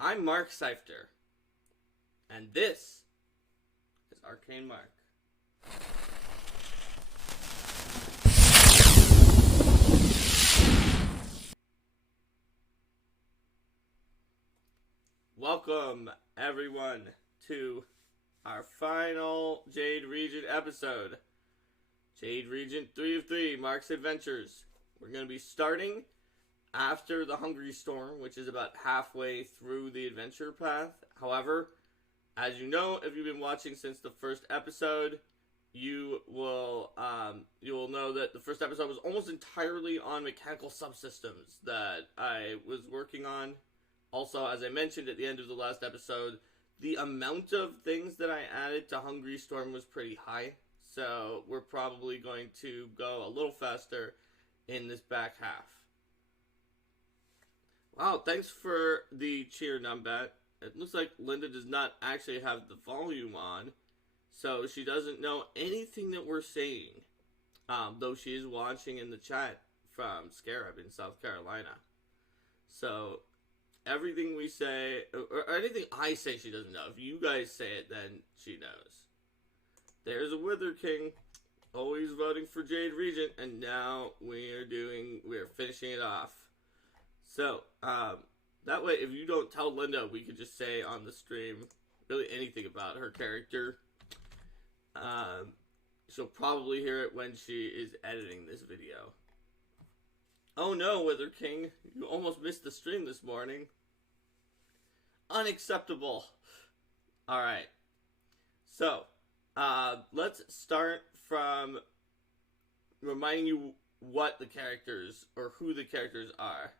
I'm Mark Seifter, and this is Arcane Mark. Welcome, everyone, to our final Jade Regent episode. Jade Regent 3 of 3, Mark's Adventures. We're going to be starting after the Hungry Storm, which is about halfway through the adventure path. However, as you know, if you've been watching since the first episode, you will know that the first episode was almost entirely on mechanical subsystems that I was working on. Also, as I mentioned at the end of the last episode, the amount of things that I added to Hungry Storm was pretty high, so we're probably going to go a little faster in this back half. Wow, thanks for the cheer, Numbat. It looks like Linda does not actually have the volume on, so she doesn't know anything that we're saying, though she is watching in the chat from Scarab in South Carolina. So everything we say, or anything I say, she doesn't know. If you guys say it, then she knows. There's a Wither King, always voting for Jade Regent, and now we're finishing it off. So, that way, if you don't tell Linda, we could just say on the stream really anything about her character. She'll probably hear it when she is editing this video. Oh no, Wither King, you almost missed the stream this morning. Unacceptable. Alright. So, let's start from reminding you what the characters, or who the characters are.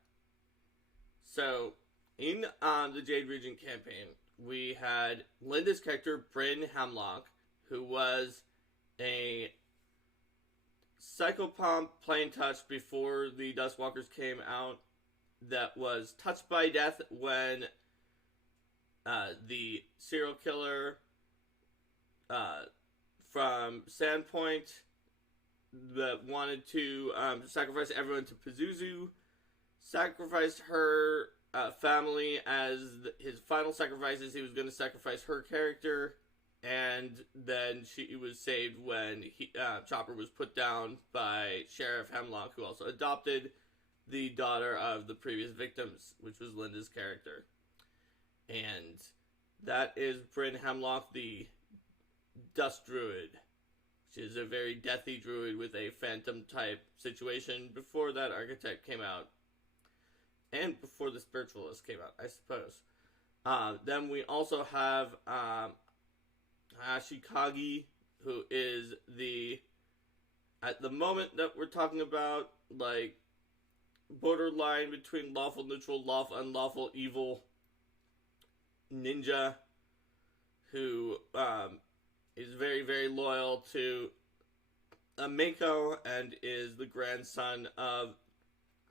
So, in the Jade Regent campaign, we had Linda's character, Bryn Hemlock, who was a psychopomp plain touch before the Dustwalkers came out, that was touched by death when the serial killer from Sandpoint that wanted to sacrifice everyone to Pazuzu sacrificed her family as his final sacrifices. He was going to sacrifice her character, and then she was saved when Chopper was put down by Sheriff Hemlock, who also adopted the daughter of the previous victims, which was Linda's character. And that is Bryn Hemlock, the Dust Druid, which is a very deathy druid with a phantom type situation before that archetype came out. And before the Spiritualist came out, I suppose. Then we also have Ashikagi, who is at the moment that we're talking about, like, borderline between lawful neutral, unlawful evil ninja, who is very, very loyal to Mako and is the grandson of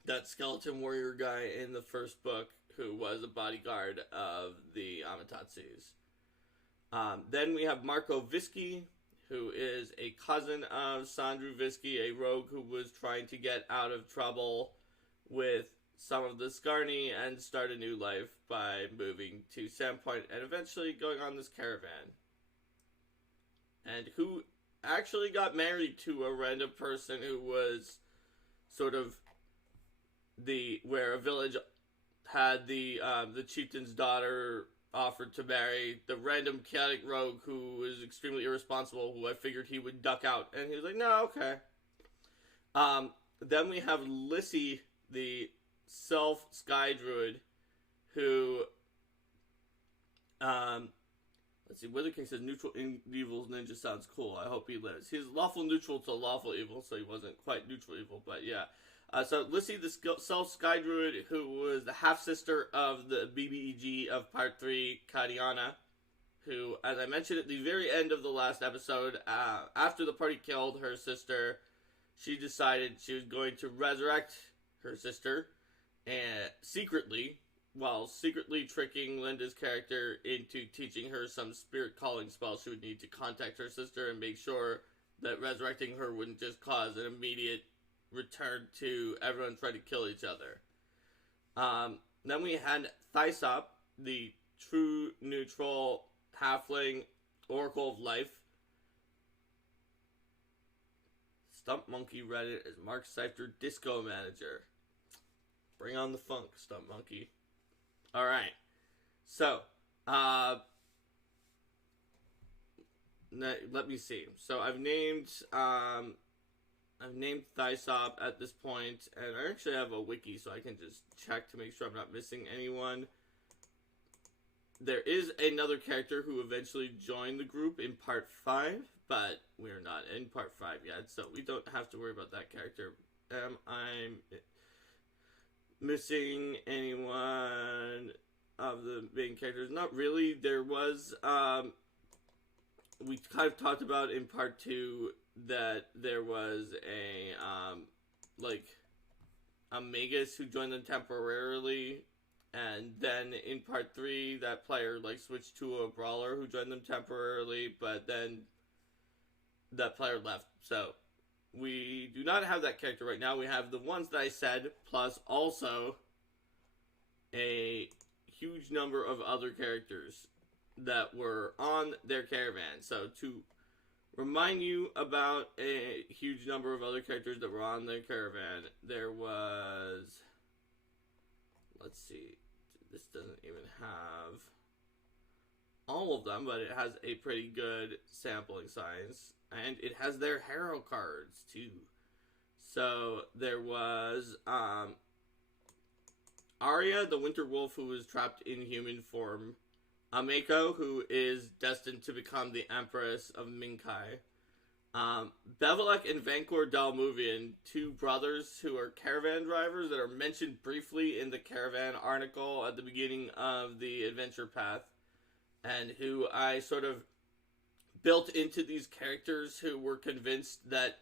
that skeleton warrior guy in the first book who was a bodyguard of the Amatatsus. Then we have Marco Visky, who is a cousin of Sandru Visky, a rogue who was trying to get out of trouble with some of the Skarni and start a new life by moving to Sandpoint and eventually going on this caravan. And who actually got married to a random person who was sort of where a village had the chieftain's daughter offered to marry the random chaotic rogue who was extremely irresponsible, who I figured he would duck out, and he was like, no, okay. Then we have Lissy, the self sky druid, who let's see, Wither King says neutral evil ninja sounds cool. I hope he lives. He's lawful neutral to lawful evil, so he wasn't quite neutral evil, but yeah. So Lissy, the self-sky druid, who was the half-sister of the BBEG of Part 3, Kadiana, who, as I mentioned at the very end of the last episode, after the party killed her sister, she decided she was going to resurrect her sister, and while secretly tricking Linda's character into teaching her some spirit calling spells. She would need to contact her sister and make sure that resurrecting her wouldn't just cause an immediate return to everyone trying to kill each other. Then we had Thysop, the true neutral halfling Oracle of Life. Stump Monkey Reddit as Mark Seifter Disco Manager. Bring on the funk, Stump Monkey. Alright. So, let me see. So I've named Thysop at this point, and I actually have a wiki so I can just check to make sure I'm not missing anyone. There is another character who eventually joined the group in part 5, but we're not in part 5 yet, so we don't have to worry about that character. Am I missing anyone of the main characters? Not really. There was, we kind of talked about in part 2 that there was a Magus who joined them temporarily, and then in part 3 that player switched to a brawler who joined them temporarily, but then that player left. So we do not have that character right now. We have the ones that I said, plus also a huge number of other characters that were on their caravan. So to remind you about a huge number of other characters that were on their caravan, there was, let's see, this doesn't even have all of them, but it has a pretty good sampling size, and it has their hero cards too. So there was Arya, the Winter Wolf, who was trapped in human form. Ameko, who is destined to become the Empress of Minkai. Bevelek and Vankor Dalmuvian, two brothers who are caravan drivers that are mentioned briefly in the caravan article at the beginning of the adventure path, and who I sort of built into these characters who were convinced that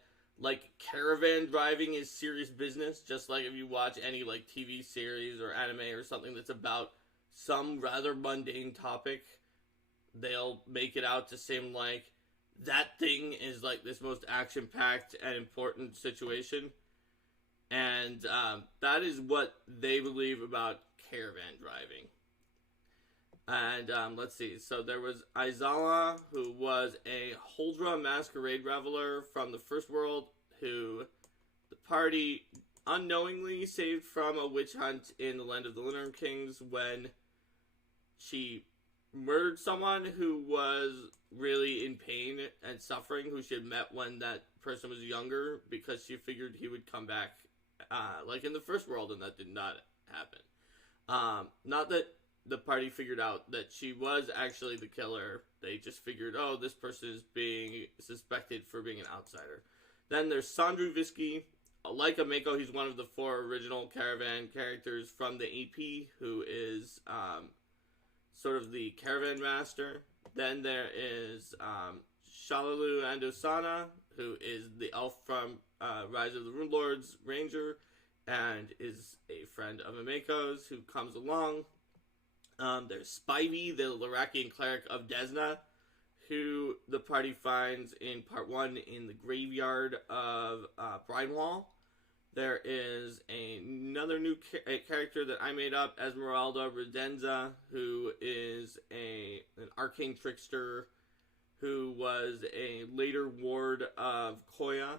caravan driving is serious business, just like if you watch any TV series or anime or something that's about some rather mundane topic, they'll make it out to seem like that thing is this most action-packed and important situation. And that is what they believe about caravan driving. And let's see, so there was Aizawa, who was a Holdra masquerade reveler from the First World, who the party unknowingly saved from a witch hunt in the Land of the Lunar Kings when she murdered someone who was really in pain and suffering, who she had met when that person was younger, because she figured he would come back in the First World, and that did not happen. Not that the party figured out that she was actually the killer. They just figured, oh, this person is being suspected for being an outsider. Then there's Sandru Visky. Like Ameko, he's one of the 4 original caravan characters from the EP, who is sort of the caravan master. Then there is Shalalu Andosana, who is the elf from Rise of the Rune Lords Ranger, and is a friend of Ameko's, who comes along. There's Spivey, the Larakian cleric of Desna, who the party finds in part 1 in the graveyard of Bridewall. There is another new character that I made up, Esmeralda Redenza, who is an arcane trickster who was a later ward of Koya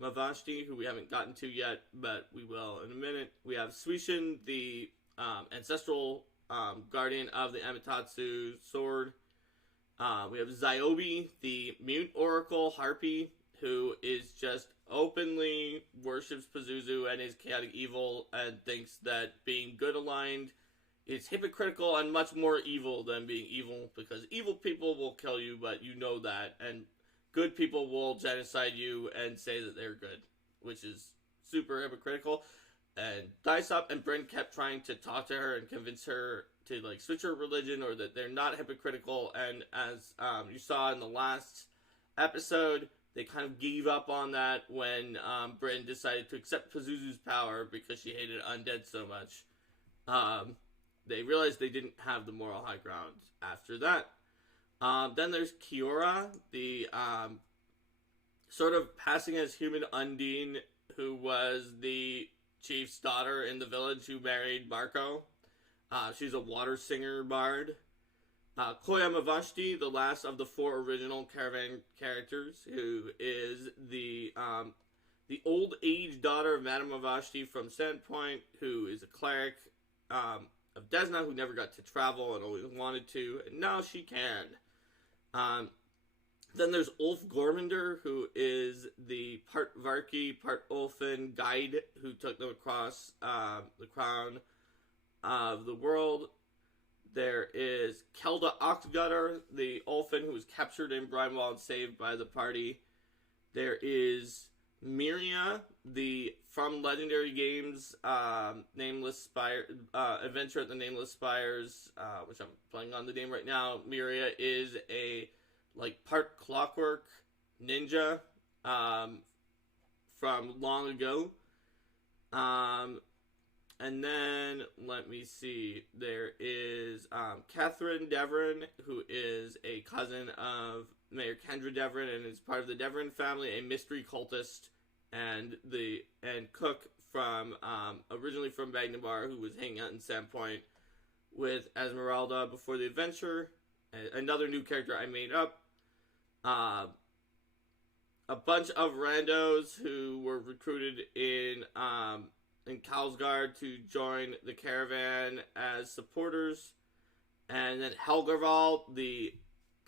Mavashti, who we haven't gotten to yet, but we will in a minute. We have Suishin, the ancestral guardian of the Amaterasu sword. We have Ziobi, the mute oracle harpy, who is just openly worships Pazuzu and is chaotic evil and thinks that being good aligned is hypocritical and much more evil than being evil, because evil people will kill you, but you know that, and good people will genocide you and say that they're good, which is super hypocritical. And Dysop and Bryn kept trying to talk to her and convince her to switch her religion, or that they're not hypocritical, and as you saw in the last episode, they kind of gave up on that when Bryn decided to accept Pazuzu's power because she hated undead so much. They realized they didn't have the moral high ground after that. Then there's Kiora, the sort of passing as human Undine, who was the chief's daughter in the village who married Marco. She's a water singer bard. Koyama Vashti, the last of the 4 original caravan characters, who is the old age daughter of Madame Vashti from Sandpoint, who is a cleric of Desna, who never got to travel and always wanted to, and now she can. Then there's Ulf Gormander, who is the part Varki, part Ulfin guide who took them across the crown of the world. There is Kelda Oxgutter, the Ulfin who was captured in Brimewall and saved by the party. There is Miria, the from Legendary Games Nameless Spire Adventure at the Nameless Spires, which I'm playing on the name right now. Miria is a part clockwork ninja from long ago. And then, let me see, there is Catherine Devon, who is a cousin of Mayor Kendra Devon and is part of the Devon family, a mystery cultist, and cook from, originally from Magnabar, who was hanging out in Sandpoint with Esmeralda before the adventure. Another new character I made up. A bunch of randos who were recruited in Kalsgard to join the caravan as supporters, and then Helgerval, the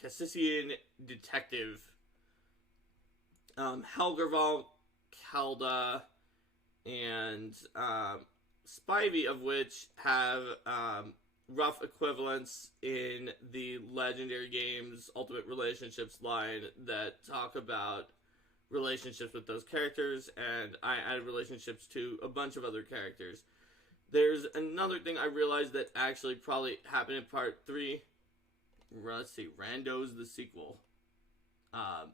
Cassissian detective. Helgerval, Kelda, and Spivey, of which have rough equivalents in the Legendary Games Ultimate Relationships line that talk about relationships with those characters, and I added relationships to a bunch of other characters. There's another thing I realized that actually probably happened in part 3. Let's see, Rando's the sequel. The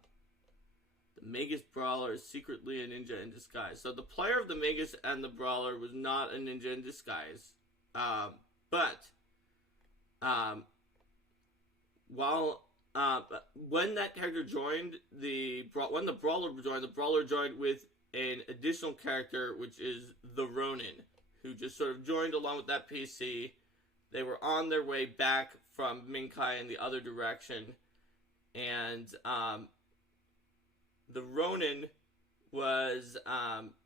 Magus Brawler is secretly a ninja in disguise. So the player of the Magus and the Brawler was not a ninja in disguise. But when that character joined, when the Brawler joined with an additional character, which is the Ronin, who just sort of joined along with that PC. They were on their way back from Minkai in the other direction, and the Ronin was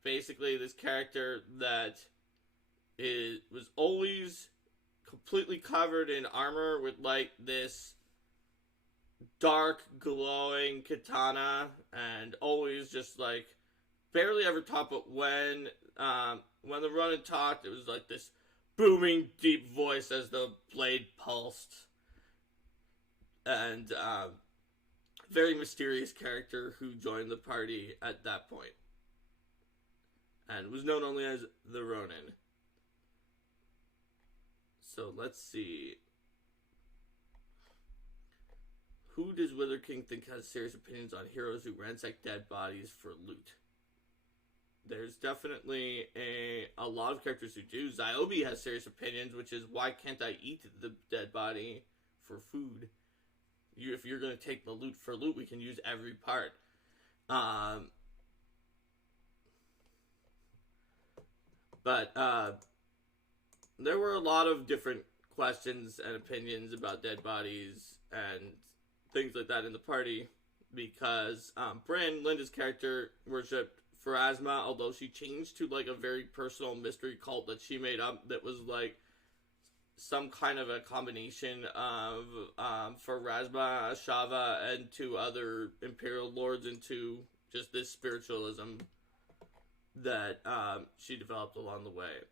basically this character that was always completely covered in armor with this dark glowing katana, and always just barely ever talked. But when the Ronin talked, it was this booming deep voice as the blade pulsed, and very mysterious character who joined the party at that point and was known only as the Ronin. So let's see. Who does Wither King think has serious opinions on heroes who ransack dead bodies for loot? There's definitely a lot of characters who do. Ziobi has serious opinions, which is, why can't I eat the dead body for food? If you're going to take the loot for loot, we can use every part. But there were a lot of different questions and opinions about dead bodies and things like that in the party, because Bryn, Linda's character, worshipped Pharasma, although she changed to a very personal mystery cult that she made up that was some kind of a combination of Pharasma, Shava, and 2 other Imperial Lords into just this spiritualism that she developed along the way.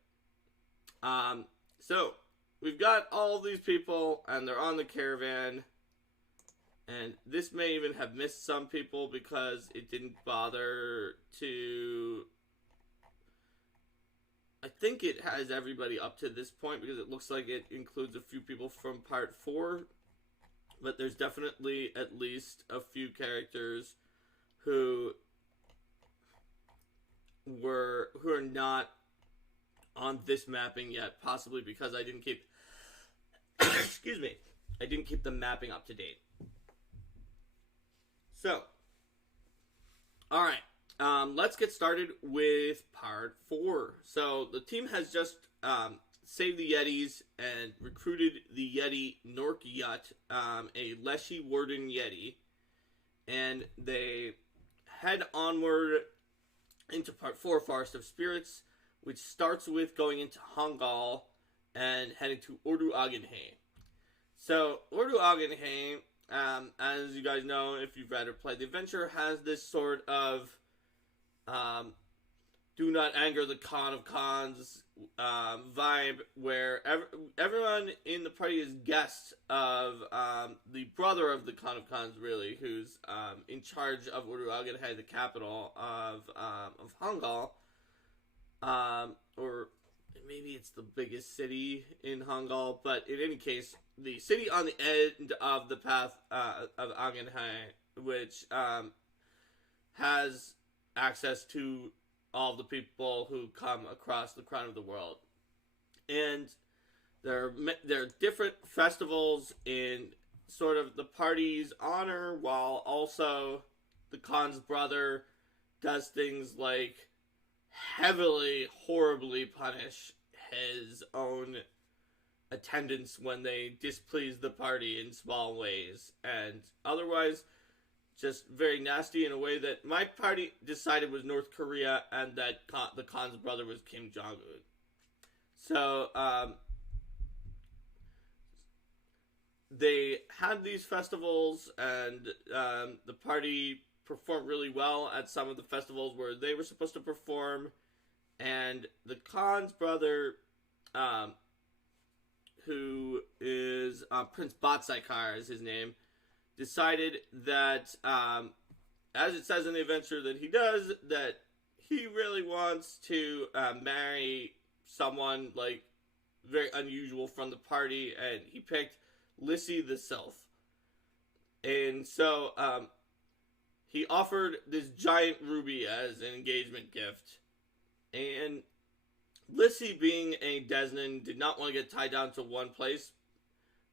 So, we've got all of these people, and they're on the caravan. And this may even have missed some people because it didn't bother to... I think it has everybody up to this point because it looks like it includes a few people from part 4. But there's definitely at least a few characters who are not on this mapping yet. Possibly because I didn't keep... excuse me. I didn't keep the mapping up to date. So, alright, let's get started with part 4. So, the team has just saved the Yetis and recruited the Yeti Norkyut, a Leshy Warden Yeti, and they head onward into Part 4, Forest of Spirits, which starts with going into Hongal and heading to Ordu Agenhay. So, Ordu Agenhay, as you guys know, if you've read or played the adventure, has this sort of do not anger the Khan of Khans vibe, where everyone in the party is guests of the brother of the Khan of Khans, really, who's in charge of Ordu Agenhay, the capital of Hongal, or maybe it's the biggest city in Hongal, but in any case, the city on the end of the path of Agenhay, which has access to all the people who come across the crown of the world. And there are different festivals in sort of the party's honor, while also the Khan's brother does things like heavily, horribly punish his own attendants when they displease the party in small ways, and otherwise just very nasty in a way that my party decided was North Korea, and that the Khan's brother was Kim Jong-un. So, they had these festivals, and the party performed really well at some of the festivals where they were supposed to perform, and the Khan's brother, who is Prince Batsaikar is his name, decided that, as it says in the adventure that he does, that he really wants to marry someone, like, very unusual from the party, and he picked Lissy the Sylph. And so, he offered this giant ruby as an engagement gift, and Lissy, being a Desnan, did not want to get tied down to one place,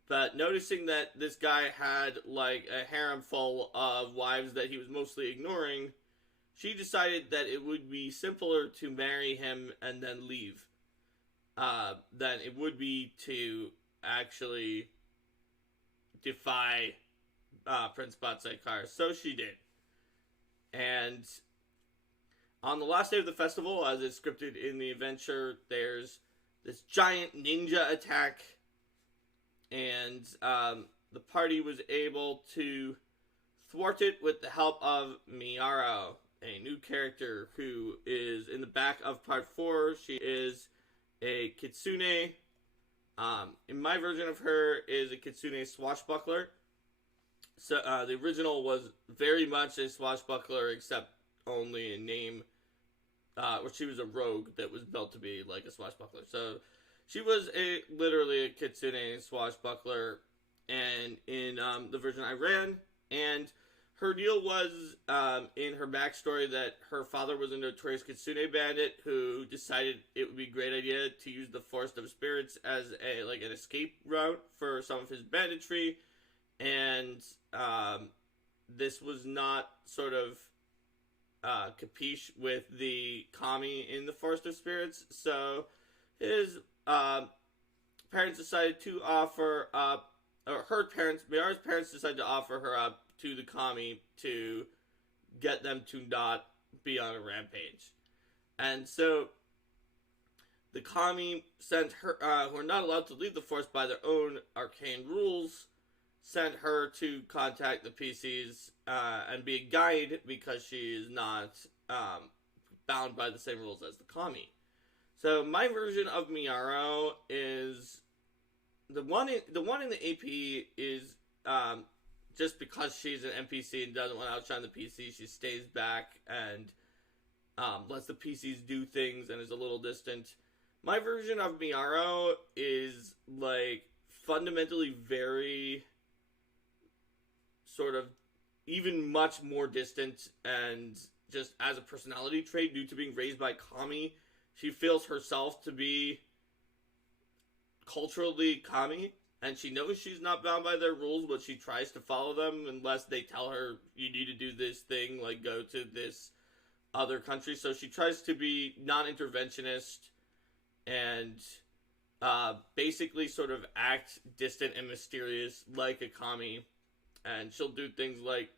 but noticing that this guy had, like, a harem full of wives that he was mostly ignoring, she decided that it would be simpler to marry him and then leave than it would be to actually defy Prince Batsaikar. So she did. And on the last day of the festival, as it's scripted in the adventure, there's this giant ninja attack, and the party was able to thwart it with the help of Miyaro, a new character who is in the back of Part 4. She is a kitsune. In my version of her is a kitsune swashbuckler. So the original was very much a swashbuckler, except only in name, where she was a rogue that was built to be like a swashbuckler. So she was literally a kitsune swashbuckler, and in the version I ran, and her deal was, in her backstory, that her father was a notorious kitsune bandit who decided it would be a great idea to use the Forest of Spirits as an escape route for some of his banditry, and this was not sort of capiche with the kami in the Forest of Spirits, so his parents decided to offer up, or Miara's parents decided to offer her up to the kami to get them to not be on a rampage. And so the kami sent her, who are not allowed to leave the forest by their own arcane rules, sent her to contact the PCs and be a guide, because she is not bound by the same rules as the kami. So my version of Miyaro is the one in the AP is just because she's an NPC and doesn't want to outshine the PC, she stays back and lets the PCs do things and is a little distant. My version of Miyaro is like fundamentally very sort of even much more distant, and just as a personality trait, due to being raised by kami, she feels herself to be culturally kami, and she knows she's not bound by their rules, but she tries to follow them unless they tell her, you need to do this thing, like go to this other country. So she tries to be non-interventionist and basically sort of act distant and mysterious like a kami, and she'll do things like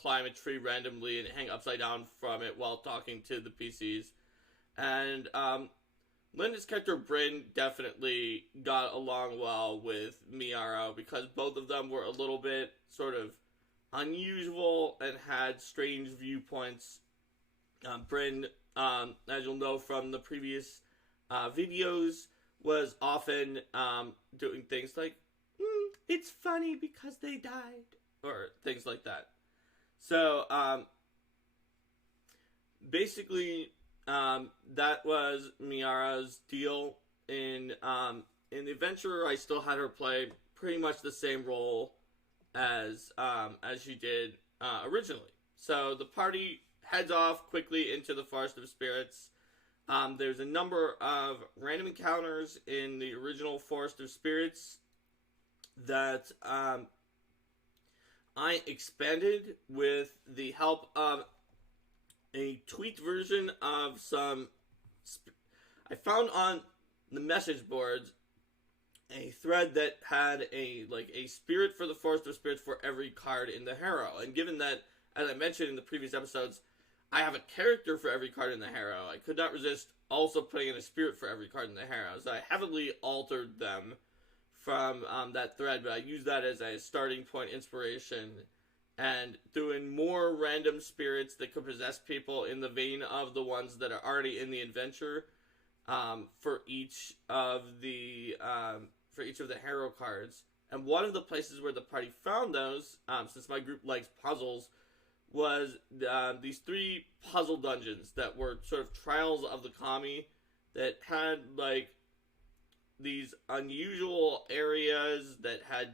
climb a tree randomly and hang upside down from it while talking to the PCs. And Linda's character Bryn definitely got along well with Miaro because both of them were a little bit sort of unusual and had strange viewpoints. Bryn, as you'll know from the previous videos, was often doing things like, it's funny because they died, or things like that. So, basically, that was Miara's deal. In the adventure, I still had her play pretty much the same role as she did originally. So the party heads off quickly into the Forest of Spirits. There's a number of random encounters in the original Forest of Spirits that I expanded with the help of a tweaked version of some. I found on the message boards a thread that had a spirit for the Forest of Spirits for every card in the Harrow. And given that, as I mentioned in the previous episodes, I have a character for every card in the Harrow, I could not resist also putting in a spirit for every card in the Harrow. So I heavily altered them from that thread, but I used that as a starting point inspiration and threw in more random spirits that could possess people in the vein of the ones that are already in the adventure for each of the Harrow cards. And one of the places where the party found those, since my group likes puzzles, was these 3 puzzle dungeons that were sort of trials of the kami that had these unusual areas that had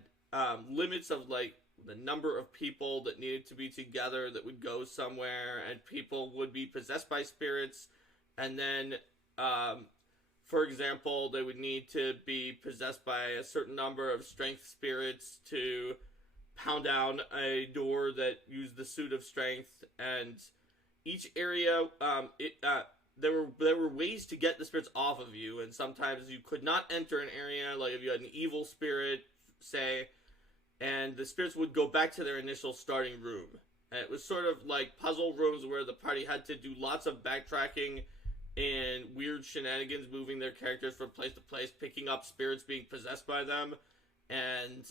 limits of the number of people that needed to be together that would go somewhere, and people would be possessed by spirits, and then for example, they would need to be possessed by a certain number of strength spirits to pound down a door that used the suit of strength. And each area, there were ways to get the spirits off of you, and sometimes you could not enter an area, like if you had an evil spirit, say, and the spirits would go back to their initial starting room. And it was sort of like puzzle rooms where the party had to do lots of backtracking and weird shenanigans, moving their characters from place to place, picking up spirits being possessed by them, and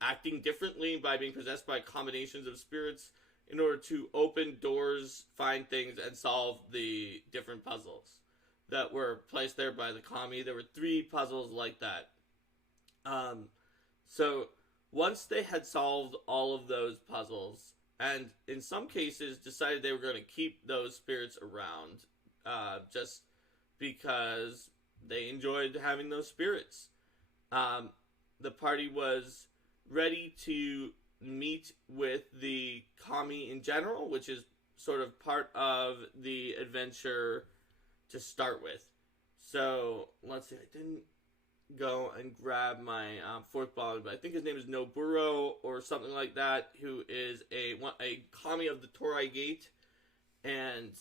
acting differently by being possessed by combinations of spirits in order to open doors, find things, and solve the different puzzles that were placed there by the kami. There were 3 puzzles like that. So once they had solved all of those puzzles, and in some cases decided they were going to keep those spirits around, just because they enjoyed having those spirits, the party was ready to meet with the kami in general, which is sort of part of the adventure to start with. So let's see, I didn't go and grab my 4th ball, but I think his name is Noburo or something like that, who is a kami of the Torai Gate, and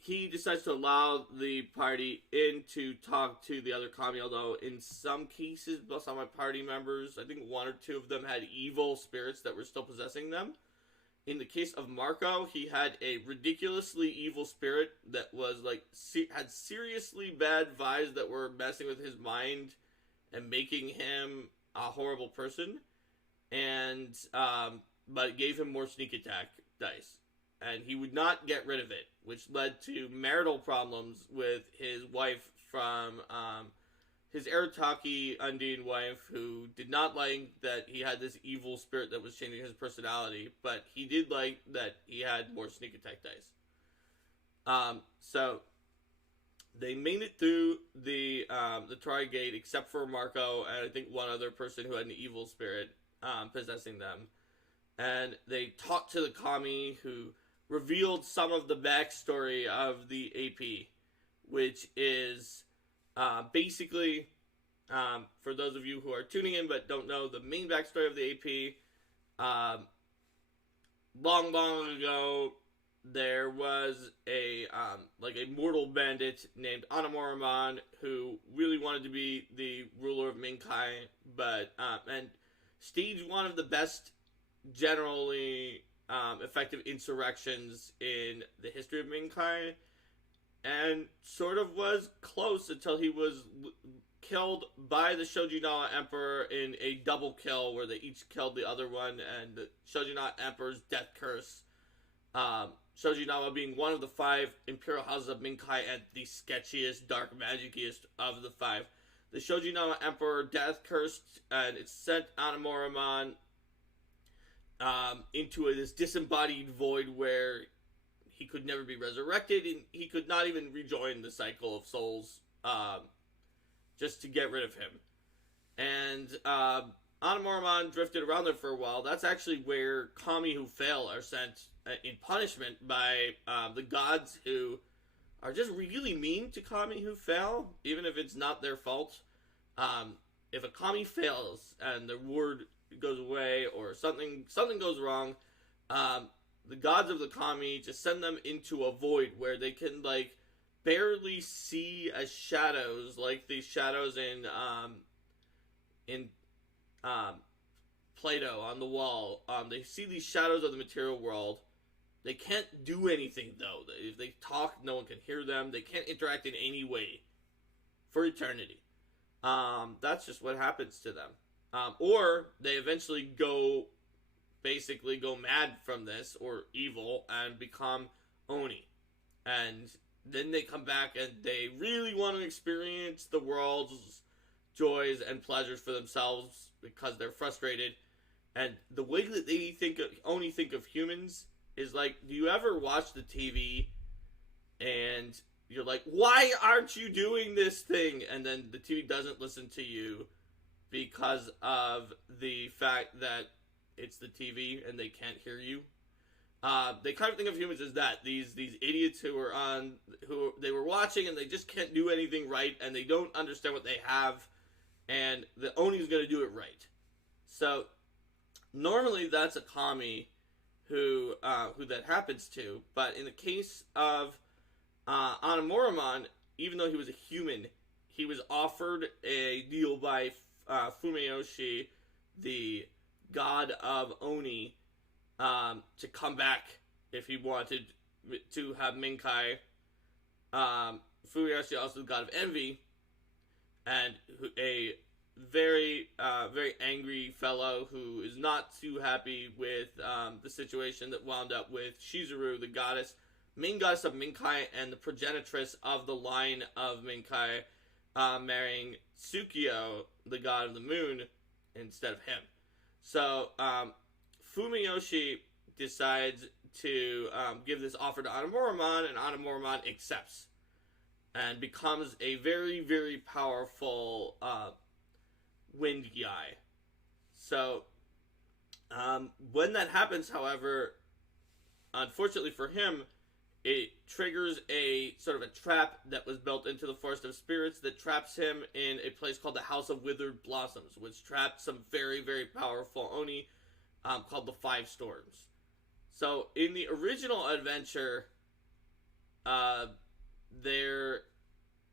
he decides to allow the party in to talk to the other kami, although in some cases, some of my party members, I think 1 or 2 of them had evil spirits that were still possessing them. In the case of Marco, he had a ridiculously evil spirit that was had seriously bad vibes that were messing with his mind and making him a horrible person, and but it gave him more sneak attack dice, and he would not get rid of it, which led to marital problems with his wife from his Arataki Undine wife, who did not like that he had this evil spirit that was changing his personality, but he did like that he had more sneak attack dice. So they made it through the Torai Gate, except for Marco and I think 1 other person who had an evil spirit possessing them. And they talked to the kami, who revealed some of the backstory of the AP, which is basically, for those of you who are tuning in but don't know the main backstory of the AP, long ago, there was a mortal bandit named Anamuraman who really wanted to be the ruler of Minkai, but and staged one of the best generally effective insurrections in the history of Minkai, and sort of was close until he was killed by the Shojinawa Emperor in a double kill where they each killed the other one, and the Shojinawa Emperor's death curse. Shojinawa being one of the 5 imperial houses of Minkai and the sketchiest, dark magiciest of the 5. The Shojinawa Emperor death cursed, and it sent Anamuraman into this disembodied void where he could never be resurrected, and he could not even rejoin the cycle of souls, just to get rid of him. And Anamuraman drifted around there for a while. That's actually where kami who fail are sent in punishment by the gods, who are just really mean to kami who fail, even if it's not their fault. If a kami fails and their ward goes away or something goes wrong, the gods of the kami just send them into a void where they can barely see as shadows, like the shadows in Plato on the wall. They see these shadows of the material world. They can't do anything, though. If they talk, no one can hear them. They can't interact in any way for eternity. That's just what happens to them. Or they eventually go mad from this, or evil, and become Oni. And then they come back and they really want to experience the world's joys and pleasures for themselves because they're frustrated. And the way that they Oni think of humans is do you ever watch the TV and you're like, why aren't you doing this thing? And then the TV doesn't listen to you because of the fact that it's the TV and they can't hear you. They kind of think of humans as that. These idiots who they were watching and they just can't do anything right, and they don't understand what they have, and the Oni's going to do it right. So normally that's a kami who that happens to, but in the case of Anamuraman, even though he was a human, he was offered a deal by Fumiyoshi, the god of Oni, to come back if he wanted to have Minkai. Fumiyoshi, also the god of envy, and a very angry fellow who is not too happy with the situation that wound up with Shizuru, the main goddess of Minkai and the progenitress of the line of Minkai, marrying Tsukio, the god of the moon, instead of him. So Fumiyoshi decides to give this offer to Anamuraman, and Anamuraman accepts and becomes a very, very powerful wind guy. So when that happens, however, unfortunately for him, it triggers a sort of a trap that was built into the Forest of Spirits that traps him in a place called the House of Withered Blossoms, which trapped some very, very powerful Oni called the 5 Storms. So in the original adventure, there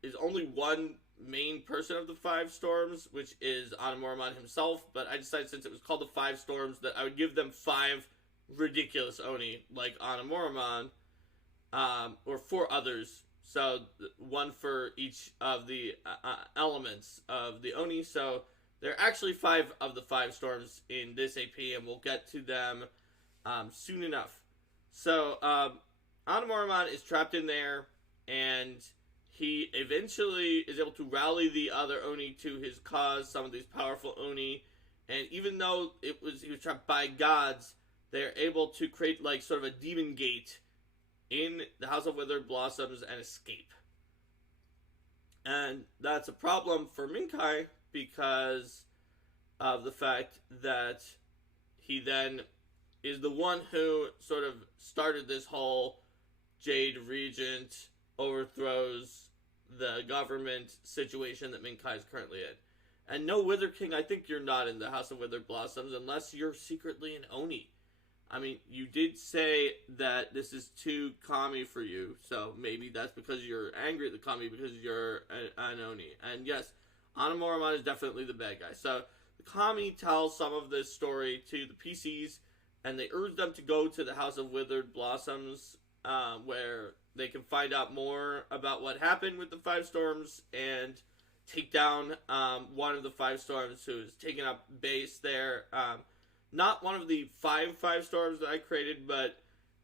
is only one main person of the 5 Storms, which is Anamuraman himself, but I decided, since it was called the 5 Storms, that I would give them 5 ridiculous Oni, like Anamuraman, or 4 others, so 1 for each of the elements of the Oni. So there are actually 5 of the 5 Storms in this AP, and we'll get to them soon enough. So Anamuraman is trapped in there, and he eventually is able to rally the other Oni to his cause, some of these powerful Oni, and even though he was trapped by gods, they're able to create sort of a demon gate in the House of Withered Blossoms and escape. And that's a problem for Minkai because of the fact that he then is the one who sort of started this whole Jade Regent overthrows the government situation that Minkai is currently in. And no, Wither King, I think you're not in the House of Withered Blossoms unless you're secretly an Oni. I mean, you did say that this is too kami for you, so maybe that's because you're angry at the kami because you're an oni. And yes, Anamoromon is definitely the bad guy. So the kami tells some of this story to the PCs, and they urge them to go to the House of Withered Blossoms, where they can find out more about what happened with the Five Storms and take down one of the Five Storms who is taking up base there. Not one of the five storms that I created, but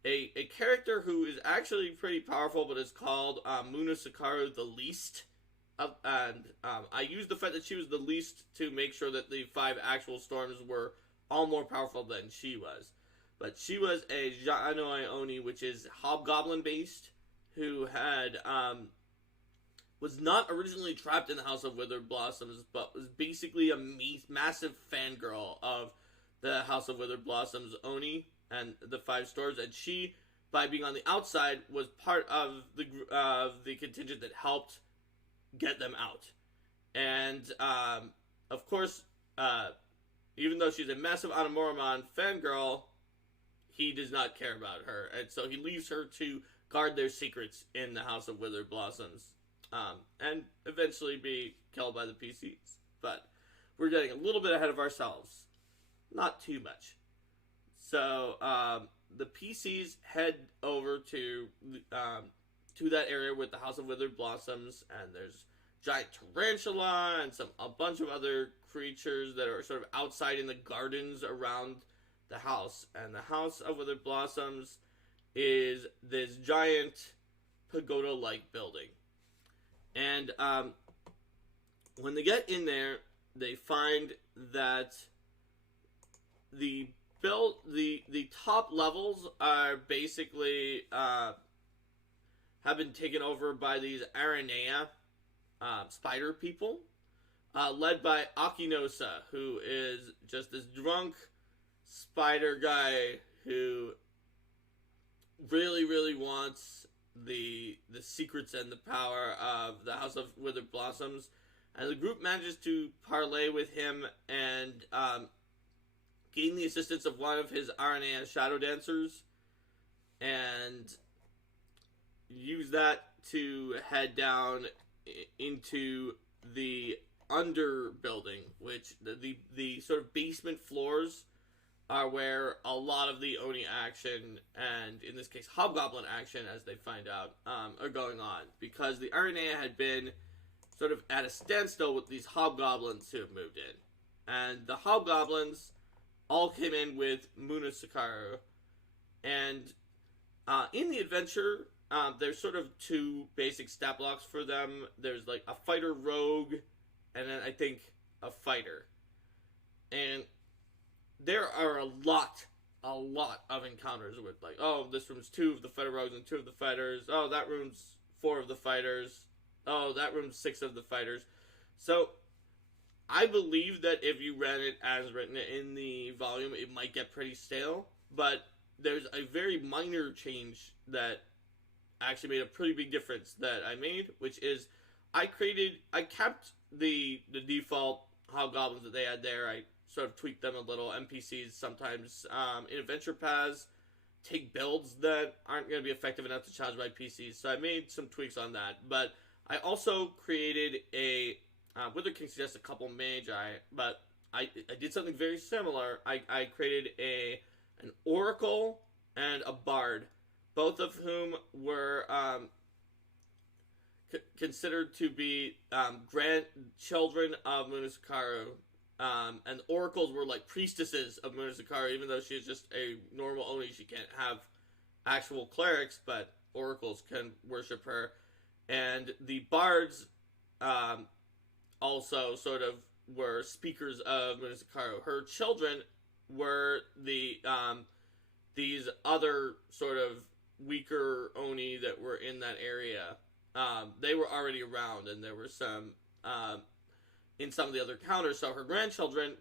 a character who is actually pretty powerful, but is called Muna Sakaru the Least. And I used the fact that she was the least to make sure that the 5 actual storms were all more powerful than she was. But she was a Janoi Oni, which is Hobgoblin based, who had was not originally trapped in the House of Withered Blossoms, but was basically a massive fangirl of the House of Withered Blossoms Oni and the 5 storms, and she, by being on the outside, was part of the contingent that helped get them out. And of course, even though she's a massive Anamoromon fangirl, he does not care about her, and so he leaves her to guard their secrets in the House of Withered Blossoms, and eventually be killed by the PCs. But we're getting a little bit ahead of ourselves. Not too much. So the PCs head over to that area with the House of Withered Blossoms, and there's giant tarantula and a bunch of other creatures that are sort of outside in the gardens around the house. And the House of Withered Blossoms is this giant pagoda-like building. And when they get in there, they find that the top levels are basically have been taken over by these Aranea spider people, led by Akinosa, who is just this drunk spider guy who really, really wants the secrets and the power of the House of Withered Blossoms. And the group manages to parlay with him and gain the assistance of one of his Aranea shadow dancers, and use that to head down into the underbuilding, which the sort of basement floors are where a lot of the Oni action, and in this case Hobgoblin action, as they find out, are going on, because the Aranea had been sort of at a standstill with these Hobgoblins who have moved in. And the Hobgoblins all came in with Muna Sakaru, and in the adventure, there's sort of 2 basic stat blocks for them. There's like a fighter rogue, and then I think a fighter. And there are a lot of encounters with, like, oh, this room's 2 of the fighter rogues and 2 of the fighters. Oh, that room's 4 of the fighters. Oh, that room's 6 of the fighters. So I believe that if you read it as written in the volume, it might get pretty stale, but there's a very minor change that actually made a pretty big difference that I made, which is I kept the default Hobgoblins that they had there. I sort of tweaked them a little. NPCs sometimes in adventure paths take builds that aren't going to be effective enough to challenge my PCs, so I made some tweaks on that. But I also created a Wither King suggests a couple magi, but I did something very similar. I created an oracle and a bard, both of whom were considered to be grandchildren of Munasakaru. And the oracles were like priestesses of Munasakaru, even though she is just a normal Oni. She can't have actual clerics, but oracles can worship her. And the bards also sort of were speakers of Munasakaru. Her children were these other sort of weaker Oni that were in that area. They were already around, and there were some in some of the other counters. So her grandchildren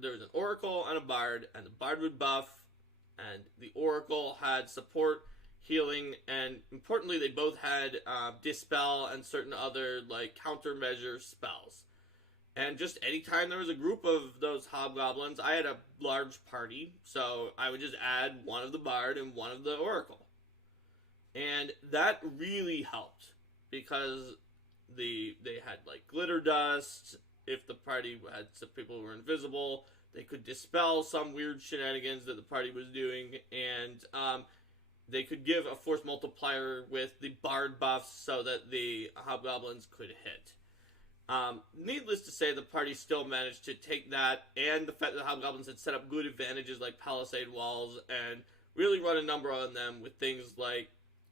there was an oracle and a bard, and the bard would buff, and the oracle had support, healing, and importantly, they both had dispel and certain other like countermeasure spells. And just anytime there was a group of those hobgoblins, I had a large party, so I would just add one of the bard and one of the oracle. And that really helped because they had like glitter dust. If the party had some people who were invisible, they could dispel some weird shenanigans that the party was doing, and they could give a force multiplier with the bard buffs so that the hobgoblins could hit. Needless to say, the party still managed to take that and the fact that the hobgoblins had set up good advantages like palisade walls and really run a number on them with things like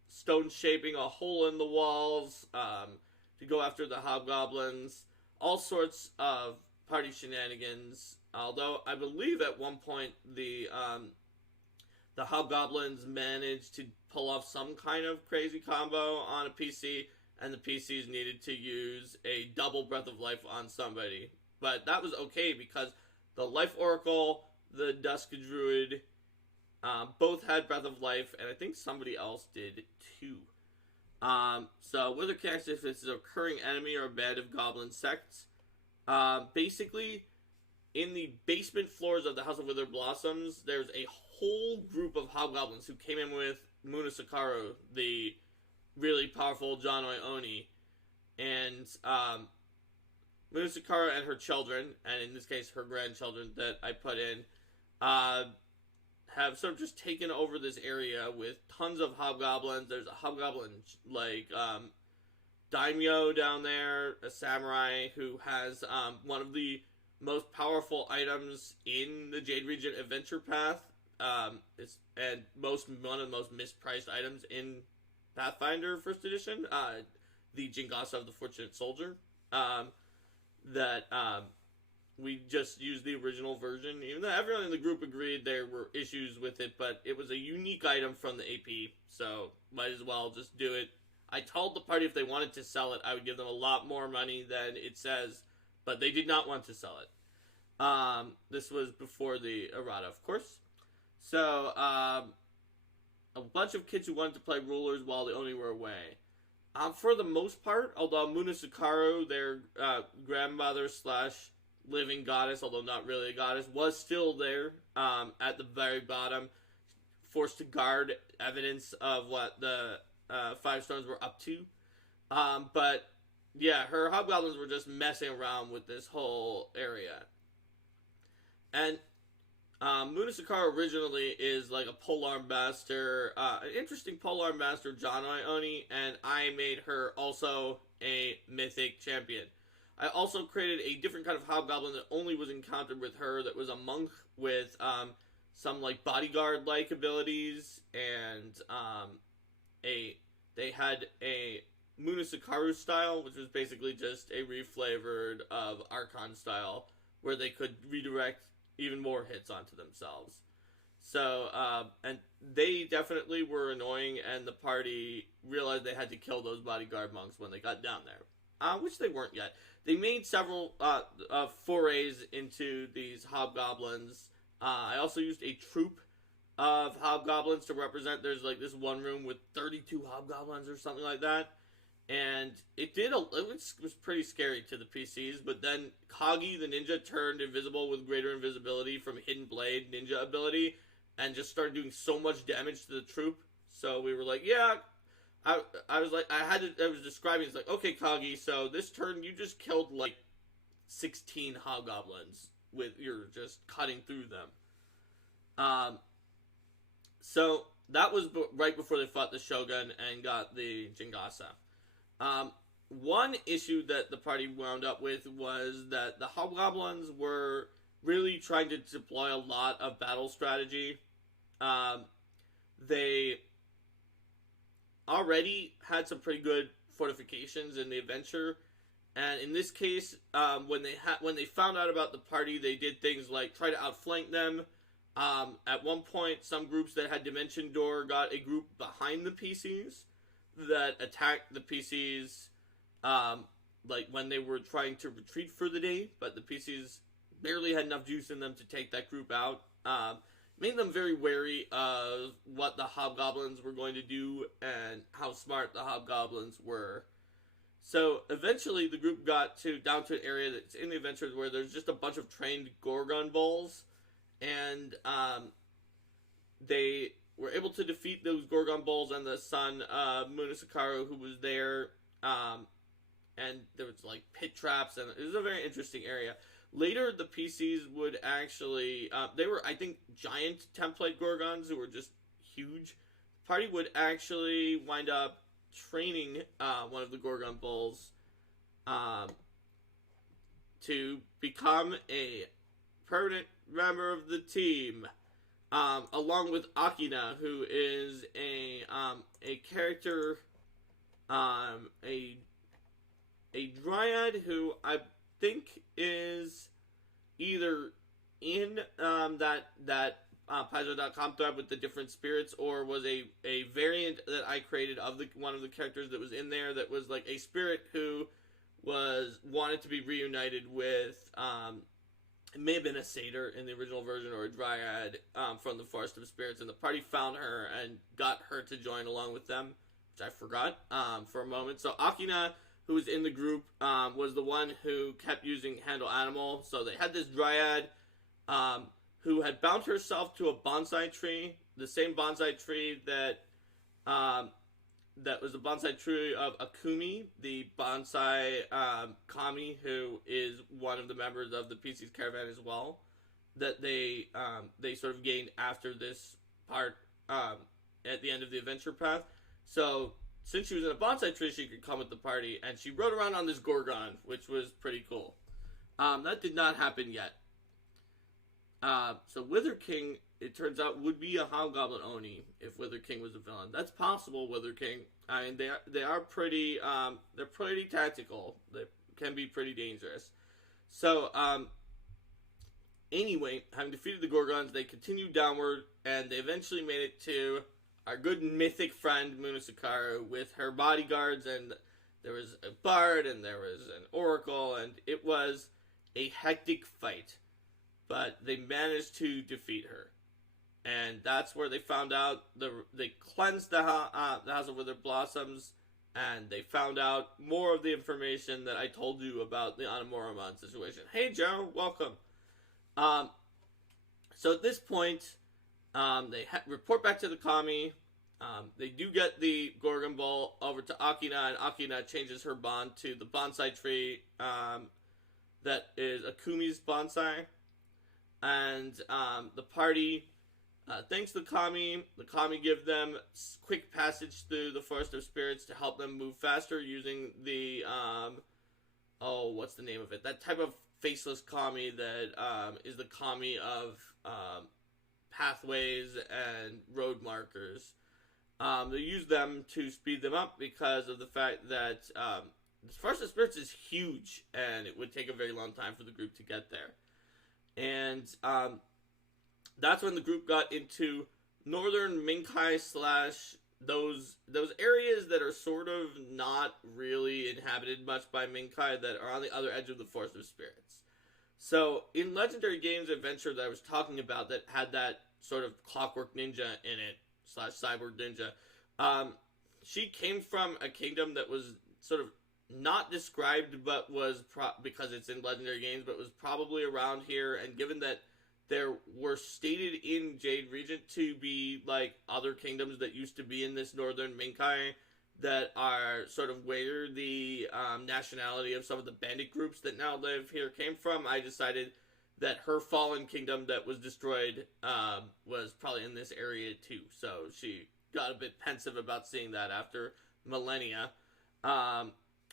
stone shaping a hole in the walls to go after the hobgoblins, all sorts of party shenanigans. Although I believe at one point the hobgoblins managed to pull off some kind of crazy combo on a PC, and the PCs needed to use a double Breath of Life on somebody. But that was okay because the Life Oracle, the Dusk Druid, both had Breath of Life, and I think somebody else did too. So whether connects if it's a recurring enemy or a band of goblin sects, basically in the basement floors of the House of Withered Blossoms, there's a whole group of hobgoblins who came in with Muna Sakaru, the really powerful Janoi Oni, and Muna Sakaru and her children, and in this case her grandchildren that I put in, have sort of just taken over this area with tons of hobgoblins. There's a hobgoblin like daimyo down there, a samurai who has one of the most powerful items in the Jade Regent adventure path, one of the most mispriced items in Pathfinder First Edition, the Jingasa of the Fortunate Soldier, we just used the original version, even though everyone in the group agreed there were issues with it, but it was a unique item from the AP, so might as well just do it. I told the party if they wanted to sell it, I would give them a lot more money than it says, but they did not want to sell it. This was before the errata, of course. So, a bunch of kids who wanted to play rulers while the Oni were away. For the most part, although Muna Sakaru, their grandmother / living goddess, although not really a goddess, was still there at the very bottom, forced to guard evidence of what the Five Stones were up to. But yeah, her hobgoblins were just messing around with this whole area. And Muna Sakaru originally is like a polearm master, an interesting polearm master, Janoi Oni, and I made her also a mythic champion. I also created a different kind of hobgoblin that only was encountered with her, that was a monk with some like bodyguard-like abilities, and they had a Muna Sakaru style, which was basically just a reflavored of Archon style, where they could redirect even more hits onto themselves. So, and they definitely were annoying, and the party realized they had to kill those bodyguard monks when they got down there. Which they weren't yet. They made several forays into these hobgoblins. I also used a troop of hobgoblins to represent. There's like this one room with 32 hobgoblins or something like that. And it was pretty scary to the PCs, but then Kagi the ninja turned invisible with greater invisibility from Hidden Blade ninja ability and just started doing so much damage to the troop. So we were like, yeah, I was like, I was describing, it's like, okay, Kagi, so this turn you just killed like 16 hobgoblins you're just cutting through them. So that was right before they fought the Shogun and got the Jingasa. One issue that the party wound up with was that the hobgoblins were really trying to deploy a lot of battle strategy. They already had some pretty good fortifications in the adventure, and in this case, when they found out about the party, they did things like try to outflank them. At one point, some groups that had Dimension Door got a group behind the PCs that attacked the PCs, like when they were trying to retreat for the day, but the PCs barely had enough juice in them to take that group out. Made them very wary of what the hobgoblins were going to do and how smart the hobgoblins were. So eventually, the group got down to an area that's in the adventure where there's just a bunch of trained Gorgon Balls, and they were able to defeat those Gorgon Balls and the son of Munasakaru, who was there. And there was like pit traps, and it was a very interesting area. Later, the PCs would actually, they were, I think, giant template Gorgons who were just huge. The party would actually wind up training one of the Gorgon Bulls to become a permanent member of the team, along with Akina, who is a character, a dryad who I think is either in that Paizo.com thread with the different spirits, or was a variant that I created of one of the characters that was in there that was like a spirit who wanted to be reunited with it may have been a satyr in the original version, or a dryad from the Forest of Spirits, and the party found her and got her to join along with them, which I forgot for a moment. So Akina, who was in the group, was the one who kept using Handle Animal. So they had this dryad who had bound herself to a bonsai tree, the same bonsai tree that was the bonsai tree of Akumi, the bonsai kami, who is one of the members of the PC's caravan as well, that they sort of gained after this part at the end of the adventure path. So since she was in a bonsai tree, she could come with the party, and she rode around on this Gorgon, which was pretty cool. That did not happen yet. So Wither King, it turns out, would be a Hobgoblin Oni if Wither King was a villain. That's possible, Wither King. I mean, they are pretty, they're pretty tactical. They can be pretty dangerous. So, anyway, having defeated the Gorgons, they continued downward, and they eventually made it to our good mythic friend Munasakaru with her bodyguards, and there was a bard, and there was an oracle, and it was a hectic fight. But they managed to defeat her. And that's where they found out, they cleansed the House of Withered Blossoms, and they found out more of the information that I told you about the Anamoromon situation. Hey Joe, welcome. So at this point, they report back to the Kami. They do get the Gorgon Ball over to Akina, and Akina changes her bond to the bonsai tree that is Akumi's bonsai. And the party thanks the Kami. The Kami give them quick passage through the Forest of Spirits to help them move faster using the what's the name of it? That type of faceless Kami that is the Kami of pathways and road markers. They use them to speed them up because of the fact that the Forest of Spirits is huge, and it would take a very long time for the group to get there. And that's when the group got into northern Minkai / those areas that are sort of not really inhabited much by Minkai, that are on the other edge of the Forest of Spirits. So in Legendary Games Adventure that I was talking about, that had that sort of Clockwork Ninja in it / Cyborg Ninja, she came from a kingdom that was sort of not described, but was because it's in Legendary Games, but was probably around here. And given that there were stated in Jade Regent to be like other kingdoms that used to be in this northern Minkai that are sort of where the nationality of some of the bandit groups that now live here came from, I decided that her fallen kingdom that was destroyed was probably in this area too. So she got a bit pensive about seeing that after millennia.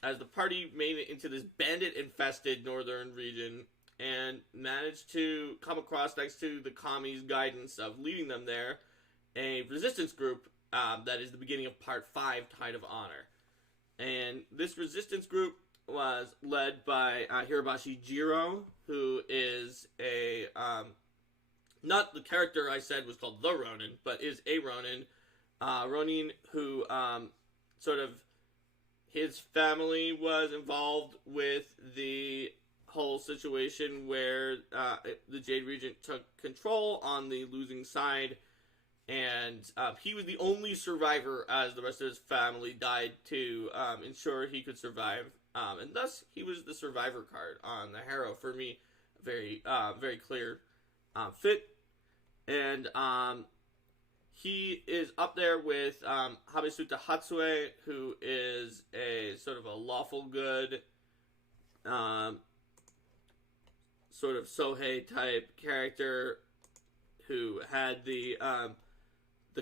As the party made it into this bandit-infested northern region and managed to come across, thanks to the Kami's guidance of leading them there, a resistance group that is the beginning of Part 5, Tide of Honor. And this resistance group was led by Hirabashi Jiro, who is a, not the character I said was called the Ronin, but is a Ronin. Ronin who sort of, his family was involved with the whole situation where the Jade Regent took control on the losing side, and he was the only survivor, as the rest of his family died, to ensure he could survive. And thus, he was the survivor card on the Harrow for me. Very, very clear fit. And he is up there with Habisuta Hatsue, who is a sort of a lawful good, sort of Sohei type character who had the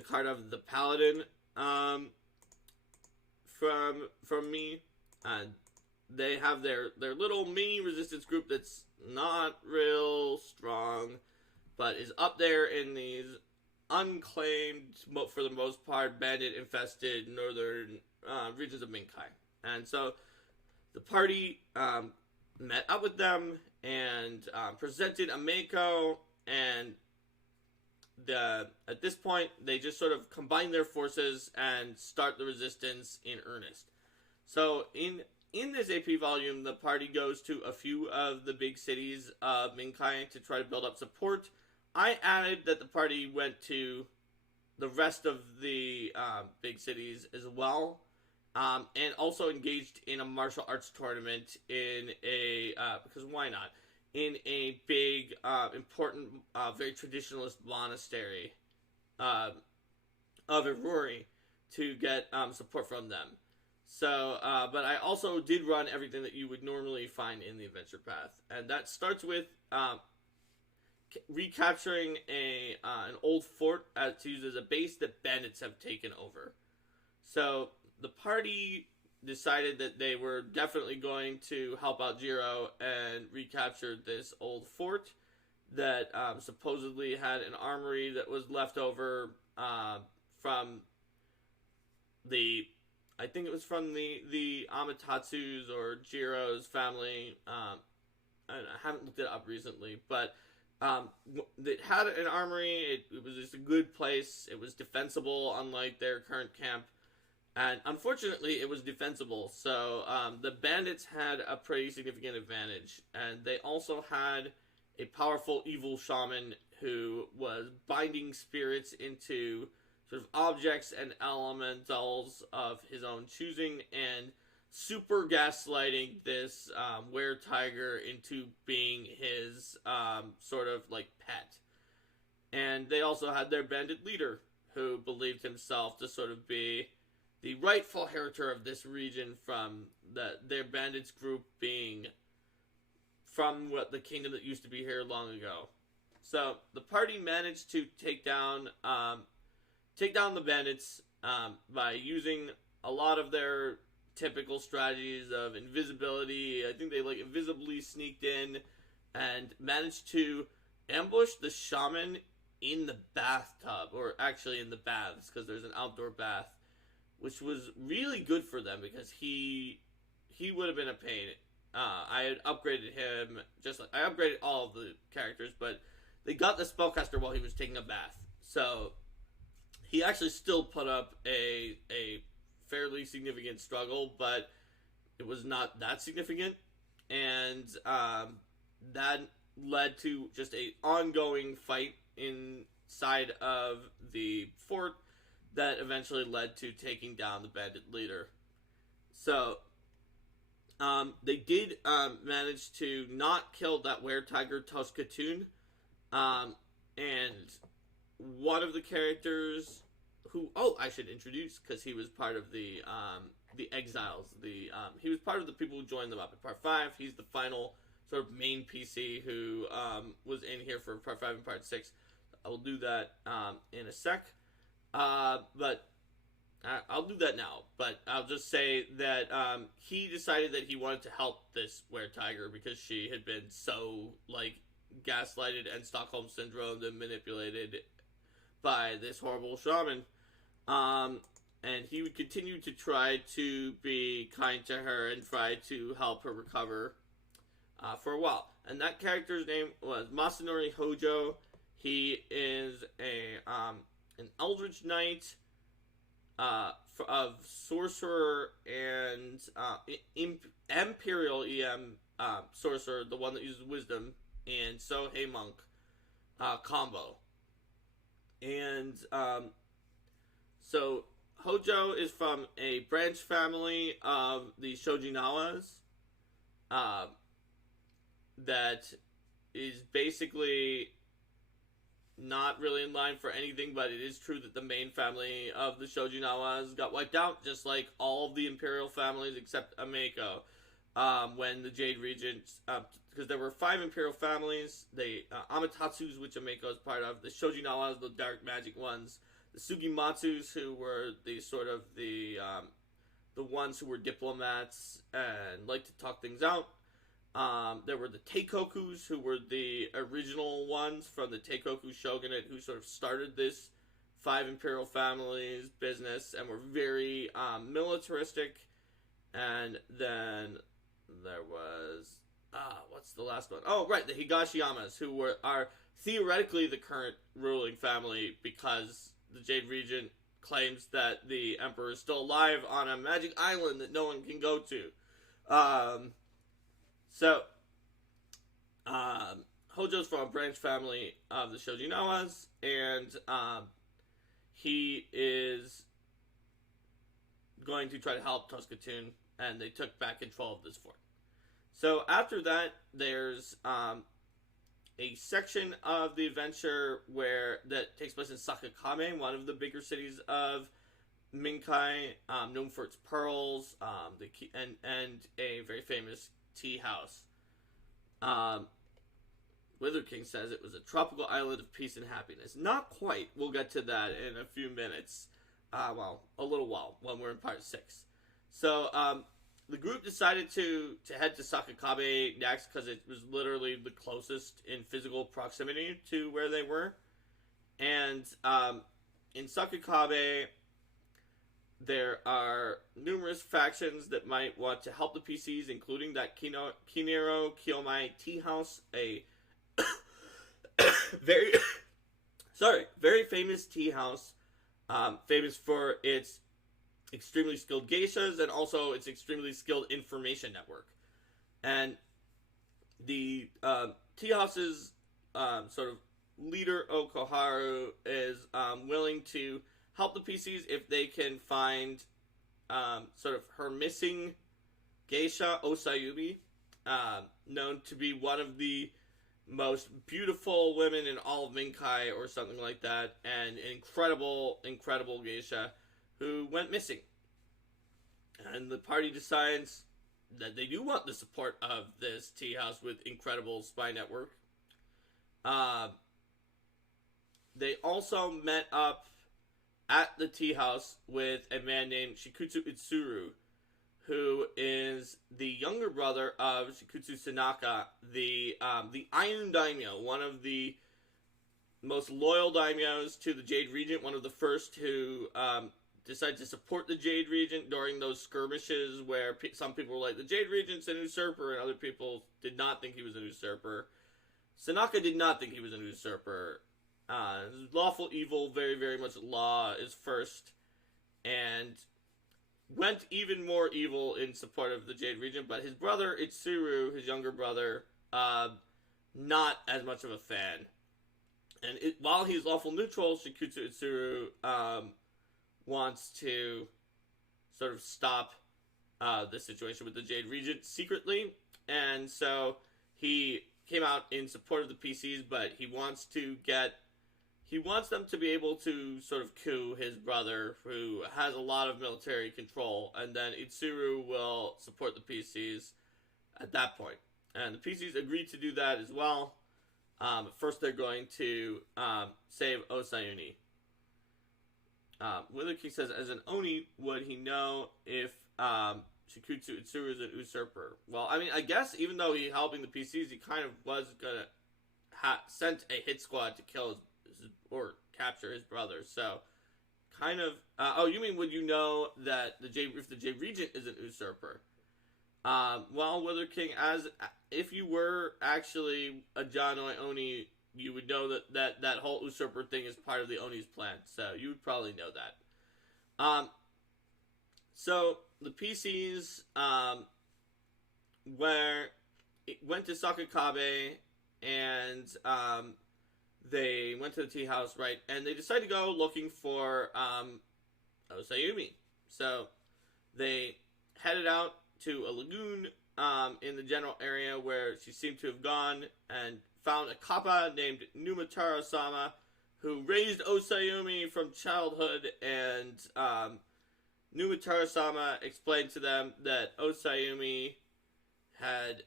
card of the Paladin from me. They have their little mini resistance group that's not real strong, but is up there in these unclaimed, for the most part, bandit-infested northern regions of Minkai. And so the party met up with them and presented a Mako, and at this point, they just sort of combine their forces and start the resistance in earnest. So in this AP volume, the party goes to a few of the big cities of Minkai to try to build up support. I added that the party went to the rest of the big cities as well, and also engaged in a martial arts tournament in a because why not? In a big, important, very traditionalist monastery of Iruri to get support from them. So, but I also did run everything that you would normally find in the adventure path, and that starts with recapturing an old fort to use as a base that bandits have taken over. So the party decided that they were definitely going to help out Jiro and recapture this old fort that supposedly had an armory that was left over from the, I think it was from the Amatatsu's or Jiro's family. I haven't looked it up recently, but it had an armory. It was just a good place. It was defensible, unlike their current camp. And unfortunately, it was defensible, so the bandits had a pretty significant advantage. And they also had a powerful evil shaman who was binding spirits into sort of objects and elementals of his own choosing and super gaslighting this were-tiger into being his sort of like pet. And they also had their bandit leader, who believed himself to sort of be the rightful inheritor of this region from their bandits group being from the kingdom that used to be here long ago. So the party managed to take down the bandits by using a lot of their typical strategies of invisibility. I think they invisibly sneaked in and managed to ambush the shaman in the bathtub, or actually in the baths, because there's an outdoor bath, which was really good for them because he would have been a pain. I had upgraded him, I upgraded all of the characters, but they got the spellcaster while he was taking a bath. So he actually still put up a fairly significant struggle, but it was not that significant. And that led to just a ongoing fight inside of the fort that eventually led to taking down the bandit leader. So, they did manage to not kill that were-tiger Toskatoon, and one of the characters who, I should introduce, because he was part of the exiles. He was part of the people who joined them up in Part 5. He's the final sort of main PC who was in here for Part 5 and Part 6. I will do that in a sec. But I'll do that now. But I'll just say that he decided that he wanted to help this were-tiger because she had been so, gaslighted and Stockholm Syndromed and manipulated by this horrible shaman. And he would continue to try to be kind to her and try to help her recover for a while. And that character's name was Masanori Hojo. He is an Eldritch Knight of Sorcerer and Imperial EM Sorcerer, the one that uses Wisdom, and Sohei Monk combo. And so Hojo is from a branch family of the Shojinawas uh, that is basically not really in line for anything, but it is true that the main family of the Shojinawas got wiped out, just like all of the imperial families except Ameko. When the Jade Regent, because there were 5 imperial families, the Amatatsus, which Ameko is part of, the Shojinawas, the dark magic ones, the Sugimatsus, who were the ones who were diplomats and liked to talk things out. There were the Teikokus, who were the original ones from the Teikoku shogunate, who sort of started this 5 imperial families business and were very militaristic. And then there was what's the last one? Oh, right, the Higashiyamas, who are theoretically the current ruling family because the Jade Regent claims that the emperor is still alive on a magic island that no one can go to. So, Hojo's from a branch family of the Shojinawas, and he is going to try to help Toskatoon, and they took back control of this fort. So after that, there's a section of the adventure that takes place in Sakakame, one of the bigger cities of Minkai, known for its pearls, and a very famous tea house. Wither King says it was a tropical island of peace and happiness. Not quite. We'll get to that in a few minutes. A little while when we're in part 6. So, the group decided to head to Sakakame next because it was literally the closest in physical proximity to where they were. And in Sakakame, there are numerous factions that might want to help the PCs, including that Kinero Kiyomai Tea House, a very famous tea house, famous for its extremely skilled geishas and also its extremely skilled information network. And the tea house's sort of leader, Okoharu, is willing to help the PCs if they can find sort of her missing geisha, Osayumi, known to be one of the most beautiful women in all of Minkai or something like that, and an incredible geisha who went missing. And the party decides that they do want the support of this tea house with incredible spy network. They also met up at the tea house with a man named Shikutsu Itsuru, who is the younger brother of Shikutsu Sanaka, the Iron Daimyo, one of the most loyal daimyos to the Jade Regent, one of the first who decided to support the Jade Regent during those skirmishes where some people were like, the Jade Regent's an usurper, and other people did not think he was an usurper. Sanaka did not think he was an usurper. Lawful evil, very, very much law is first, and went even more evil in support of the Jade Regent, but his brother, Itsuru, his younger brother, not as much of a fan. And while he's lawful neutral, Shikutsu Itsuru wants to sort of stop the situation with the Jade Regent secretly, and so he came out in support of the PCs, but he wants them to be able to sort of coup his brother, who has a lot of military control, and then Itsuru will support the PCs at that point. And the PCs agreed to do that as well. First, they're going to save Osayuni. Wither King says, as an Oni, would he know if Shikutsu Itsuru is an usurper? Well, I mean, I guess even though he's helping the PCs, he kind of was gonna sent a hit squad to kill or capture his brother. So, kind of. You mean would you know that if the Jade Regent is an usurper? Well, Wither King, if you were actually a Janoi Oni, you would know that whole usurper thing is part of the Oni's plan. So you would probably know that. So the PCs went to Sakakame and they went to the tea house, right, and they decided to go looking for Osayumi. So they headed out to a lagoon in the general area where she seemed to have gone, and found a kappa named Numataro-sama, who raised Osayumi from childhood, and Numataro-sama explained to them that Osayumi had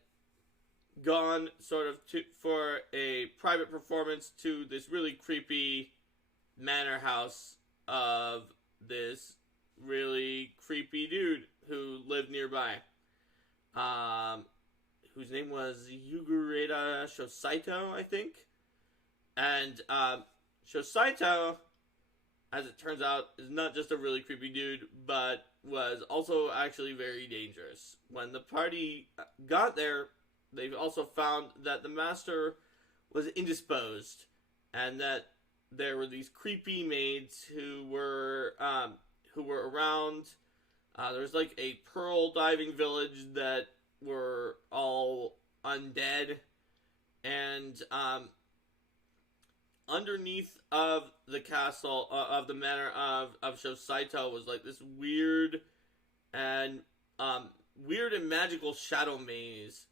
gone sort of for a private performance to this really creepy manor house of this really creepy dude who lived nearby, whose name was Yugureta Shosaito, I think. And Shosaito, as it turns out, is not just a really creepy dude, but was also actually very dangerous. When the party got there, they also found that the master was indisposed, and that there were these creepy maids who were around. There was like a pearl diving village that were all undead, and underneath of the castle of the manor of Shosaito was like this weird and magical shadow maze,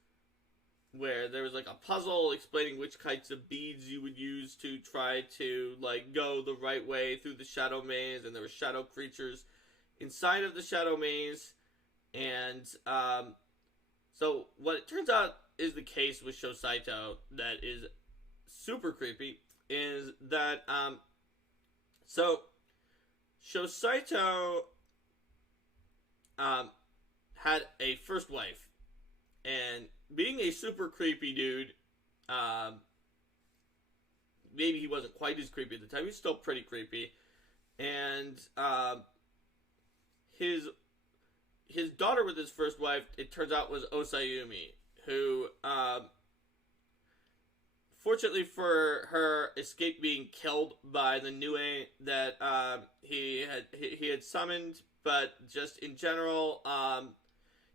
where there was like a puzzle explaining which kinds of beads you would use to try to like go the right way through the shadow maze, and there were shadow creatures inside of the shadow maze. And so what it turns out is the case with Shosaito that is super creepy is that so Shosaito had a first wife, and being a super creepy dude, maybe he wasn't quite as creepy at the time. He was still pretty creepy, and his daughter with his first wife, it turns out, was Osayumi, who fortunately for her, escaped being killed by the Nue that he had summoned. But just in general,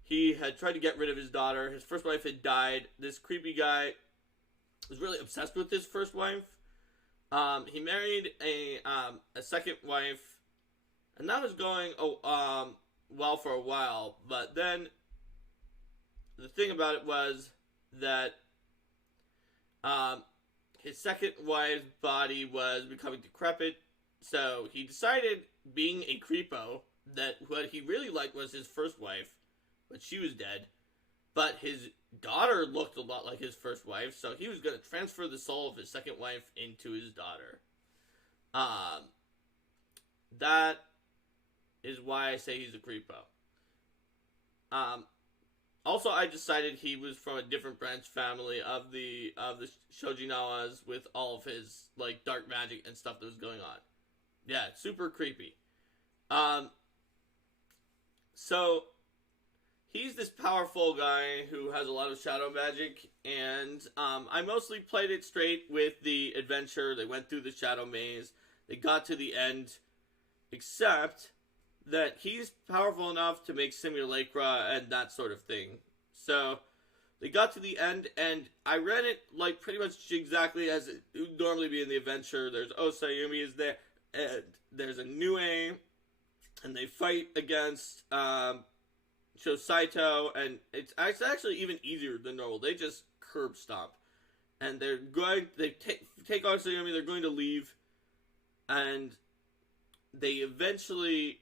he had tried to get rid of his daughter. His first wife had died. This creepy guy was really obsessed with his first wife. He married a second wife, and that was going well for a while. But then the thing about it was that his second wife's body was becoming decrepit, so he decided, being a creepo, that what he really liked was his first wife, but she was dead. But his daughter looked a lot like his first wife, so he was going to transfer the soul of his second wife into his daughter. That is why I say he's a creepo. Also, I decided he was from a different branch family of the Shojinawas, with all of his like dark magic and stuff that was going on. Yeah, super creepy. So he's this powerful guy who has a lot of shadow magic, and I mostly played it straight with the adventure. They went through the shadow maze. They got to the end, except that he's powerful enough to make simulacra and that sort of thing. So they got to the end, and I read it like pretty much exactly as it would normally be in the adventure. There's Osayumi is there, and there's a Nue, and they fight against Shosaito, and it's actually even easier than normal. They just curb stomp, and they take Osayumi. They're going to leave, and they eventually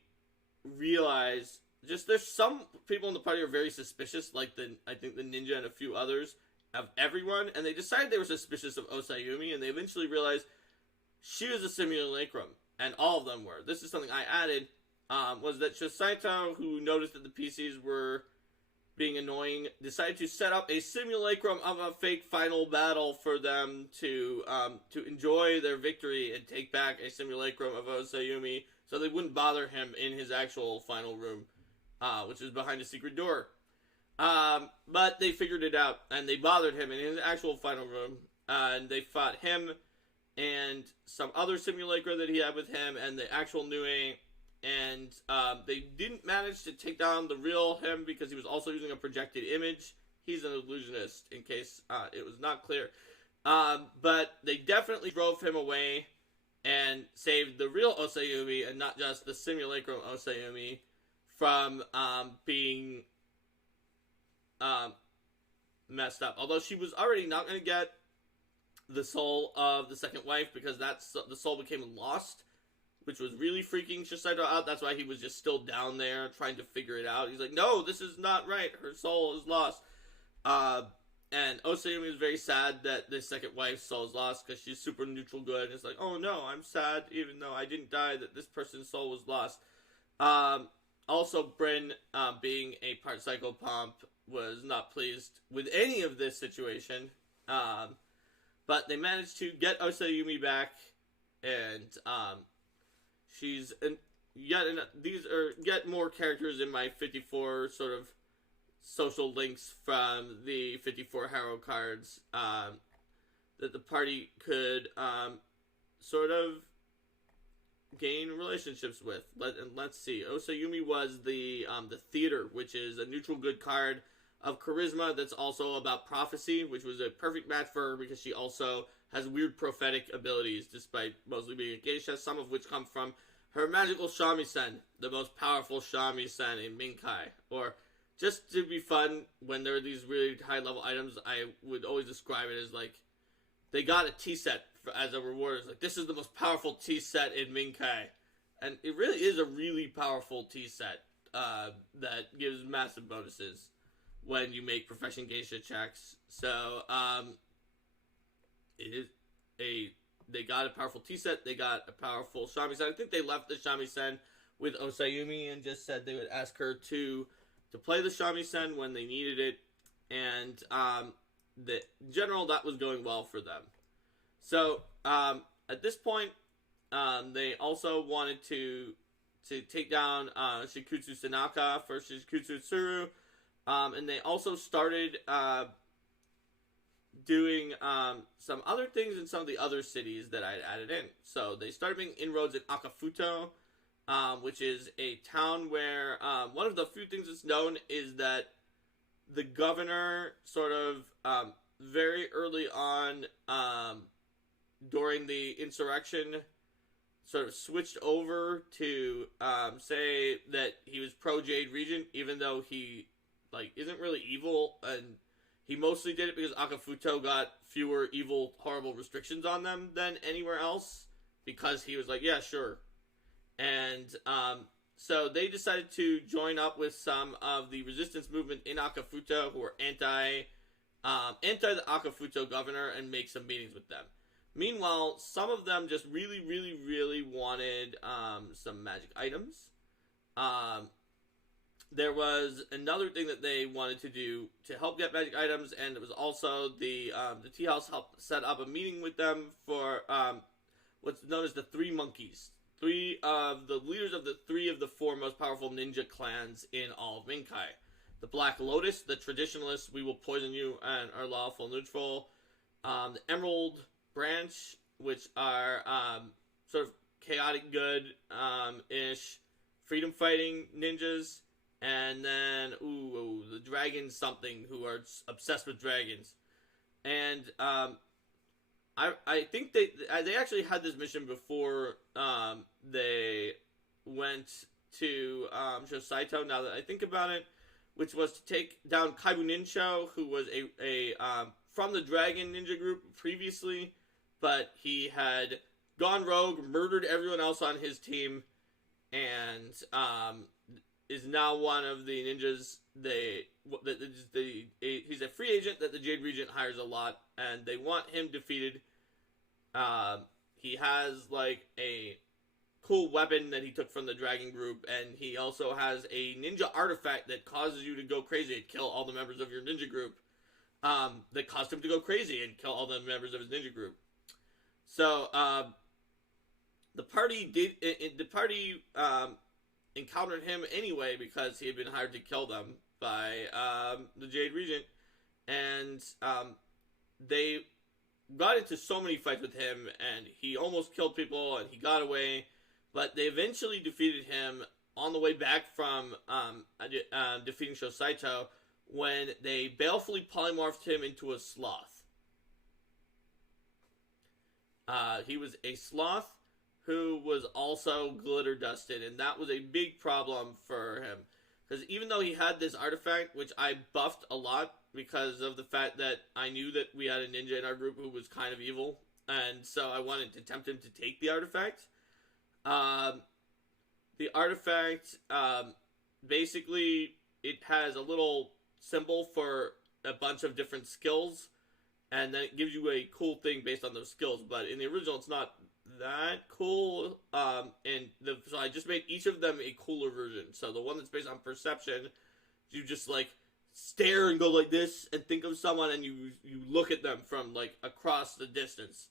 realize, just there's some people in the party are very suspicious, like I think the ninja and a few others, of everyone, and they decided they were suspicious of Osayumi, and they eventually realized she was a simulacrum, and all of them were. This is something I added, was that Shosaito, who noticed that the PCs were being annoying, decided to set up a simulacrum of a fake final battle for them to enjoy their victory and take back a simulacrum of Osayumi, so they wouldn't bother him in his actual final room, which is behind a secret door. But they figured it out, and they bothered him in his actual final room, and they fought him and some other simulacra that he had with him, and the actual Nue, and they didn't manage to take down the real him because he was also using a projected image. He's an illusionist, in case it was not clear. But they definitely drove him away and saved the real Osayumi and not just the simulacrum Osayumi from being messed up. Although she was already not going to get the soul of the second wife because the soul became lost, which was really freaking Shisaito out. That's why he was just still down there trying to figure it out. He's like, no, this is not right. Her soul is lost. And Osayumi is very sad that the second wife's soul is lost because she's super neutral good. It's like, oh no, I'm sad even though I didn't die that this person's soul was lost. Also, Bryn, being a part psychopomp, was not pleased with any of this situation. But they managed to get Osayumi back, and she's yet more characters in my 54 sort of social links from the 54 Harrow cards that the party could sort of gain relationships with. Let's see. Osayumi was the theater, which is a neutral good card of charisma that's also about prophecy, which was a perfect match for her because she also has weird prophetic abilities despite mostly being a geisha, some of which come from her magical shamisen, the most powerful shamisen in Minkai. Or just to be fun, when there are these really high level items, I would always describe it as like they got a tea set as a reward. It's like, this is the most powerful tea set in Minkai. And it really is a really powerful tea set that gives massive bonuses when you make profession geisha checks. So, they got a powerful tea set, they got a powerful shamisen. I think they left the shamisen with Osayumi and just said they would ask her to play the shamisen when they needed it. And, in general, that was going well for them. So, at this point, they also wanted to take down Shikutsu Sanaka for Shikutsu Tsuru. And they also started doing some other things in some of the other cities that I'd added in. So they started making inroads in Akafuto, which is a town where one of the few things that's known is that the governor sort of very early on during the insurrection sort of switched over to say that he was pro Jade Regent, even though he isn't really evil, and he mostly did it because Akafuto got fewer evil, horrible restrictions on them than anywhere else, because he was like, yeah, sure. And so they decided to join up with some of the resistance movement in Akafuto who were anti the Akafuto governor and make some meetings with them. Meanwhile, some of them just really, really, really wanted some magic items. There was another thing that they wanted to do to help get magic items, and it was also the tea house helped set up a meeting with them for what's known as the Three Monkeys. Three of the leaders of the three of the four most powerful ninja clans in all of Minkai. The Black Lotus, the Traditionalists, We Will Poison You, and are lawful neutral. The Emerald Branch, which are sort of chaotic good-ish freedom fighting ninjas. And then, the Dragon something, who are obsessed with dragons. And I think they actually had this mission before they went to Shosaito, now that I think about it, which was to take down Kaibu Ninsho, who was a from the Dragon Ninja group previously, but he had gone rogue, murdered everyone else on his team, and is now one of the ninjas. He's a free agent that the Jade Regent hires a lot, and they want him defeated. He has a cool weapon that he took from the Dragon group, and he also has a ninja artifact that causes you to go crazy and kill all the members of your ninja group. That caused him to go crazy and kill all the members of his ninja group. So the party encountered him anyway because he had been hired to kill them by the Jade Regent, and they got into so many fights with him, and he almost killed people, and he got away, but they eventually defeated him on the way back from defeating Shosaito when they balefully polymorphed him into a sloth. He was a sloth who was also glitter dusted, and that was a big problem for him. Because even though he had this artifact, which I buffed a lot because of the fact that I knew that we had a ninja in our group who was kind of evil, and so I wanted to tempt him to take the artifact. The artifact, basically, it has a little symbol for a bunch of different skills, and then it gives you a cool thing based on those skills. But in the original, it's not that cool. So I just made each of them a cooler version. So the one that's based on perception, you just like stare and go like this and think of someone, and you look at them from like across the distance.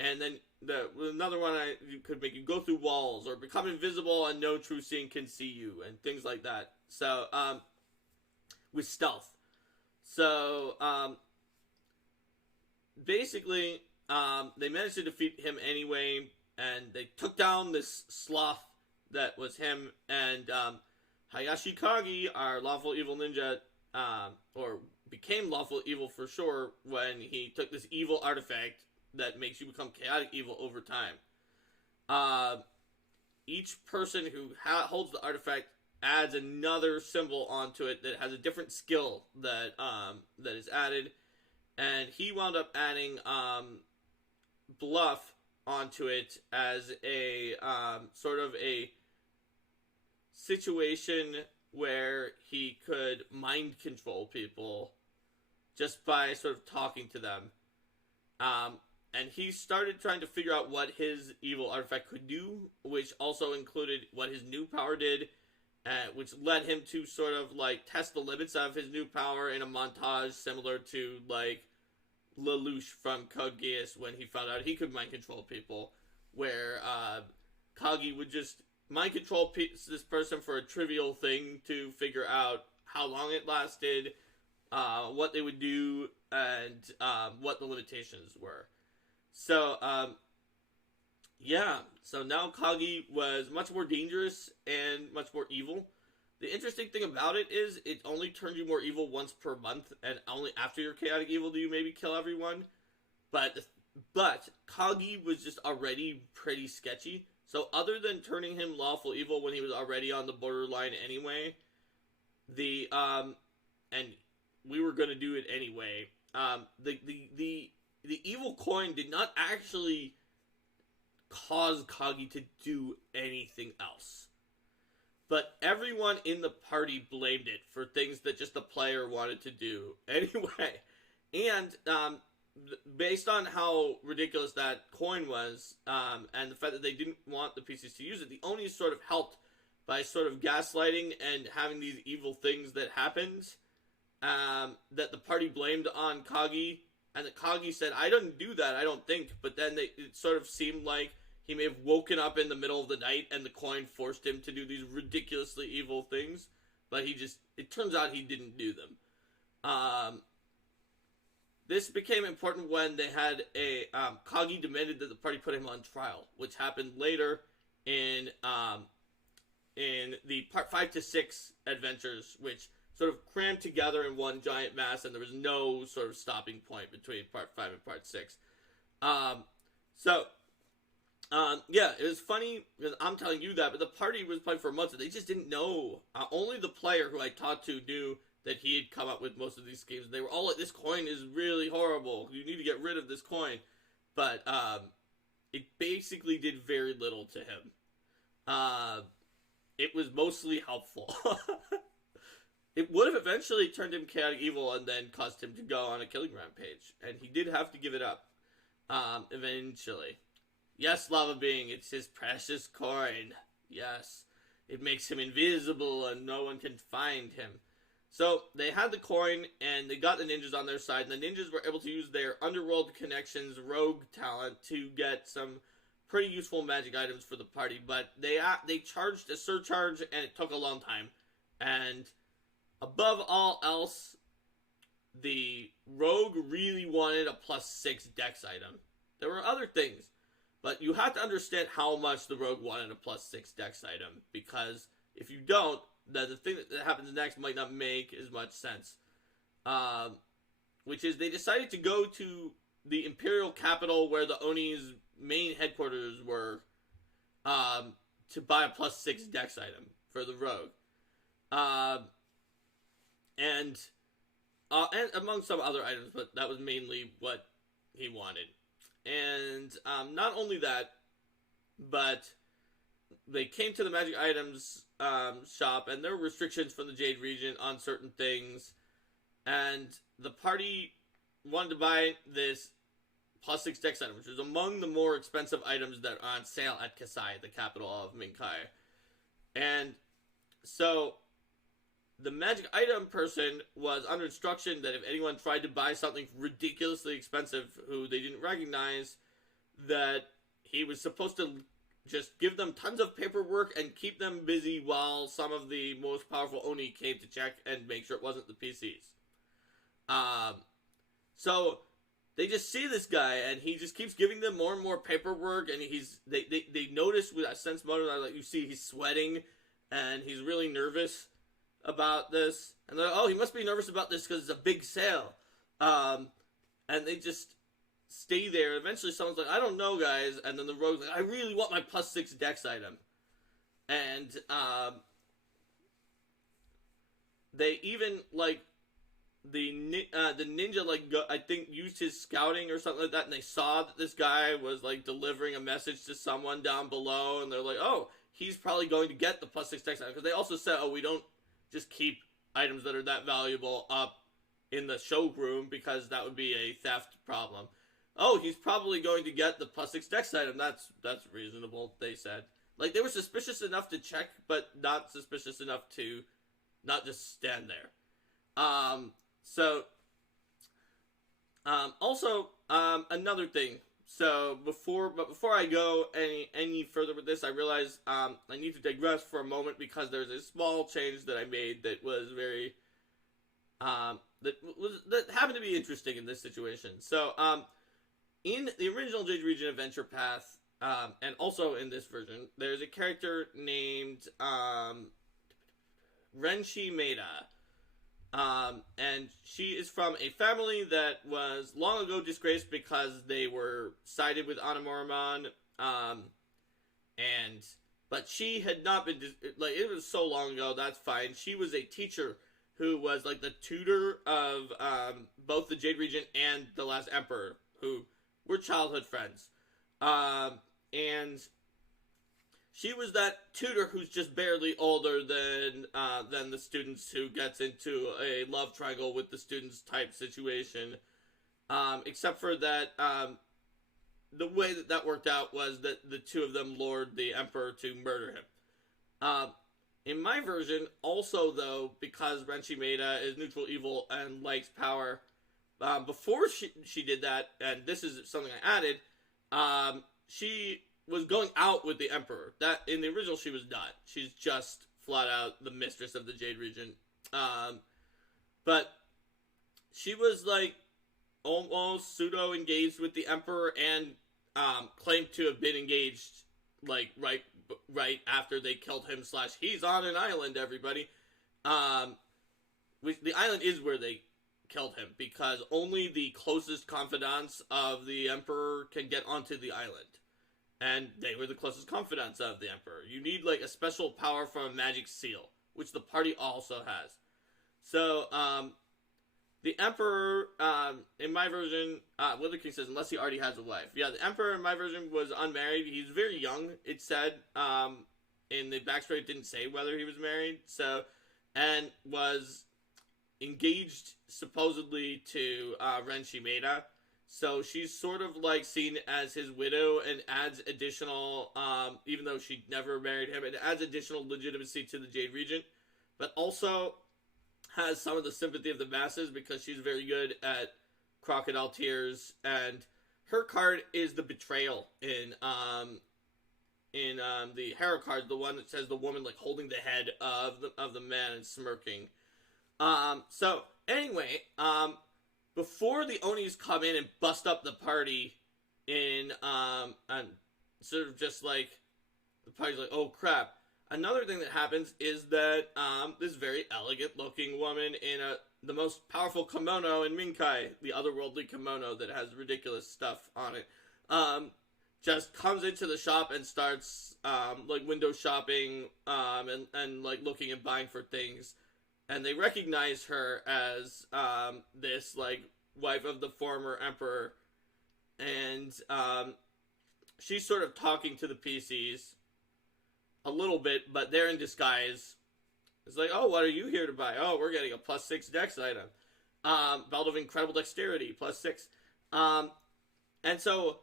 And then another one you could make you go through walls or become invisible and no true seeing can see you and things like that. So with stealth. So basically they managed to defeat him anyway, and they took down this sloth that was him, and Hayashi Kagi, our lawful evil ninja, or became lawful evil for sure when he took this evil artifact that makes you become chaotic evil over time. Each person who holds the artifact adds another symbol onto it that has a different skill that is added, and he wound up adding bluff onto it as a sort of a situation where he could mind control people just by sort of talking to them. And he started trying to figure out what his evil artifact could do, which also included what his new power did, which led him to sort of like test the limits of his new power in a montage similar to like Lelouch from Code Geass when he found out he could mind control people, where Kagi would just mind control this person for a trivial thing to figure out how long it lasted, what they would do, and what the limitations were. So, so now Kagi was much more dangerous and much more evil. The interesting thing about it is it only turns you more evil once per month, and only after you're chaotic evil do you maybe kill everyone. But Kagi was just already pretty sketchy. So other than turning him lawful evil when he was already on the borderline anyway, and we were gonna do it anyway. The evil coin did not actually cause Kagi to do anything else. But everyone in the party blamed it for things that just the player wanted to do anyway. And based on how ridiculous that coin was, and the fact that they didn't want the PCs to use it, the Oni sort of helped by sort of gaslighting and having these evil things that happened, that the party blamed on Kagi. And that Kagi said, I didn't do that, I don't think. But then it sort of seemed like he may have woken up in the middle of the night and the coin forced him to do these ridiculously evil things. But it turns out he didn't do them. This became important when they had Kagi demanded that the party put him on trial, which happened later in the part 5 to 6 adventures, which sort of crammed together in one giant mass, and there was no sort of stopping point between part 5 and part 6. It was funny, because I'm telling you that, but the party was playing for months, and they just didn't know. Only the player who I talked to knew that he had come up with most of these schemes. They were all like, this coin is really horrible. You need to get rid of this coin. But it basically did very little to him. It was mostly helpful. It would have eventually turned him chaotic evil and then caused him to go on a killing rampage. And he did have to give it up. Eventually. Yes, Lava Being, it's his precious coin. Yes. It makes him invisible and no one can find him. So, they had the coin, and they got the ninjas on their side, and the ninjas were able to use their underworld connections rogue talent to get some pretty useful magic items for the party, but they charged a surcharge, and it took a long time. And above all else, the rogue really wanted a +6 dex item. There were other things, but you have to understand how much the rogue wanted a +6 dex item, because if you don't, then the thing that happens next might not make as much sense. Which is, they decided to go to the Imperial capital where the Oni's main headquarters were, to buy a +6 dex item for the rogue. And among some other items, but that was mainly what he wanted. And not only that, but they came to the magic items shop, and there were restrictions from the Jade Regent on certain things, and the party wanted to buy this +6 dex item, which was among the more expensive items that are on sale at Kasai, the capital of Minkai. And so the magic item person was under instruction that if anyone tried to buy something ridiculously expensive who they didn't recognize, that he was supposed to just give them tons of paperwork and keep them busy while some of the most powerful Oni came to check and make sure it wasn't the PCs. So they just see this guy, and he just keeps giving them more and more paperwork, and they notice with a sense motive, like, you see he's sweating, and he's really nervous about this, and they're like, oh, he must be nervous about this because it's a big sale, and they just stay there. Eventually someone's like, I don't know, guys, and then the rogue's like, I really want my +6 dex item, and they even, like, the ninja, like, I think used his scouting or something like that, and they saw that this guy was, like, delivering a message to someone down below, and they're like, oh, he's probably going to get the +6 dex item, because they also said, oh, we don't just keep items that are that valuable up in the showroom, because that would be a theft problem. Oh, he's probably going to get the +6 dex item, that's reasonable, they said. Like, they were suspicious enough to check, but not suspicious enough to not just stand there. Also, another thing. So before I go any further with this, I realize I need to digress for a moment, because there's a small change that I made that was very that happened to be interesting in this situation. So in the original Jade Regent Adventure Path, and also in this version, there's a character named Renshi Maeda. And she is from a family that was long ago disgraced because they were sided with Anamuraman, but she had not been, like, it was so long ago, that's fine. She was a teacher who was, like, the tutor of, both the Jade Regent and the last Emperor, who were childhood friends. And she was that tutor who's just barely older than the students, who gets into a love triangle with the students type situation. Except for that, the way that worked out was that the two of them lured the Emperor to murder him. In my version, also though, because Renshi Maeda is neutral evil and likes power, before she did that, and this is something I added, she was going out with the Emperor. That in the original she was not. She's just flat out the mistress of the Jade Regent. But she was, like, almost pseudo engaged with the Emperor, and claimed to have been engaged, like, right after they killed him. / he's on an island, everybody. The island is where they killed him, because only the closest confidants of the Emperor can get onto the island. And they were the closest confidants of the Emperor. You need, like, a special power from a magic seal, which the party also has. So, the Emperor, in my version, Wither King says, unless he already has a wife. Yeah, the Emperor in my version was unmarried. He's very young, it said. In the backstory, it didn't say whether he was married. So, and was engaged, supposedly, to Renshi Maeda. So she's sort of, like, seen as his widow, and adds additional, even though she never married him, it adds additional legitimacy to the Jade Regent, but also has some of the sympathy of the masses, because she's very good at crocodile tears, and her card is the betrayal in the Hera card, the one that says the woman, like, holding the head of the man and smirking. So, anyway, before the Onis come in and bust up the party and sort of just, like, the party's like, oh crap. Another thing that happens is that, this very elegant looking woman in the most powerful kimono in Minkai, the otherworldly kimono that has ridiculous stuff on it, just comes into the shop and starts like window shopping and like looking and buying for things, and they recognize her as this like wife of the former emperor, and she's sort of talking to the PCs a little bit, but they're in disguise. It's like, oh, what are you here to buy? Oh, we're getting a +6 dex item. Belt of incredible dexterity, +6. And so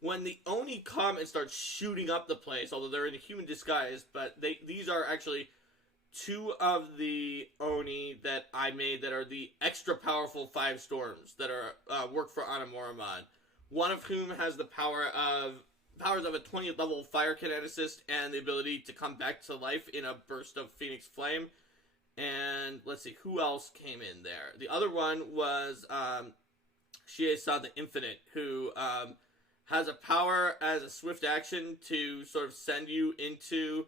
when the Oni come and start shooting up the place, although they're in a human disguise, but these are actually two of the Oni that I made that are the extra powerful 5 storms that are work for Anamoramon. One of whom has the powers of a 20th level fire kineticist and the ability to come back to life in a burst of phoenix flame. And let's see, who else came in there? The other one was Shiesa the Infinite, who has a power as a swift action to sort of send you into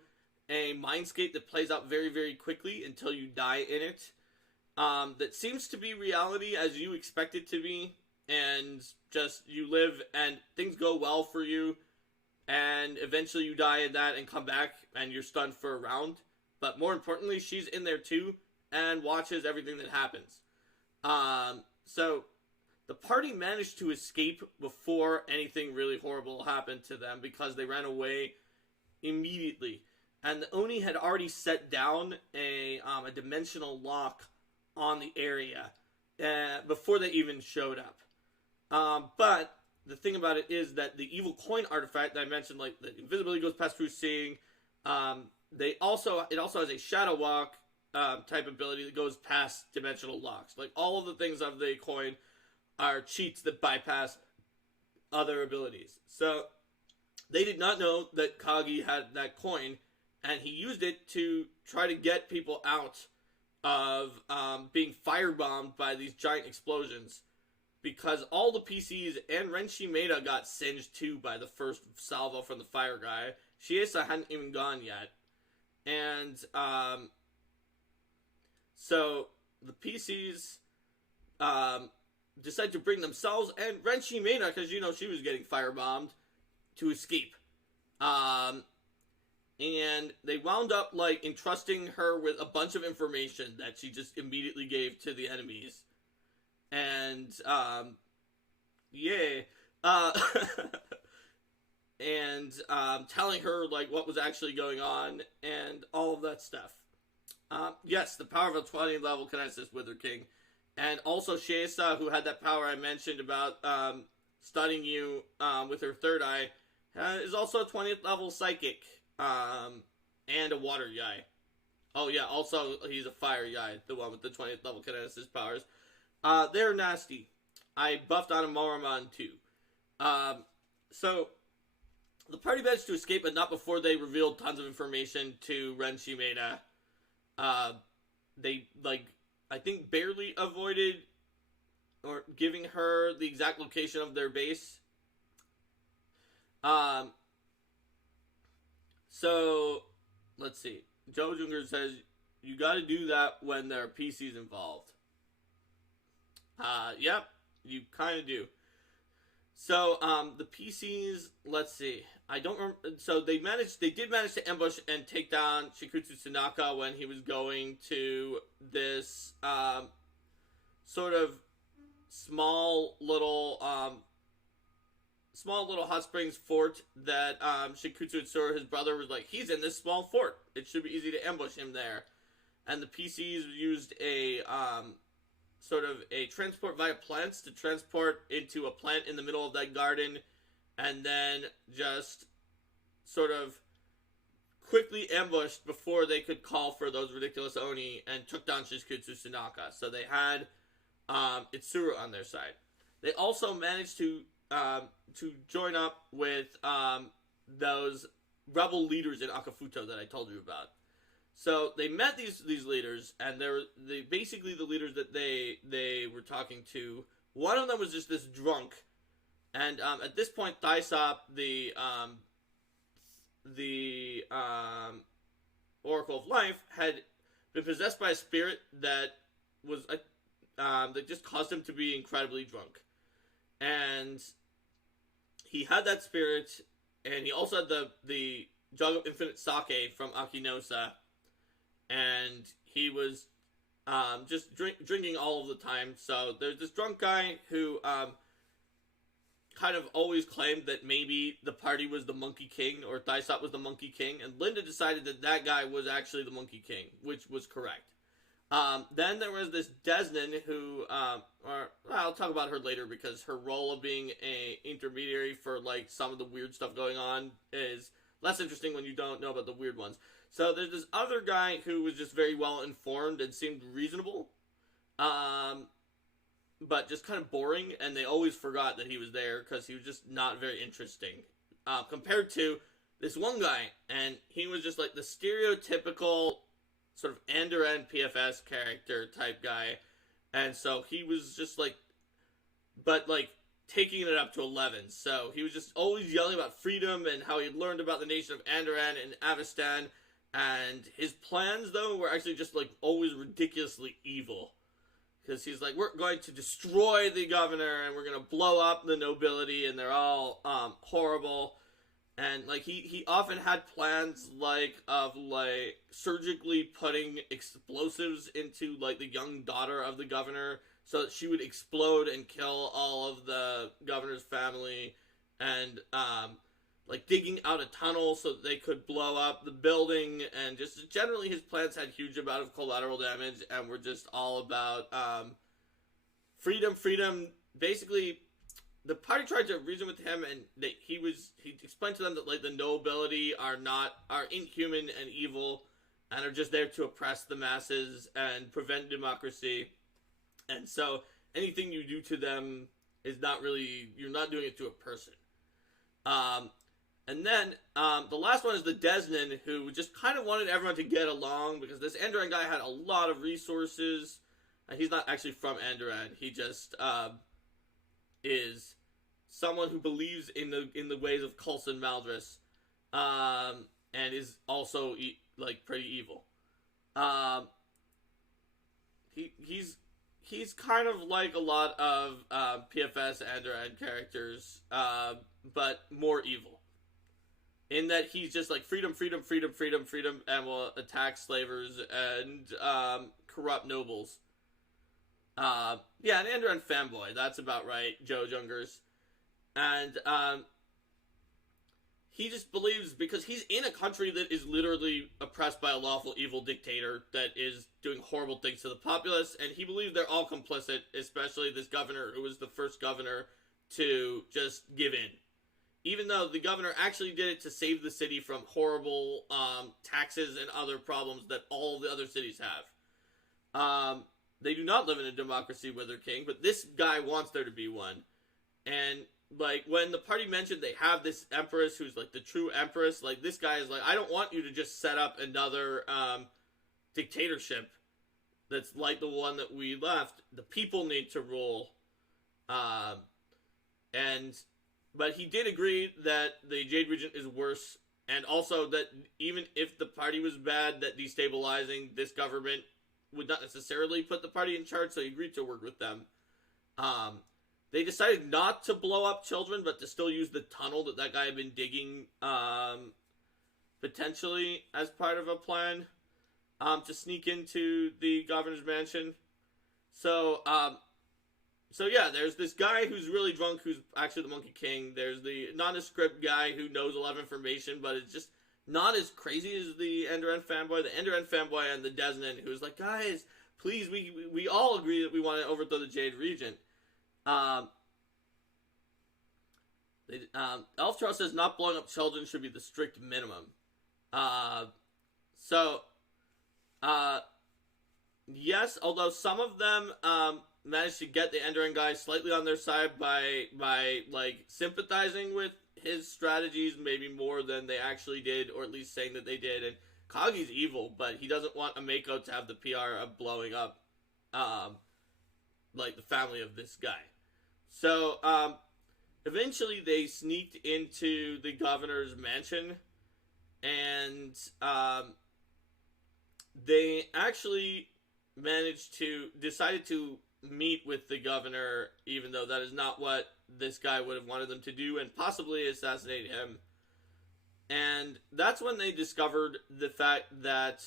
a mindscape that plays out very, very quickly until you die in it. That seems to be reality as you expect it to be, and just you live and things go well for you, and eventually you die in that and come back and you're stunned for a round. But more importantly, she's in there too and watches everything that happens. So the party managed to escape before anything really horrible happened to them because they ran away immediately. And the Oni had already set down a dimensional lock on the area before they even showed up. But the thing about it is that the evil coin artifact that I mentioned, like the invisibility goes past through seeing, it also has a shadow walk type ability that goes past dimensional locks. Like all of the things of the coin are cheats that bypass other abilities. So they did not know that Kagi had that coin, and he used it to try to get people out of being firebombed by these giant explosions. Because all the PCs and Renshi Maeda got singed too by the first salvo from the fire guy. Shiesa hadn't even gone yet. And so the PCs decided to bring themselves and Renshi Maeda, because you know she was getting firebombed, to escape. And they wound up like entrusting her with a bunch of information that she just immediately gave to the enemies. And and telling her like what was actually going on and all of that stuff. Yes, the power of a 20 level kinesis Wither King, and also Shiesa, who had that power I mentioned about stunning you with her third eye, is also a 20th level psychic and a water guy. Oh yeah, also he's a fire guy, the one with the 20th level kinesis powers. They're nasty. I buffed on Moramon too. So the party managed to escape, but not before they revealed tons of information to Renshi Maeda. They I think barely avoided or giving her the exact location of their base. So let's see. Joe Junger says you got to do that when there are PCs involved. Yep, you kind of do. So, the PCs, let's see. I don't remember. So they did manage to ambush and take down Shikutsu Tanaka when he was going to this, sort of small little hot springs fort that, Shikutsu Tsuru, his brother, was like, he's in this small fort. It should be easy to ambush him there. And the PCs used a, sort of a transport via plants to transport into a plant in the middle of that garden, and then just sort of quickly ambushed before they could call for those ridiculous Oni and took down Shikutsu Tanaka. So they had Itsuru on their side. They also managed to join up with those rebel leaders in Akafuto that I told you about. So they met these leaders, and they basically the leaders that they were talking to. One of them was just this drunk, and at this point, Thaisop, the Oracle of Life, had been possessed by a spirit that was that just caused him to be incredibly drunk. And he had that spirit, and he also had the jug of infinite sake from Akinosa, and he was just drinking all of the time. So there's this drunk guy who kind of always claimed that maybe the party was the Monkey King, or Thaisat was the Monkey King, and Linda decided that that guy was actually the Monkey King, which was correct. Then there was this Desnan who, or I'll talk about her later because her role of being a intermediary for like some of the weird stuff going on is less interesting when you don't know about the weird ones. So there's this other guy who was just very well informed and seemed reasonable, but just kind of boring, and they always forgot that he was there because he was just not very interesting. Compared to this one guy, and he was just like the stereotypical sort of Andoran PFS character type guy, and so he was just like, but like taking it up to 11. So he was just always yelling about freedom and how he learned about the nation of Andoran and Avestan, and his plans though were actually just like always ridiculously evil. Because he's like, we're going to destroy the governor, and we're going to blow up the nobility, and they're all horrible. And like he often had plans like of like surgically putting explosives into like the young daughter of the governor, so that she would explode and kill all of the governor's family, and like digging out a tunnel so that they could blow up the building, and just generally his plans had huge amount of collateral damage and were just all about freedom. Basically, the party tried to reason with him, and he explained to them that like the nobility are inhuman and evil, and are just there to oppress the masses and prevent democracy, and so anything you do to them is not really, you're not doing it to a person. And then, the last one is the Desnan, who just kind of wanted everyone to get along, because this Andoran guy had a lot of resources. And he's not actually from Andoran. He just, is someone who believes in the ways of Coulson Valdris, and is also, like, pretty evil. He's kind of like a lot of, PFS Andoran characters, but more evil. In that he's just like freedom, and will attack slavers and corrupt nobles. An Andoran fanboy, that's about right, Joe Jungers. And he just believes, because he's in a country that is literally oppressed by a lawful evil dictator that is doing horrible things to the populace, and he believes they're all complicit, especially this governor who was the first governor to just give in. Even though the governor actually did it to save the city from horrible taxes and other problems that all the other cities have. They do not live in a democracy with their king, but this guy wants there to be one. And, like, when the party mentioned they have this empress who's, like, the true empress, like, this guy is like, I don't want you to just set up another dictatorship that's like the one that we left. The people need to rule. But he did agree that the Jade Regent is worse, and also that even if the party was bad, that destabilizing this government would not necessarily put the party in charge, so he agreed to work with them. They decided not to blow up children, but to still use the tunnel that guy had been digging, potentially as part of a plan, to sneak into the governor's mansion. So yeah, there's this guy who's really drunk, who's actually the Monkey King. There's the nondescript guy who knows a lot of information, but it's just not as crazy as the Andoran fanboy. The Andoran fanboy and the Desnan, who's like, guys, please, we all agree that we want to overthrow the Jade Regent. Elf Charles says not blowing up children should be the strict minimum. Yes, although some of them, managed to get the Andoran guy slightly on their side by like sympathizing with his strategies maybe more than they actually did, or at least saying that they did. And Kagi's evil, but he doesn't want Ameko to have the PR of blowing up like the family of this guy. So eventually they sneaked into the governor's mansion, and they actually decided to meet with the governor, even though that is not what this guy would have wanted them to do, and possibly assassinate him. And that's when they discovered the fact that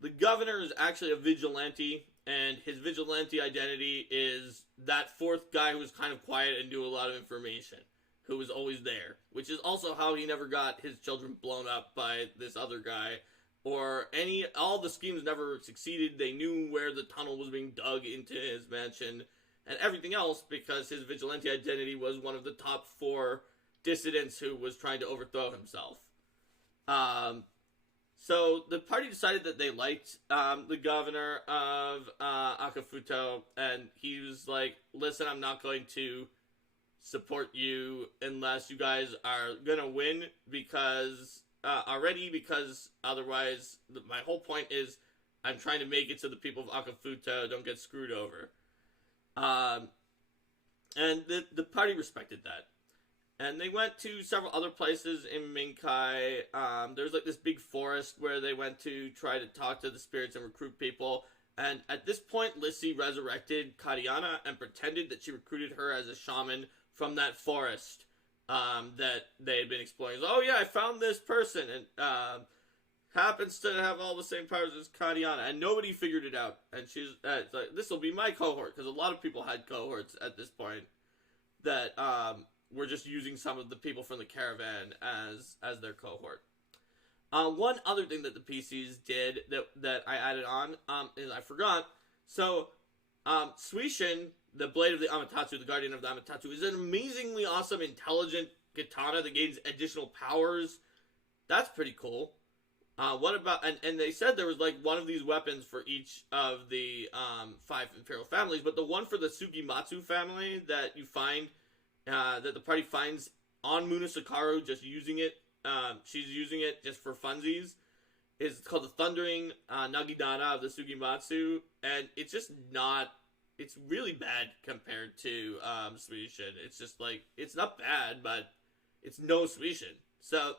the governor is actually a vigilante, and his vigilante identity is that fourth guy who was kind of quiet and knew a lot of information, who was always there, which is also how he never got his children blown up by this other guy, or all the schemes never succeeded. They knew where the tunnel was being dug into his mansion, and everything else, because his vigilante identity was one of the top 4 dissidents who was trying to overthrow himself. So the party decided that they liked the governor of Akafuto, and he was like, listen, I'm not going to support you unless you guys are gonna win, because otherwise my whole point is I'm trying to make it so the people of Akafuto don't get screwed over. And the party respected that. And they went to several other places in Minkai. There's like this big forest where they went to try to talk to the spirits and recruit people. And at this point, Lissy resurrected Kariana and pretended that she recruited her as a shaman from that forest that they had been exploring. So, oh yeah, I found this person, and happens to have all the same powers as Kariana, and nobody figured it out. And she's like, this will be my cohort, because a lot of people had cohorts at this point that were just using some of the people from the caravan as their cohort. One other thing that the PCs did that I added on is I forgot. So, Suishin, the Blade of the Amaterasu, the Guardian of the Amaterasu, is an amazingly awesome, intelligent katana that gains additional powers. That's pretty cool. What about, and they said there was like one of these weapons for each of the 5 imperial families, but the one for the Sugimatsu family that you find, that the party finds on Munasakaru, just using it, she's using it just for funsies, is called the Thundering Naginata of the Sugimatsu, and it's just not, it's really bad compared to Suishin. It's just like, it's not bad, but it's no Suishin. So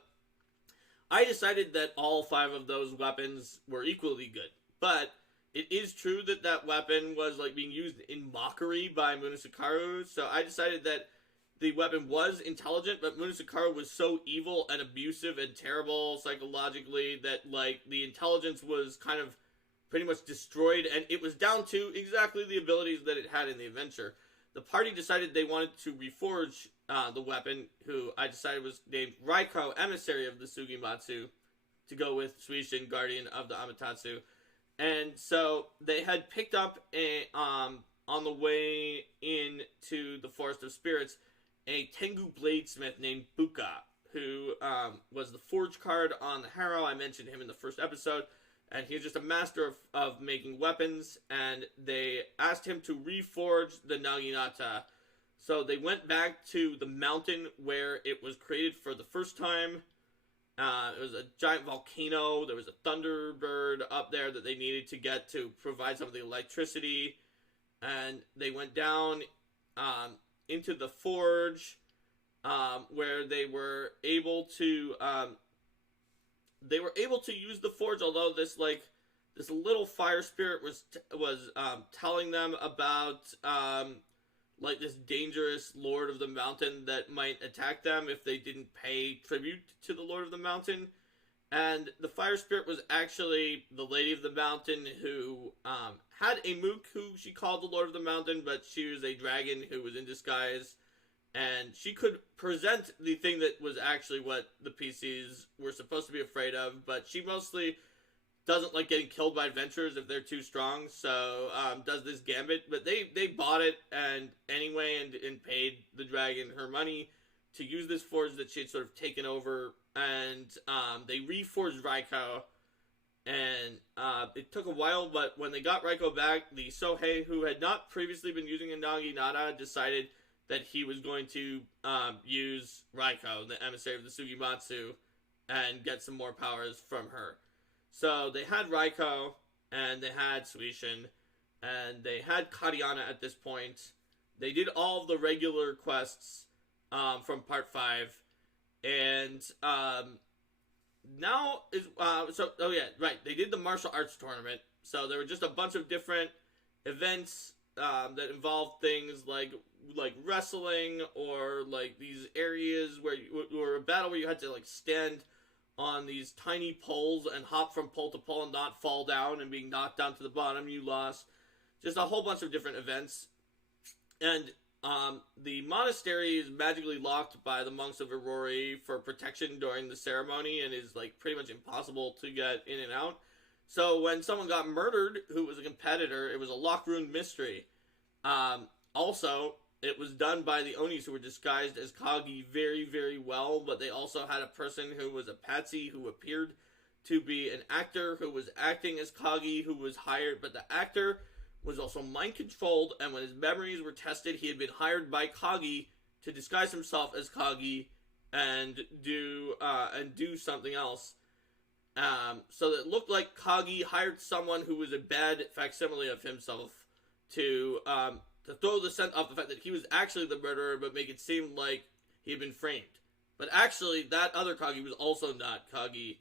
I decided that all 5 of those weapons were equally good, but it is true that that weapon was like being used in mockery by Munasakaru, so I decided that the weapon was intelligent, but Munasakaru was so evil and abusive and terrible psychologically that like the intelligence was kind of pretty much destroyed, and it was down to exactly the abilities that it had in the adventure. The party decided they wanted to reforge the weapon, who I decided was named Raiko, Emissary of the Sugimatsu, to go with Suishin, Guardian of the Amaterasu. And so they had picked up on the way into the Forest of Spirits a Tengu bladesmith named Buka, who was the forge card on the Harrow. I mentioned him in the first episode. And he's just a master of making weapons, and they asked him to reforge the Naginata. So they went back to the mountain where it was created for the first time. It was a giant volcano. There was a thunderbird up there that they needed to get to provide some of the electricity. And they went down into the forge, where they were able to use the forge, although this little fire spirit was telling them about like this dangerous Lord of the Mountain that might attack them if they didn't pay tribute to the Lord of the Mountain. And the fire spirit was actually the Lady of the Mountain, who had a mook who she called the Lord of the Mountain, but she was a dragon who was in disguise. And she could present the thing that was actually what the PCs were supposed to be afraid of, but she mostly doesn't like getting killed by adventurers if they're too strong, so does this gambit. But they bought it anyway and paid the dragon her money to use this forge that she had sort of taken over, and they reforged Raiko. And it took a while, but when they got Raiko back, the Sohei, who had not previously been using a Naginata, decided that he was going to use Raiko, the emissary of the Sugimatsu, and get some more powers from her. So they had Raiko, and they had Suishin, and they had Kariana at this point. They did all of the regular quests from Part 5, and now is... they did the martial arts tournament, so there were just a bunch of different events that involved things like wrestling, or like these areas or a battle where you had to like stand on these tiny poles and hop from pole to pole and not fall down and being knocked down to the bottom. You lost. Just a whole bunch of different events. And the monastery is magically locked by the monks of Aurori for protection during the ceremony, and is like pretty much impossible to get in and out. So when someone got murdered who was a competitor, it was a lock room mystery. Also, it was done by the Onis, who were disguised as Kagi very, very well, but they also had a person who was a patsy who appeared to be an actor who was acting as Kagi, who was hired, but the actor was also mind controlled, and when his memories were tested, he had been hired by Kagi to disguise himself as Kagi and do something else. So it looked like Kagi hired someone who was a bad facsimile of himself to throw the scent off the fact that he was actually the murderer, but make it seem like he had been framed. But actually, that other Kagi was also not Kagi,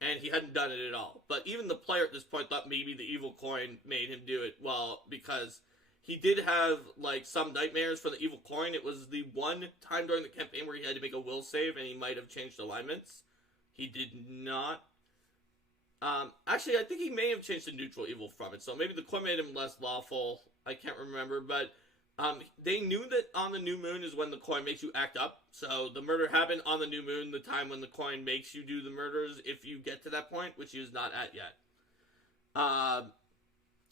and he hadn't done it at all. But even the player at this point thought maybe the evil coin made him do it. Well, because he did have like some nightmares for the evil coin. It was the one time during the campaign where he had to make a will save, and he might have changed alignments. He did not. Actually, I think he may have changed to neutral evil from it, so maybe the coin made him less lawful. I can't remember, but they knew that on the new moon is when the coin makes you act up, so the murder happened on the new moon, the time when the coin makes you do the murders, if you get to that point, which he is not at yet.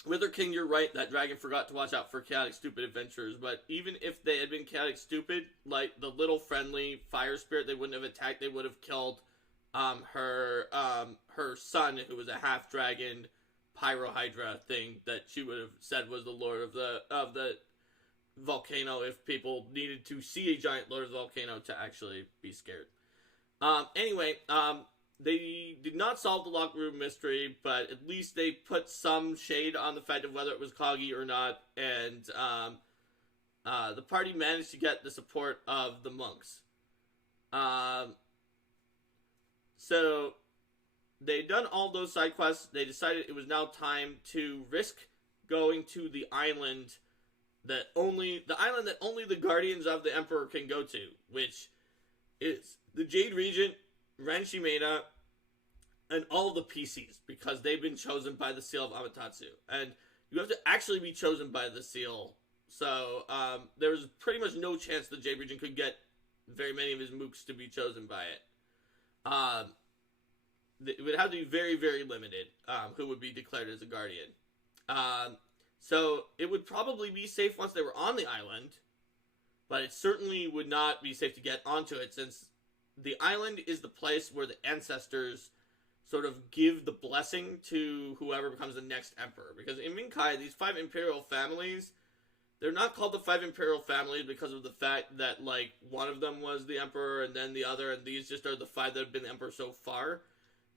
Wither King, you're right, that dragon forgot to watch out for chaotic stupid adventurers, but even if they had been chaotic stupid, like the little friendly fire spirit, they wouldn't have attacked, they would have killed her son, who was a half dragon pyrohydra thing that she would have said was the lord of the volcano, if people needed to see a giant lord of the volcano to actually be scared. Anyway, they did not solve the locked room mystery, but at least they put some shade on the fact of whether it was Kagi or not, and the party managed to get the support of the monks. So they'd done all those side quests. They decided it was now time to risk going to the island that only the guardians of the Emperor can go to, which is the Jade Regent, Ren Shimeda, and all the PCs, because they've been chosen by the seal of Amaterasu. And you have to actually be chosen by the seal. So there was pretty much no chance the Jade Regent could get very many of his mooks to be chosen by it. It would have to be very, very limited who would be declared as a guardian. So it would probably be safe once they were on the island, but it certainly would not be safe to get onto it, since the island is the place where the ancestors sort of give the blessing to whoever becomes the next emperor. Because in Minkai, these 5 imperial families, they're not called the 5 imperial families because of the fact that, like, one of them was the emperor and then the other, and these just are the 5 that have been the emperor so far.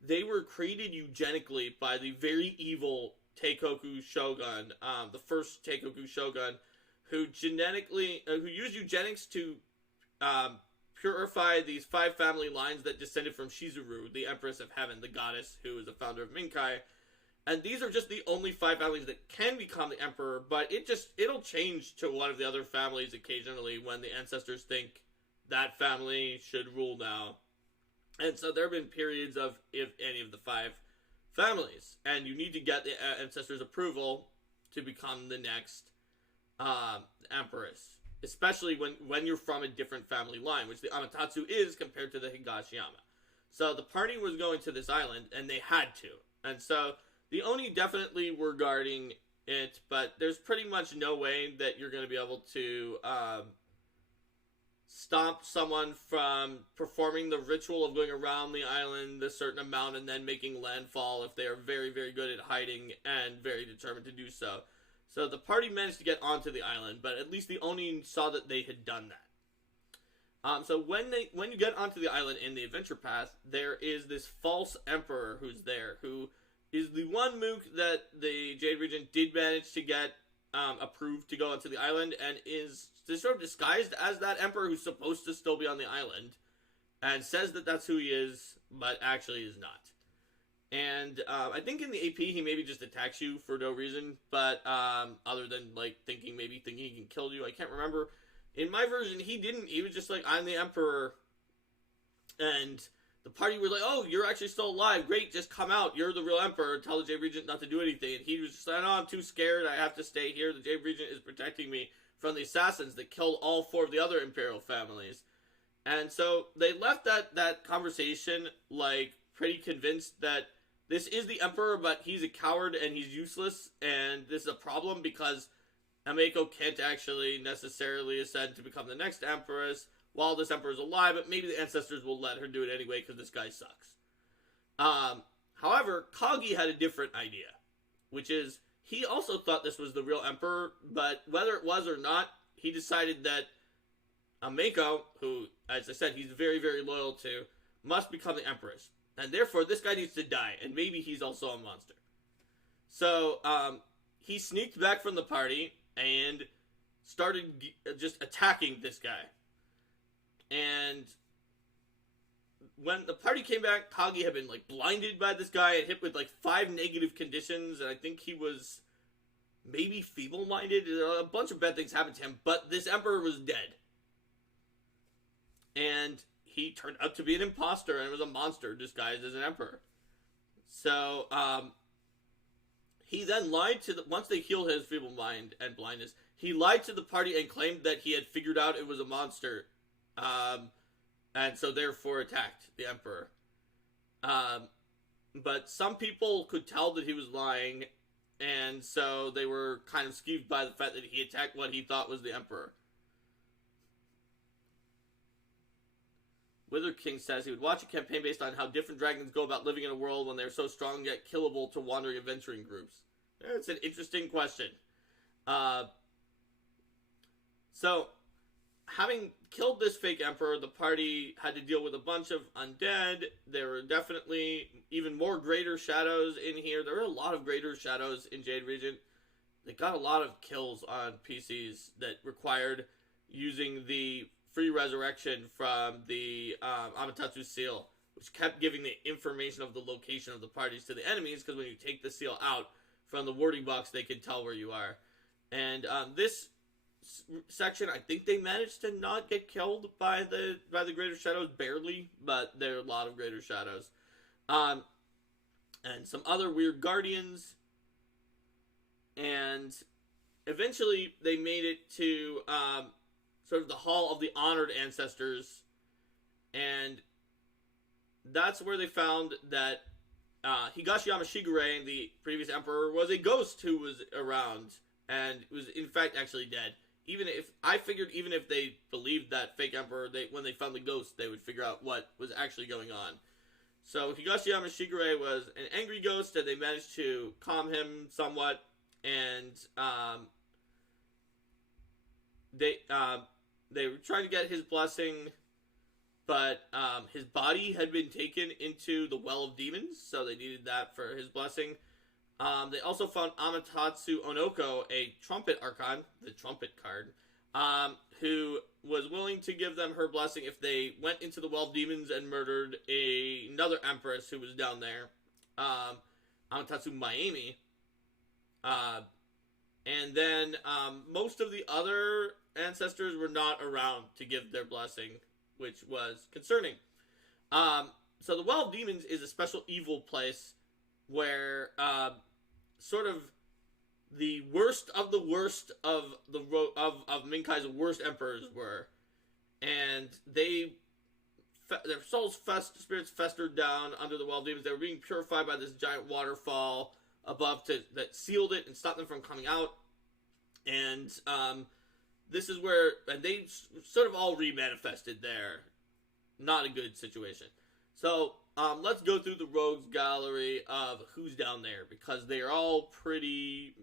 They were created eugenically by the very evil Teikoku Shogun, the first Teikoku Shogun, who used eugenics to purify these 5 family lines that descended from Shizuru, the Empress of Heaven, the goddess who is the founder of Minkai. And these are just the only 5 families that can become the emperor, but it'll change to one of the other families occasionally when the ancestors think that family should rule now. And so there have been periods of, if any of the 5 families, and you need to get the ancestors' approval to become the next empress, especially when you're from a different family line, which the Amaterasu is compared to the Higashiyama. So the party was going to this island, and they had to. And so the Oni definitely were guarding it, but there's pretty much no way that you're going to be able to stop someone from performing the ritual of going around the island a certain amount and then making landfall if they are very, very good at hiding and very determined to do so. So the party managed to get onto the island, but at least the Oni saw that they had done that. So when you get onto the island in the adventure path, there is this false emperor who's there, who is the one mook that the Jade Regent did manage to get approved to go onto the island, and is sort of disguised as that emperor who's supposed to still be on the island, and says that that's who he is, but actually is not. And I think in the AP he maybe just attacks you for no reason, but other than like thinking he can kill you. I can't remember. In my version, he didn't. He was just like, I'm the Emperor, and the party was like, oh, you're actually still alive. Great, just come out. You're the real Emperor. Tell the Jade Regent not to do anything. And he was just like, no, I'm too scared. I have to stay here. The Jade Regent is protecting me from the assassins that killed all 4 of the other Imperial families. And so they left that conversation like pretty convinced that this is the Emperor, but he's a coward and he's useless, and this is a problem because Ameko can't actually necessarily ascend to become the next Empress while this Emperor is alive, but maybe the ancestors will let her do it anyway because this guy sucks. However, Kagi had a different idea, which is he also thought this was the real Emperor, but whether it was or not, he decided that Ameko, who, as I said, he's very, very loyal to, must become the Empress. And therefore, this guy needs to die, and maybe he's also a monster. So, he sneaked back from the party and started just attacking this guy. And when the party came back, Kagi had been like blinded by this guy and hit with like 5 negative conditions, and I think he was maybe feeble-minded. A bunch of bad things happened to him, but this Emperor was dead. And he turned out to be an imposter and was a monster disguised as an Emperor. So, he then lied to once they healed his feeble mind and blindness, he lied to the party and claimed that he had figured out it was a monster. And so therefore attacked the Emperor. But some people could tell that he was lying, and so they were kind of skeeved by the fact that he attacked what he thought was the Emperor. Wither King says he would watch a campaign based on how different dragons go about living in a world when they're so strong yet killable to wandering adventuring groups. It's an interesting question. So, having killed this fake Emperor, the party had to deal with a bunch of undead. There were definitely even more Greater Shadows in here. There were a lot of Greater Shadows in Jade Regent. They got a lot of kills on PCs that required using the free resurrection from the Amaterasu seal, which kept giving the information of the location of the parties to the enemies, because when you take the seal out from the warding box, they can tell where you are. And this section, I think they managed to not get killed by the Greater Shadows, barely, but there are a lot of Greater Shadows. And some other weird Guardians. And eventually they made it to sort of the Hall of the Honored Ancestors, and that's where they found that Higashiyama Shigure, the previous emperor, was a ghost who was around, and was in fact actually dead. Even if they believed that fake emperor, when they found the ghost, they would figure out what was actually going on. So Higashiyama Shigure was an angry ghost, and they managed to calm him somewhat, and they were trying to get his blessing, but his body had been taken into the Well of Demons, so they needed that for his blessing. They also found Amaterasu Onoko, a trumpet archon, the trumpet card, who was willing to give them her blessing if they went into the Well of Demons and murdered another empress who was down there, Amaterasu Miami. And then most of the other ancestors were not around to give their blessing, which was concerning. So the Well of Demons is a special evil place where sort of the worst of the worst of Minkai's worst emperors were, and their spirits festered down under the Well of Demons. They were being purified by this giant waterfall above that sealed it and stopped them from coming out. And this is where they sort of all remanifested there. Not a good situation. So let's go through the rogues gallery of who's down there, because they are all pretty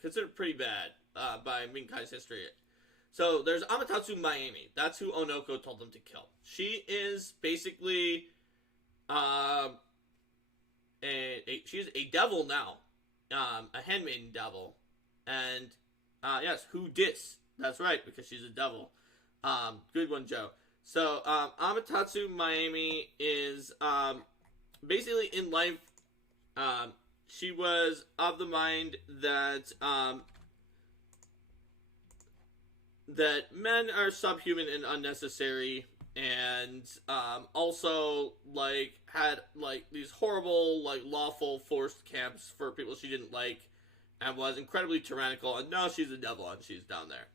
considered pretty bad by Minkai's history. So there's Amaterasu Miami. That's who Onoko told them to kill. She is basically she's a devil now, a handmaiden devil, and yes, who dis? That's right, because she's a devil. Good one, Joe. So Amaterasu Miami is basically in life, um, she was of the mind that that men are subhuman and unnecessary, and also like had like these horrible like lawful forced camps for people she didn't like, and was incredibly tyrannical. And no, she's the devil, and she's down there.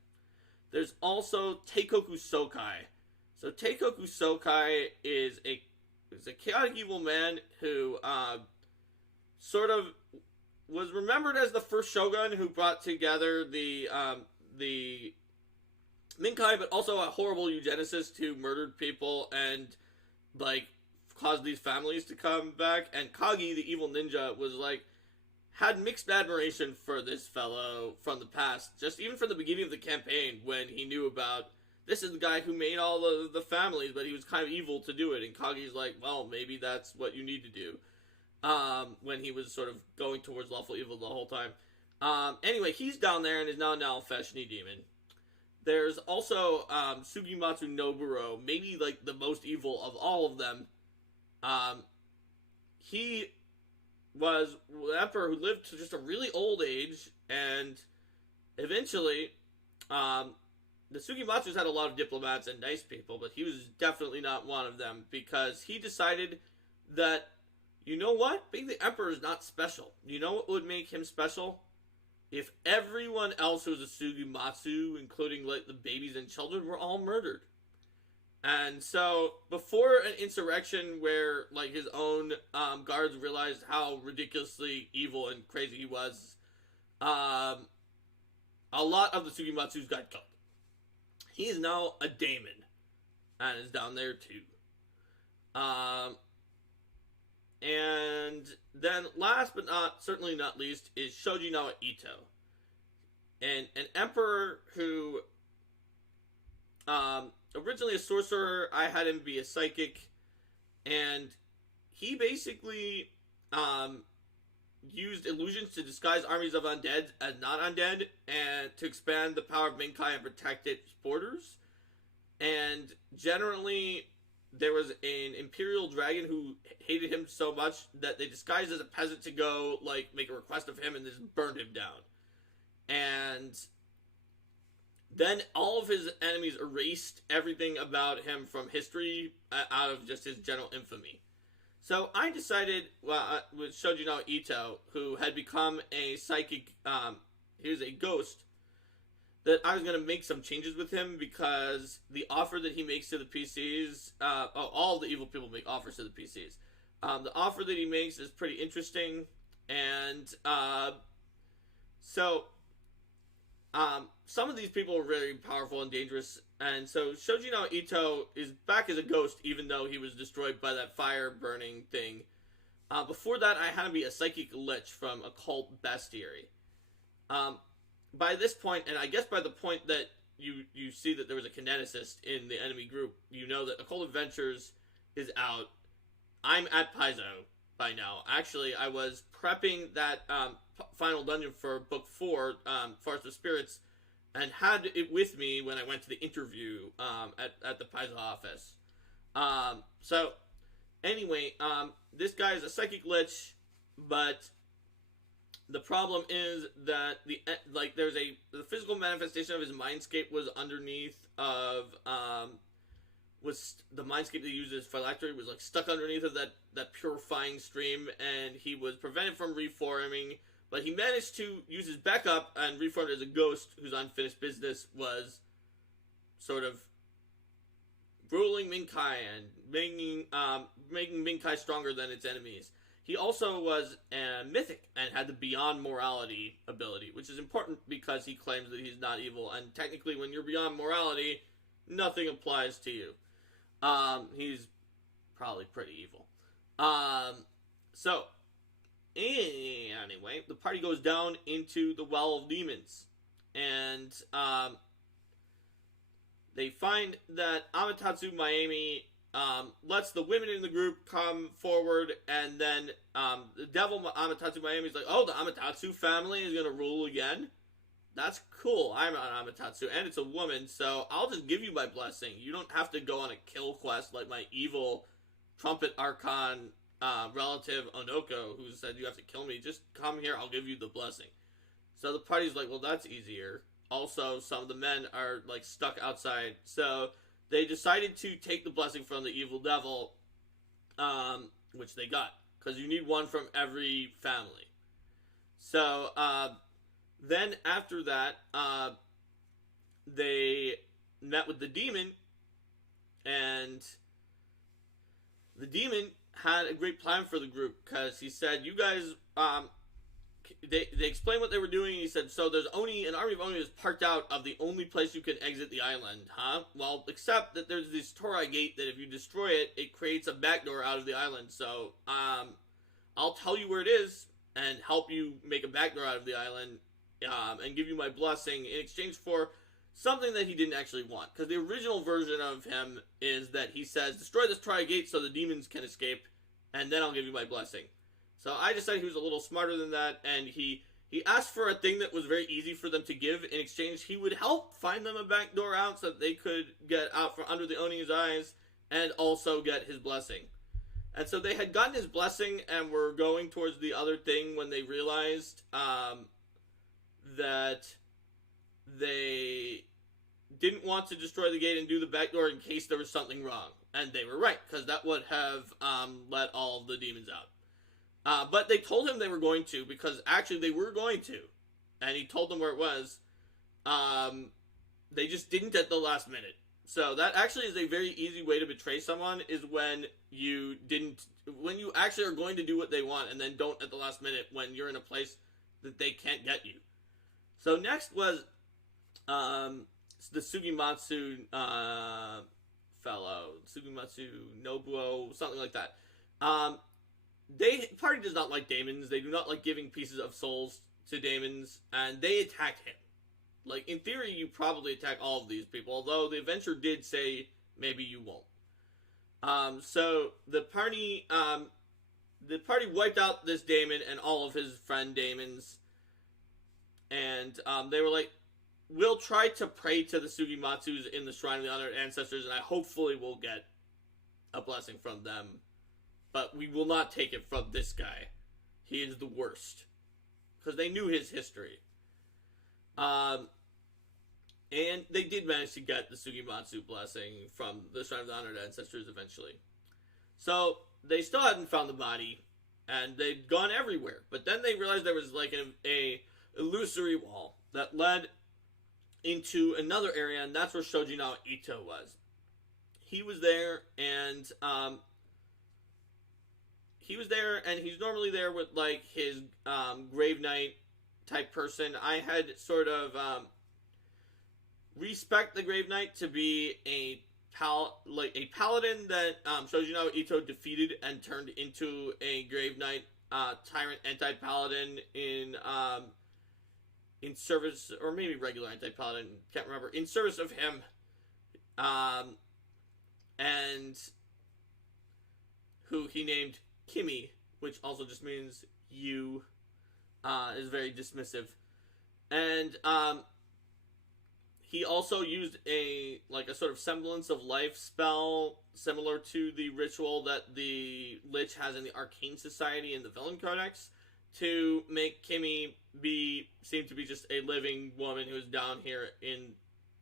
There's also Teikoku Sokai. So Teikoku Sokai is a chaotic evil man who sort of was remembered as the first shogun who brought together the Minkai, but also a horrible eugenicist who murdered people and like caused these families to come back. And Kagi, the evil ninja, was like had mixed admiration for this fellow from the past, just even from the beginning of the campaign when he knew about this is the guy who made all the families, but he was kind of evil to do it. And Kagi's like, well, maybe that's what you need to do. When he was sort of going towards lawful evil the whole time. Anyway, he's down there and is now an Alfeshni demon. There's also Sugimatsu Noburo, maybe like the most evil of all of them. He was the emperor who lived to just a really old age, and eventually, the Sugimatsus had a lot of diplomats and nice people, but he was definitely not one of them, because he decided that, you know what? Being the emperor is not special. You know what would make him special? If everyone else who was a Sugimatsu, including like the babies and children, were all murdered. And so, before an insurrection where like his own guards realized how ridiculously evil and crazy he was, a lot of the Sugimatsus got killed. He is now a daemon, and is down there too. And then, last but certainly not least, is Shoji Ito, and an emperor who, originally a sorcerer. I had him be a psychic, and he basically used illusions to disguise armies of undead as not undead, and to expand the power of Minkai and protect its borders. And generally, there was an imperial dragon who hated him so much that they disguised as a peasant to go like make a request of him and just burned him down. And then all of his enemies erased everything about him from history out of just his general infamy. So I decided, with Shoji Ito, who had become a psychic, he was a ghost, that I was going to make some changes with him, because the offer that he makes to the PCs, all the evil people make offers to the PCs. The offer that he makes is pretty interesting, and some of these people are very powerful and dangerous, and so Shoji Ito is back as a ghost, even though he was destroyed by that fire burning thing. Before that, I had him be a psychic lich from Occult Bestiary. By this point, and I guess by the point that you see that there was a kineticist in the enemy group, you know that Occult Adventures is out. I'm at Paizo by now. Actually, I was prepping that final dungeon for Book 4, Forest of Spirits, and had it with me when I went to the interview at the Paizo office. So, anyway, this guy is a psychic lich, but the problem is that the physical manifestation of his mindscape was underneath of was the mindscape that he uses phylactery was like stuck underneath of that purifying stream, and he was prevented from reforming. But he managed to use his backup and reformed as a ghost whose unfinished business was sort of ruling Minkai and making Minkai stronger than its enemies. He also was a mythic and had the beyond morality ability, which is important because he claims that he's not evil. And technically, when you're beyond morality, nothing applies to you. He's probably pretty evil. So, anyway, the party goes down into the Well of Demons. And they find that Amaterasu Miami lets the women in the group come forward, and then the devil Amaterasu Miami is like, oh, the Amaterasu family is going to rule again? That's cool. I'm an Amaterasu, and it's a woman, so I'll just give you my blessing. You don't have to go on a kill quest like my evil Trumpet Archon relative Onoko, who said, "You have to kill me. Just come here. I'll give you the blessing." So the party's like, "Well, that's easier." Also, some of the men are like stuck outside, so they decided to take the blessing from the evil devil, which they got, because you need one from every family. So then after that, they met with the demon, and the demon had a great plan for the group, because he said, "You guys," they explained what they were doing. He said, "So there's Oni, an army of Oni is parked out of the only place you can exit the island, huh? Well, except that there's this Torai gate that if you destroy it, it creates a backdoor out of the island. So, I'll tell you where it is and help you make a backdoor out of the island, and give you my blessing in exchange for something that he didn't actually want." Because the original version of him is that he says, "Destroy this Torai gate so the demons can escape, and then I'll give you my blessing." So I decided he was a little smarter than that, and he asked for a thing that was very easy for them to give. In exchange, he would help find them a back door out so that they could get out from under the Oni's eyes and also get his blessing. And so they had gotten his blessing and were going towards the other thing when they realized that they didn't want to destroy the gate and do the back door in case there was something wrong. And they were right, because that would have let all of the demons out. But they told him they were going to, because actually they were going to. And he told them where it was. They just didn't at the last minute. So that actually is a very easy way to betray someone, is when you actually are going to do what they want and then don't at the last minute when you're in a place that they can't get you. So next was the Sugimatsu fellow. Sugimatsu Nobuo, something like that. The party does not like daemons. They do not like giving pieces of souls to daemons, and they attacked him. Like, in theory, you probably attack all of these people, although the adventure did say maybe you won't. So the party wiped out this daemon and all of his friend daemons, and they were like, "We'll try to pray to the Sugimatsus in the Shrine of the Honored Ancestors, and I hopefully will get a blessing from them. But we will not take it from this guy. He is the worst." Because they knew his history. And they did manage to get the Sugimatsu blessing from the Shrine of the Honored Ancestors eventually. So, they still hadn't found the body, and they'd gone everywhere. But then they realized there was like a illusory wall that led into another area, and that's where Shojinao Ito was. He was there, and he's normally there with like his Grave Knight type person. I had sort of respect the Grave Knight to be a paladin that Shojinao Ito defeated and turned into a Grave Knight tyrant anti-paladin in service, or maybe regular anti-paladin, can't remember, in service of him, and who he named Kimi, which also just means you, is very dismissive. And he also used a sort of semblance of life spell similar to the ritual that the Lich has in the Arcane Society in the Villain Codex to make Kimi seem to be just a living woman who is down here in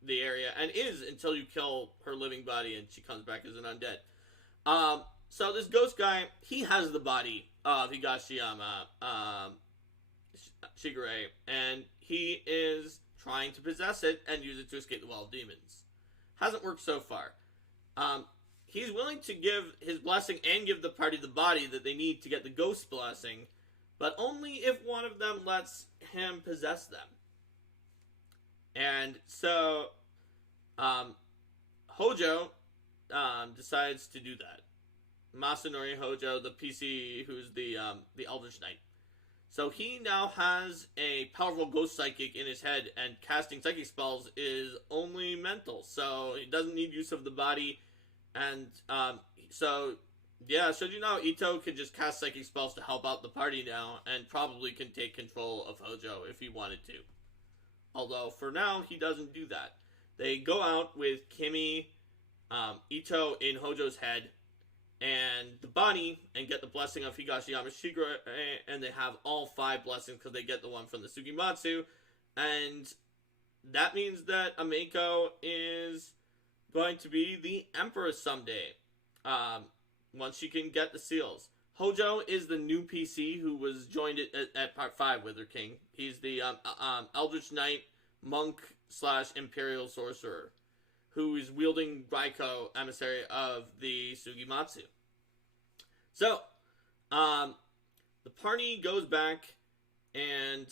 the area, and is until you kill her living body and she comes back as an undead. So this ghost guy, he has the body of Higashiyama Shigure, and he is trying to possess it and use it to escape the Wall of Demons. Hasn't worked so far. He's willing to give his blessing and give the party the body that they need to get the ghost blessing, but only if one of them lets him possess them. And so, Hojo decides to do that. Masanori Hojo, the PC who's the Eldritch Knight. So he now has a powerful ghost psychic in his head, and casting psychic spells is only mental, so he doesn't need use of the body. And Shojinao Ito can just cast psychic spells to help out the party now, and probably can take control of Hojo if he wanted to. Although, for now, he doesn't do that. They go out with Kimi, Ito in Hojo's head, and the body and get the blessing of Higashiyama Shigra, and they have all 5 blessings because they get the one from the Sugimatsu, and that means that Ameko is going to be the Empress someday, once she can get the seals. Hojo is the new PC who was joined at Part 5 with her king. He's the Eldritch Knight, monk / Imperial Sorcerer, who is wielding Raiko, emissary of the Sugimatsu. So, the party goes back and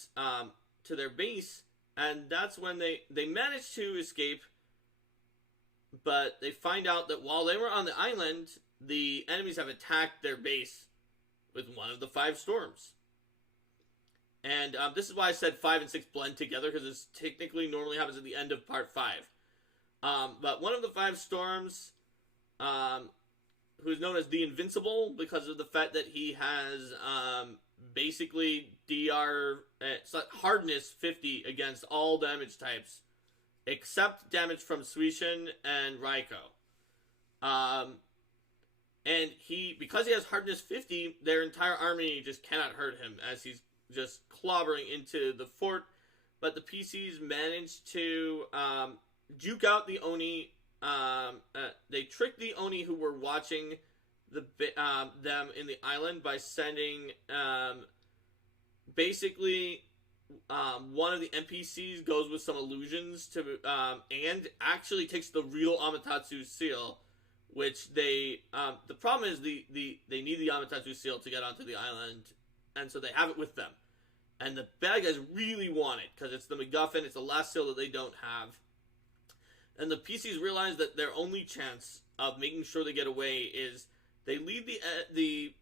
to their base, and that's when they manage to escape, but they find out that while they were on the island, the enemies have attacked their base with one of the 5 storms. And this is why I said 5 and 6 blend together, because this technically normally happens at the end of Part 5. But one of the 5 storms, who's known as the Invincible because of the fact that he has basically hardness 50 against all damage types, except damage from Suishin and Raiko. And because he has hardness 50, their entire army just cannot hurt him as he's just clobbering into the fort. But the PCs managed to juke out the Oni. They tricked the Oni who were watching them in the island by sending basically one of the NPCs goes with some illusions to and actually takes the real Amaterasu seal, which the problem is they need the Amaterasu seal to get onto the island, and so they have it with them. And the bad guys really want it because it's the MacGuffin. It's the last seal that they don't have. And the PCs realize that their only chance of making sure they get away is they lead the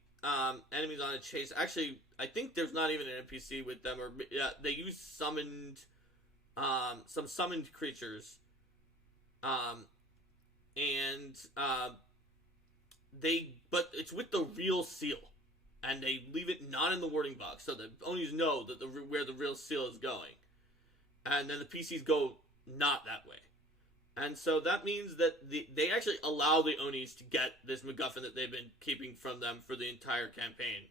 enemies on a chase. Actually, I think there's not even an NPC with them, or they use some summoned creatures, but it's with the real seal, and they leave it not in the wording box, so the Onis know that where the real seal is going, and then the PCs go not that way. And so that means that they actually allow the Onis to get this MacGuffin that they've been keeping from them for the entire campaign,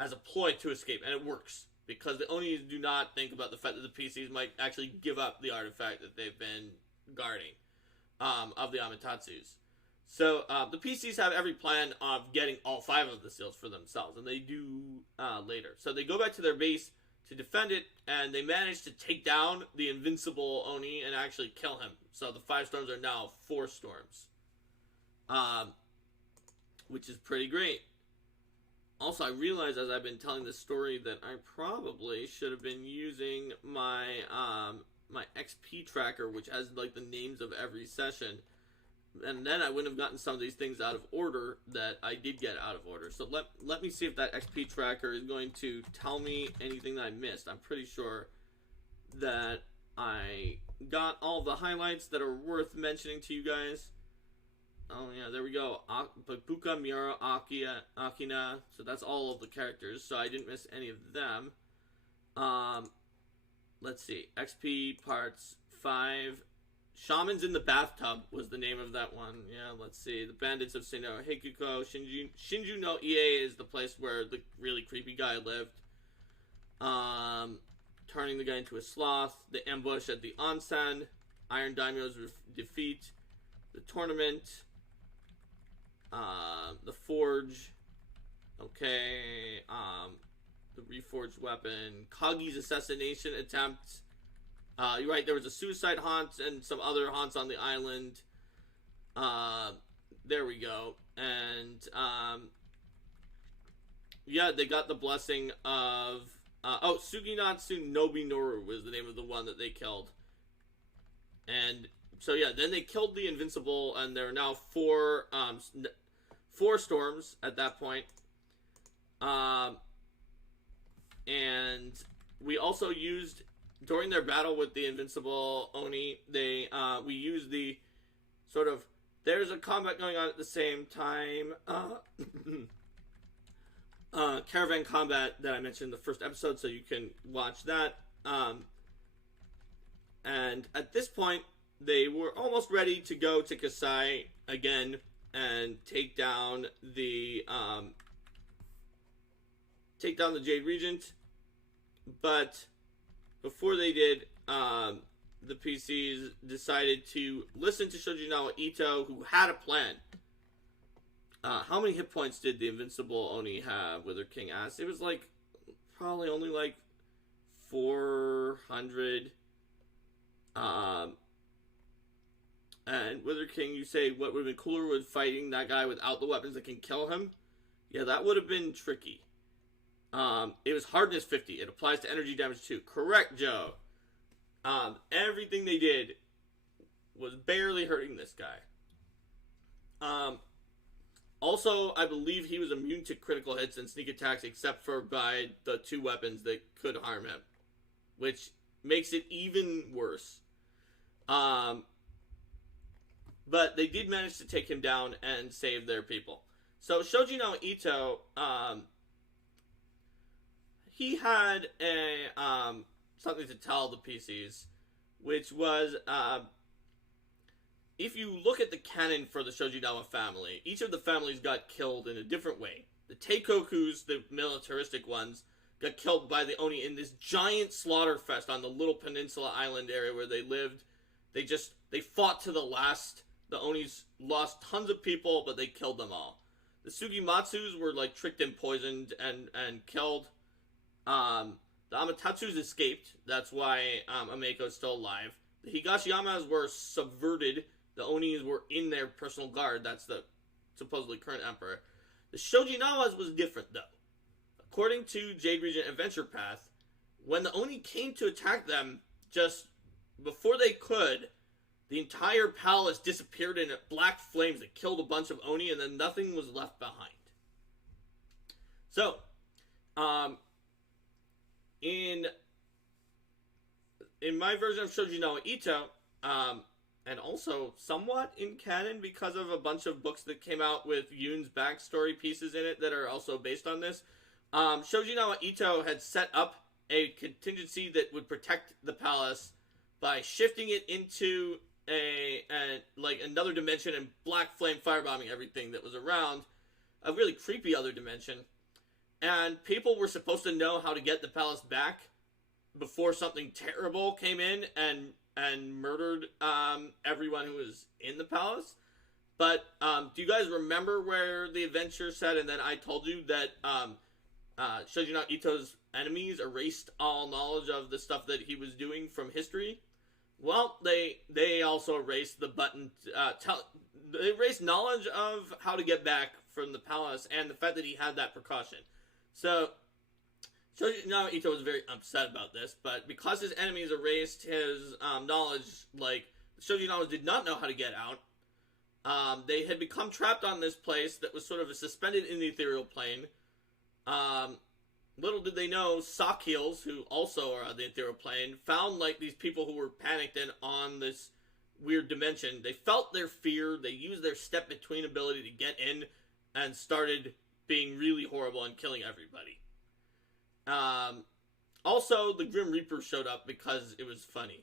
as a ploy to escape. And it works, because the Onis do not think about the fact that the PCs might actually give up the artifact that they've been guarding, of the Amatatsus. So the PCs have every plan of getting all 5 of the seals for themselves, and they do later. So they go back to their base to defend it, and they manage to take down the invincible Oni and actually kill him. So the 5 storms are now 4 storms, which is pretty great. Also, I realize as I've been telling this story that I probably should have been using my my XP tracker, which has like the names of every session, and then I wouldn't have gotten some of these things out of order that I did get out of order. So let me see if that XP tracker is going to tell me anything that I missed. I'm pretty sure that I got all the highlights that are worth mentioning to you guys. Oh yeah, there we go. Buka, Miura, Akina. So that's all of the characters. So I didn't miss any of them. Let's see. XP parts 5. Shamans in the Bathtub was the name of that one. Yeah, let's see. The Bandits of Seino Heikuko. Shinju no Ie is the place where the really creepy guy lived. Turning the guy into a sloth. The ambush at the onsen. Iron Daimyo's defeat. The tournament. The forge. Okay. The reforged weapon. Kagi's assassination attempt. You're right, there was a suicide haunt and some other haunts on the island. There we go. And, yeah, they got the blessing of... Suginatsu Nobinoru was the name of the one that they killed. And, so yeah, then they killed the Invincible, and there are now 4 storms at that point. And we also used... During their battle with the Invincible Oni, we used the sort of, there's a combat going on at the same time, caravan combat that I mentioned in the first episode, so you can watch that. And at this point, they were almost ready to go to Kasai again, and take down the Jade Regent. But before they did, the PCs decided to listen to Shojinawa Ito, who had a plan. How many hit points did the Invincible Oni have? Wither King asked. It was like probably only like 400. And Wither King, you say what would have been cooler with fighting that guy without the weapons that can kill him? Yeah, that would have been tricky. It was hardness 50. It applies to energy damage too. Correct, Joe. Everything they did was barely hurting this guy. Also, I believe he was immune to critical hits and sneak attacks except for by the 2 weapons that could harm him, which makes it even worse. But they did manage to take him down and save their people. So Shojinawa Ito, he had a something to tell the PCs, which was if you look at the canon for the Shojinawa family, each of the families got killed in a different way. The Teikokus, the militaristic ones, got killed by the Oni in this giant slaughter fest on the little peninsula island area where they lived. They fought to the last. The Onis lost tons of people, but they killed them all. The Sugimatsus were like tricked and poisoned and killed. The Amatatsus escaped. That's why Ameko is still alive. The Higashiyamas were subverted. The Onis were in their personal guard. That's the supposedly current emperor. The Shojinawas was different, though. According to Jade Regent Adventure Path, when the Oni came to attack them, just before they could, the entire palace disappeared in black flames that killed a bunch of Oni, and then nothing was left behind. So, in my version of Shojinawa Ito, and also somewhat in canon because of a bunch of books that came out with Yoon's backstory pieces in it that are also based on this, Shojinawa Ito had set up a contingency that would protect the palace by shifting it into another dimension and black flame firebombing everything that was around, a really creepy other dimension. And people were supposed to know how to get the palace back before something terrible came in and murdered everyone who was in the palace. But do you guys remember where the adventure said, and then I told you that Shojinawa Ito's enemies erased all knowledge of the stuff that he was doing from history? Well, they also erased the button. They erased knowledge of how to get back from the palace and the fact that he had that precaution. So Shojinawa Ito was very upset about this, but because his enemies erased his knowledge, like Shojinawas did not know how to get out. They had become trapped on this place that was sort of suspended in the ethereal plane. Little did they know, sock heels, who also are on the ethereal plane, found like these people who were panicked and on this weird dimension. They felt their fear. They used their step between ability to get in and started being really horrible and killing everybody. Also, the Grim Reaper showed up because it was funny.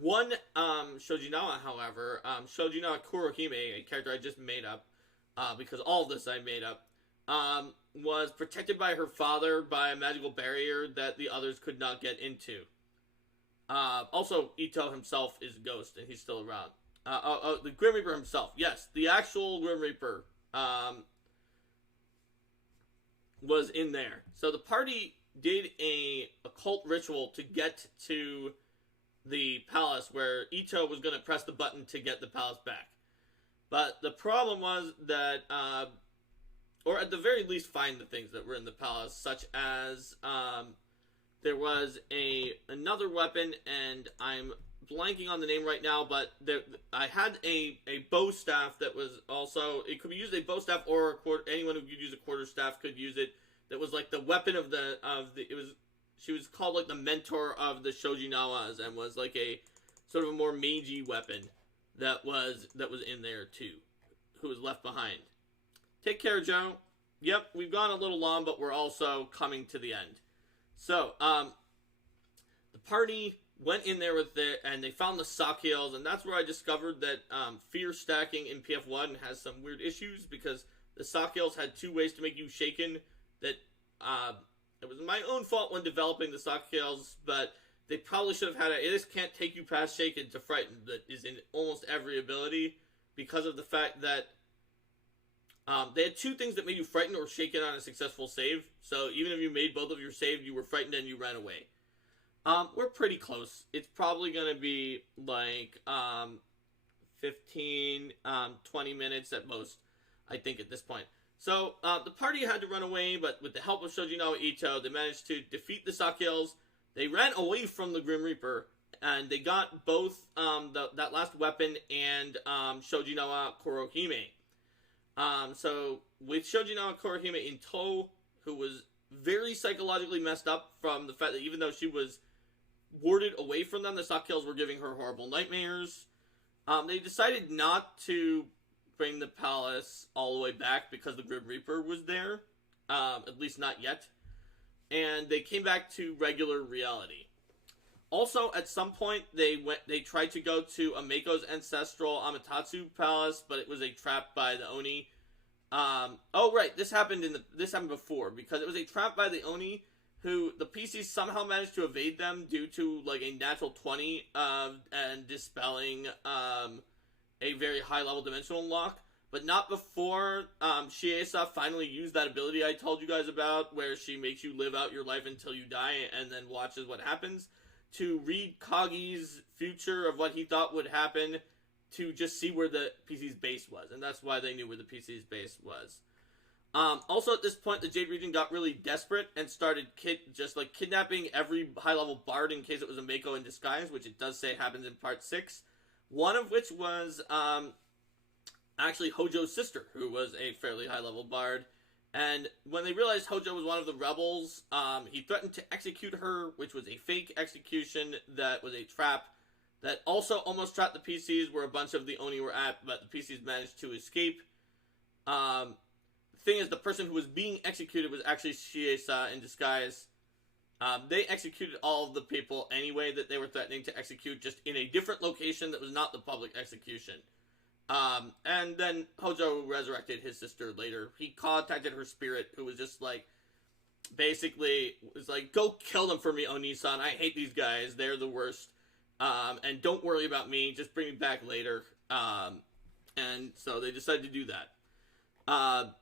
One Shojinawa, however, Shojinawa Kurohime, a character I just made up, because all of this I made up, was protected by her father by a magical barrier that the others could not get into. Also, Ito himself is a ghost, and he's still around. The Grim Reaper himself. Yes, the actual Grim Reaper was in there. So the party did a occult ritual to get to the palace where Ito was going to press the button to get the palace back. But the problem was that, or at the very least find the things that were in the palace, such as there was another weapon, and I'm blanking on the name right now, but I had a bow staff that was also, it could be used a bow staff or anyone who could use a quarterstaff could use it. That was like the weapon of the she was called like the mentor of the Shojinawas and was like a sort of a more magey weapon that was in there too, who was left behind. Take care, Joe. Yep, we've gone a little long, but we're also coming to the end. So, the party went in there with it, and they found the sock heals, and that's where I discovered that fear stacking in PF1 has some weird issues, because the sock heals had 2 ways to make you shaken. That it was my own fault when developing the sock heals, but they probably should have had it. It just can't take you past shaken to frightened. That is in almost every ability, because of the fact that they had 2 things that made you frightened or shaken on a successful save. So even if you made both of your saves, you were frightened and you ran away. We're pretty close. It's probably going to be like 15, 20 minutes at most, I think, at this point. So the party had to run away, but with the help of Shojinawa Ito, they managed to defeat the Sakills. They ran away from the Grim Reaper, and they got both that last weapon and Shojinawa Kurohime. So with Shojinawa Kurohime in tow, who was very psychologically messed up from the fact that even though she was warded away from them, the Sakills were giving her horrible nightmares. They decided not to bring the palace all the way back because the Grim Reaper was there, at least not yet. And they came back to regular reality. Also, at some point, they tried to go to Ameko's ancestral Amaterasu palace, but it was a trap by the Oni. Oh right, this happened before, because it was a trap by the Oni, who the PCs somehow managed to evade them due to like a natural 20 and dispelling a very high level dimensional lock, but not before Shiesa finally used that ability I told you guys about, where she makes you live out your life until you die and then watches what happens, to read Kagi's future of what he thought would happen, to just see where the PC's base was, and that's why they knew where the PC's base was. Also, at this point, the Jade Regent got really desperate and started kidnapping every high-level bard in case it was a Mako in disguise, which it does say happens in Part 6. One of which was actually Hojo's sister, who was a fairly high-level bard. And when they realized Hojo was one of the rebels, he threatened to execute her, which was a fake execution that was a trap that also almost trapped the PCs where a bunch of the Oni were at, but the PCs managed to escape. The thing is, the person who was being executed was actually Shiesa in disguise. They executed all of the people anyway that they were threatening to execute, just in a different location that was not the public execution. And then Hojo resurrected his sister later. He contacted her spirit, who was just like, basically, was like, go kill them for me, Oni-san. I hate these guys. They're the worst. And don't worry about me. Just bring me back later. And so they decided to do that.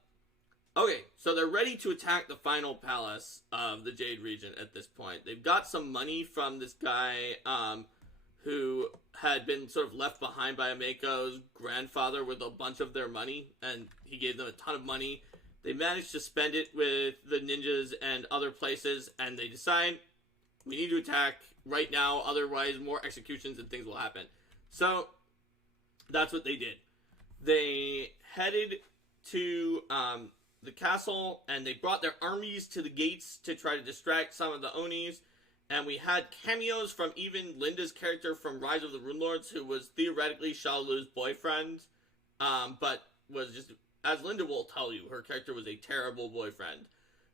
Okay, so they're ready to attack the final palace of the Jade Regent at this point. They've got some money from this guy, who had been sort of left behind by Ameko's grandfather with a bunch of their money, and he gave them a ton of money. They managed to spend it with the ninjas and other places, and they decide, we need to attack right now, otherwise more executions and things will happen. So, that's what they did. They headed to the castle, and they brought their armies to the gates to try to distract some of the Onis. And we had cameos from even Linda's character from Rise of the Runelords, who was theoretically Shaolu's boyfriend, but was just, as Linda will tell you, her character was a terrible boyfriend.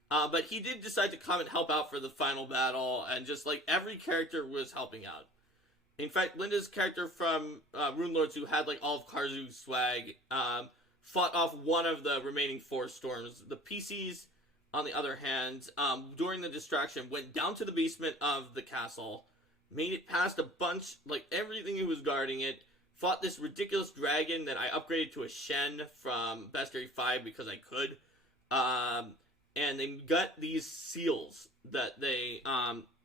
But he did decide to come and help out for the final battle, and just like every character was helping out. In fact, Linda's character from Runelords, who had like all of Karzu's swag, fought off one of the remaining 4 storms. The PCs, on the other hand, during the distraction, went down to the basement of the castle, made it past a bunch, like everything who was guarding it, fought this ridiculous dragon that I upgraded to a Shen from Bestiary 5 because I could, and they got these seals that they,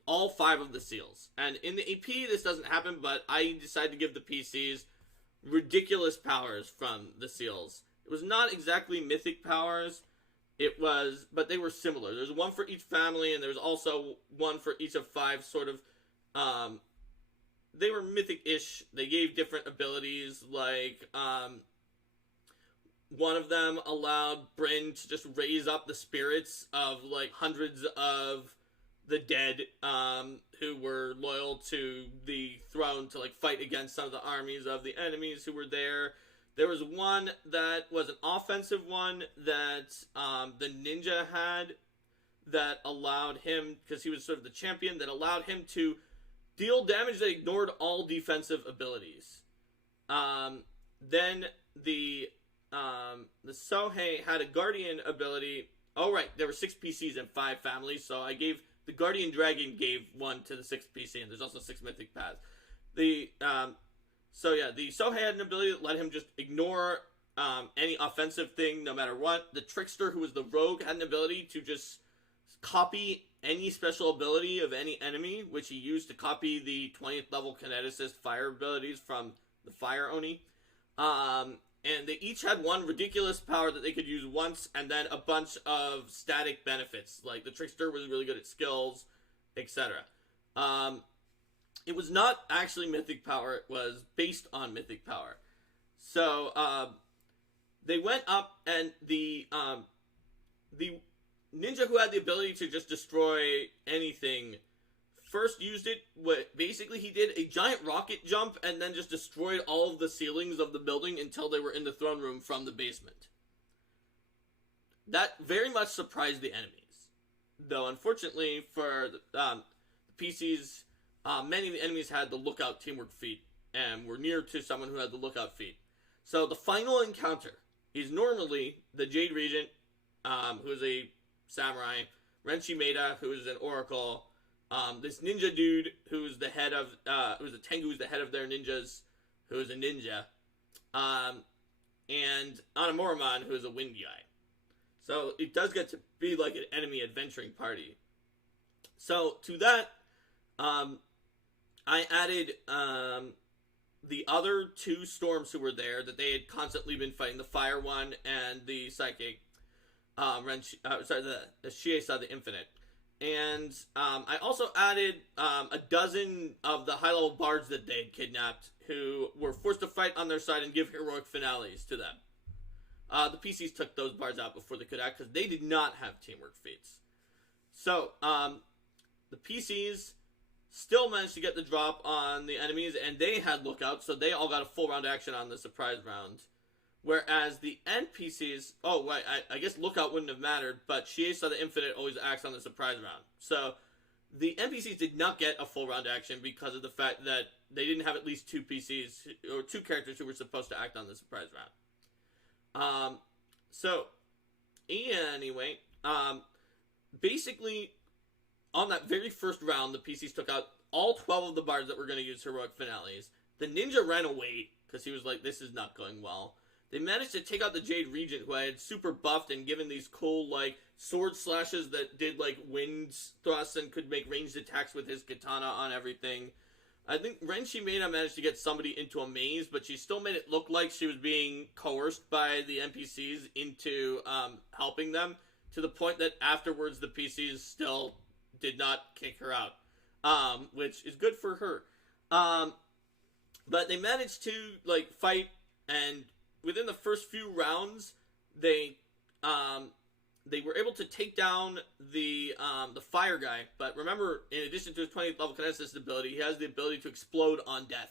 all 5 of the seals. And in the AP, this doesn't happen, but I decided to give the PCs ridiculous powers from the seals. It was not exactly mythic powers, but they were similar. There's one for each family, and there was also one for each of 5 sort of, they were mythic-ish. They gave different abilities, like, one of them allowed Bryn to just raise up the spirits of, like, hundreds of the dead, who were loyal to the throne to, like, fight against some of the armies of the enemies who were there. There was one that was an offensive one that the ninja had that allowed him, because he was sort of the champion, that allowed him to deal damage that ignored all defensive abilities. Then the Sohei had a Guardian ability. Oh, right, there were 6 PCs and 5 families, so I gave the Guardian Dragon gave 1 to the 6th PC, and there's also 6 Mythic Paths. The Sohei had an ability that let him just ignore any offensive thing, no matter what. The Trickster, who was the rogue, had an ability to just copy any special ability of any enemy, which he used to copy the 20th level Kineticist fire abilities from the Fire Oni. And they each had one ridiculous power that they could use once, and then a bunch of static benefits. Like, the Trickster was really good at skills, etc. It was not actually Mythic power, it was based on Mythic power. So, they went up, and the ninja who had the ability to just destroy anything first used it. Basically, he did a giant rocket jump and then just destroyed all of the ceilings of the building until they were in the throne room from the basement. That very much surprised the enemies. Though, unfortunately, for the PCs, many of the enemies had the lookout teamwork feat and were near to someone who had the lookout feat. So the final encounter is normally the Jade Regent, who is a samurai, Renshi Maeda, who is an oracle, this ninja dude who's the head of, who's a Tengu, who's the head of their ninjas, who is a ninja, and Anamoramon, who is a wind guy. So it does get to be like an enemy adventuring party. So to that, I added the other 2 storms who were there that they had constantly been fighting, the fire one and the psychic, the Shiesa the Infinite. And I also added a dozen of the high-level bards that they had kidnapped, who were forced to fight on their side and give heroic finales to them. The PCs took those bards out before they could act, because they did not have teamwork feats. So, the PCs still managed to get the drop on the enemies, and they had lookouts, so they all got a full round action on the surprise round. Whereas the NPCs, I guess lookout wouldn't have mattered, but Shiesa the Infinite always acts on the surprise round. So the NPCs did not get a full round action because of the fact that they didn't have at least 2 PCs, or 2 characters who were supposed to act on the surprise round. Anyway, basically, on that very first round, the PCs took out all 12 of the bards that were going to use heroic finales. The ninja ran away, because he was like, this is not going well. They managed to take out the Jade Regent, who I had super buffed and given these cool, like, sword slashes that did, like, wind thrusts and could make ranged attacks with his katana on everything. I think Renshi Maeda managed to get somebody into a maze, but she still made it look like she was being coerced by the NPCs into helping them, to the point that afterwards the PCs still did not kick her out, which is good for her. But they managed to, like, fight, and within the first few rounds, they were able to take down the fire guy. But remember, in addition to his 20th level Kineticist ability, he has the ability to explode on death.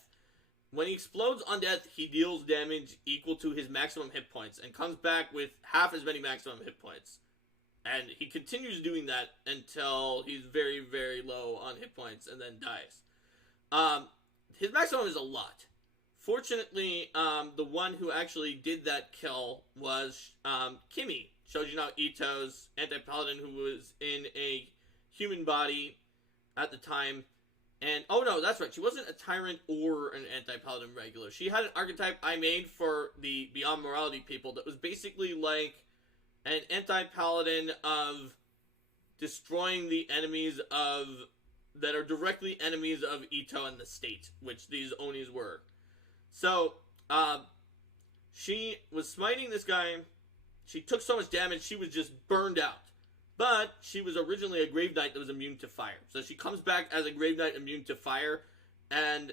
When he explodes on death, he deals damage equal to his maximum hit points, and comes back with half as many maximum hit points. And he continues doing that until he's very, very low on hit points, and then dies. His maximum is a lot. Fortunately, the one who actually did that kill was Kimi, Shojinao Ito's anti-paladin, who was in a human body at the time. And, oh no, that's right, she wasn't a tyrant or an anti-paladin regular. She had an archetype I made for the Beyond Morality people that was basically like an anti-paladin of destroying the enemies of, that are directly enemies of Ito and the state, which these Onis were. So, she was smiting this guy. She took so much damage, she was just burned out. But she was originally a Grave Knight that was immune to fire. So she comes back as a Grave Knight immune to fire, and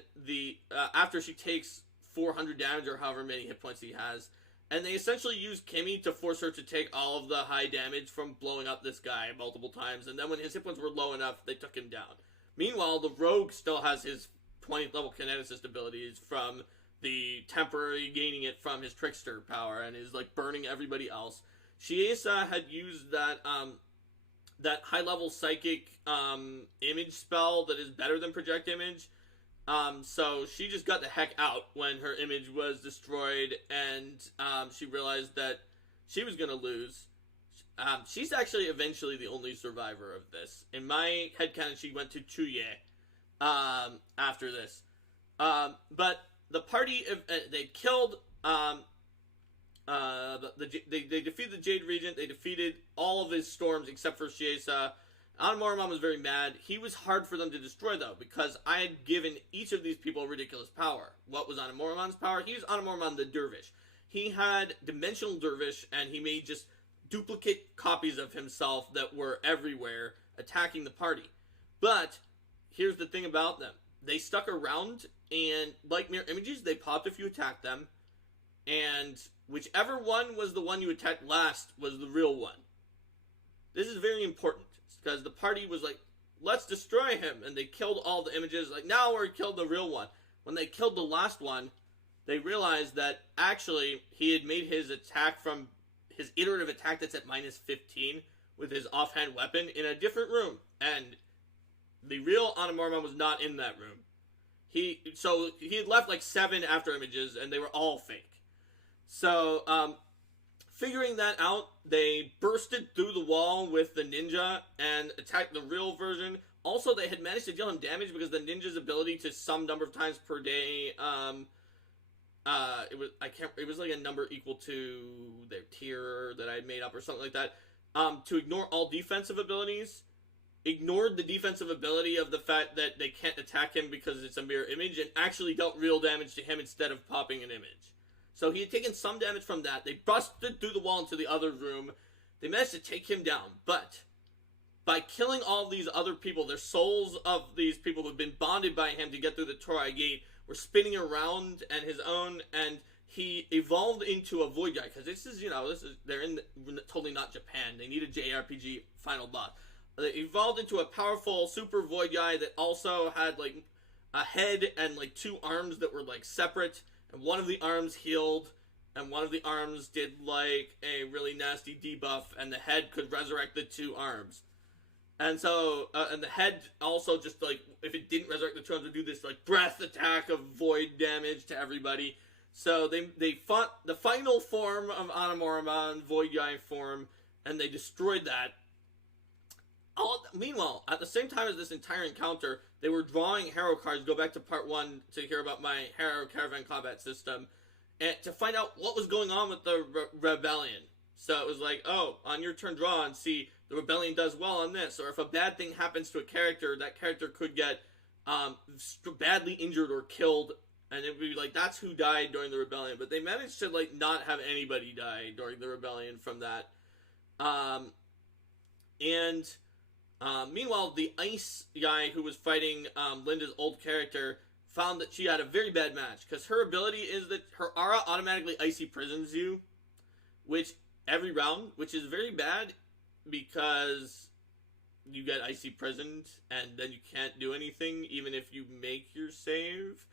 after she takes 400 damage or however many hit points he has, and they essentially use Kimi to force her to take all of the high damage from blowing up this guy multiple times, and then when his hit points were low enough, they took him down. Meanwhile, the Rogue still has his 20th level Kineticist abilities from the temporary gaining it from his Trickster power, and is like burning everybody else. Shiesa had used that high level psychic image spell that is better than project image. So she just got the heck out when her image was destroyed, and she realized that she was gonna lose. She's actually eventually the only survivor of this. In my headcanon, she went to Chuye after this. But the party, they killed, they defeated the Jade Regent, they defeated all of his storms except for Shiesa. Anamoromon was very mad. He was hard for them to destroy, though, because I had given each of these people ridiculous power. What was Anamoromon's power? He was Anamoromon the Dervish. He had Dimensional Dervish, and he made just duplicate copies of himself that were everywhere, attacking the party. But here's the thing about them. They stuck around, and like mirror images, they popped if you attacked them, and whichever one was the one you attacked last was the real one. This is very important, because the party was like, let's destroy him, and they killed all the images, like, now we're killed the real one. When they killed the last one, they realized that actually he had made his attack from his iterative attack that's at minus 15 with his offhand weapon in a different room, and the real Anamoromon was not in that room. He had left like 7 after images, and they were all fake. So, figuring that out, they bursted through the wall with the ninja and attacked the real version. Also, they had managed to deal him damage because the ninja's ability to some number of times per day, it was like a number equal to their tier that I had made up or something like that, to ignore all defensive abilities, ignored the defensive ability of the fact that they can't attack him because it's a mirror image, and actually dealt real damage to him instead of popping an image. So he had taken some damage from that. They busted through the wall into the other room. They managed to take him down, but by killing all these other people, their souls of these people who had been bonded by him to get through the Torai Gate were spinning around and his own, and he evolved into a Void Guy, because they're totally not Japan. They need a JRPG final boss. They evolved into a powerful super Void Guy that also had like a head and like 2 arms that were like separate, and one of the arms healed, and one of the arms did like a really nasty debuff, and the head could resurrect the 2 arms. And so, and the head also just like, if it didn't resurrect the 2 arms, would do this like breath attack of void damage to everybody. So they fought the final form of Anamoromon, Void Guy form, and they destroyed that. Meanwhile, at the same time as this entire encounter, they were drawing hero cards. Go back to part 1 to hear about my hero caravan combat system, and to find out what was going on with the rebellion. So it was like, oh, on your turn draw and see the rebellion does well on this, or if a bad thing happens to a character, that character could get badly injured or killed, and it would be like, that's who died during the rebellion. But they managed to like not have anybody die during the rebellion from that. Meanwhile, the ice guy who was fighting Linda's old character found that she had a very bad match, because her ability is that her aura automatically icy prisons you, which every round, which is very bad because you get icy prisoned and then you can't do anything even if you make your save.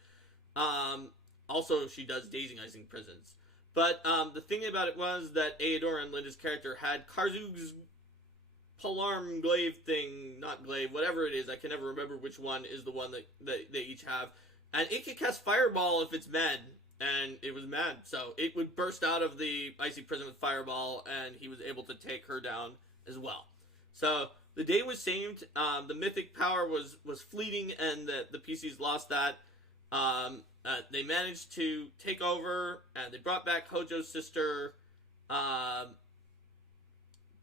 Also, she does dazing icing prisons. But the thing about it was that Aodora and Linda's character had Karzug's Polarm glaive thing, not glaive, whatever it is, I can never remember which one is the one that they each have. And it can cast Fireball if it's mad, and it was mad. So it would burst out of the icy prison with Fireball, and he was able to take her down as well. So the day was saved. The mythic power was fleeting, and the PCs lost that. They managed to take over, and they brought back Hojo's sister.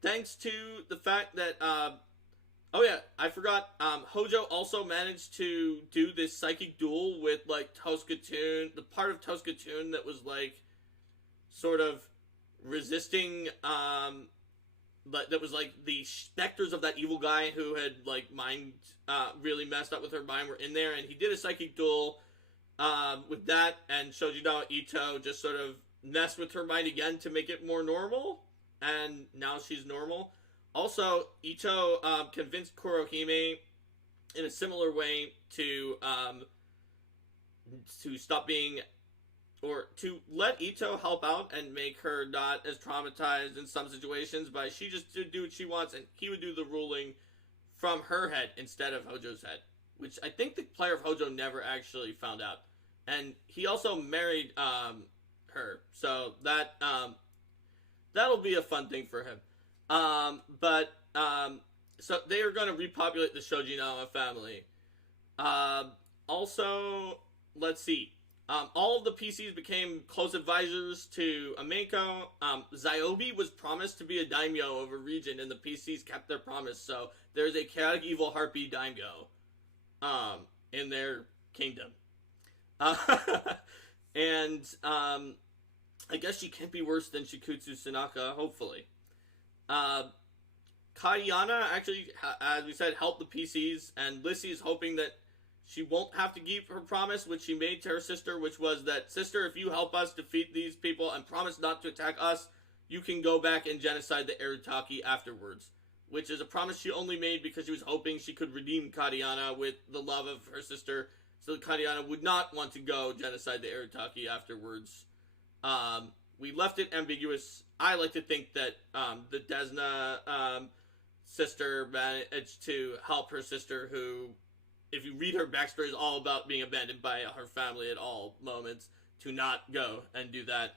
Thanks to the fact that, oh yeah, I forgot, Hojo also managed to do this psychic duel with, like, Toskatoon, the part of Toskatoon that was, like, sort of resisting, that was, like, the specters of that evil guy who had, like, really messed up with her mind were in there, and he did a psychic duel, with that, and Shojidawa Ito just sort of messed with her mind again to make it more normal. And now she's normal. Also, Ito convinced Kurohime in a similar way to stop being or to let Ito help out and make her not as traumatized in some situations, but she just to do what she wants, and he would do the ruling from her head instead of Hojo's head, which I think the player of Hojo never actually found out. And he also married her, so that'll be a fun thing for him. But so they are going to repopulate the Shojinama family. Also, let's see. All of the PCs became close advisors to Amenko. Zyobi was promised to be a daimyo of a region, and the PCs kept their promise. So there's a chaotic evil harpy daimyo in their kingdom. And I guess she can't be worse than Shikutsu Sanaka, hopefully. Kayana actually, as we said, helped the PCs, and Lissy is hoping that she won't have to keep her promise, which she made to her sister, which was that, sister, if you help us defeat these people and promise not to attack us, you can go back and genocide the Arutaki afterwards. Which is a promise she only made because she was hoping she could redeem Kadiana with the love of her sister, so that Kadiana would not want to go genocide the Arutaki afterwards. We left it ambiguous. I like to think that the Desna sister managed to help her sister, who, if you read her backstory, is all about being abandoned by her family at all moments, to not go and do that.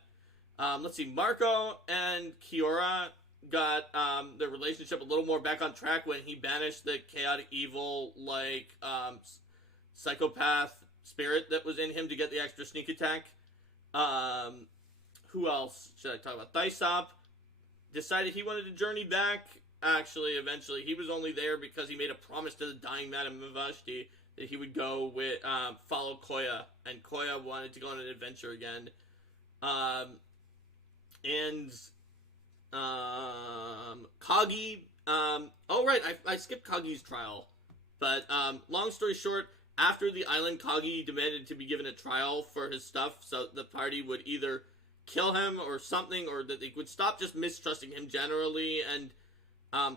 Let's see, Marco and Kiora got their relationship a little more back on track when he banished the chaotic evil, psychopath spirit that was in him to get the extra sneak attack. Who else should I talk about? Thaisop decided he wanted to journey back. Actually, eventually, he was only there because he made a promise to the dying Madame Mavashti that he would go with, follow Koya, and Koya wanted to go on an adventure again. Kagi, oh right, I skipped Kagi's trial, but, long story short, after the island, Kagi demanded to be given a trial for his stuff, so the party would either kill him or something, or that they would stop just mistrusting him generally and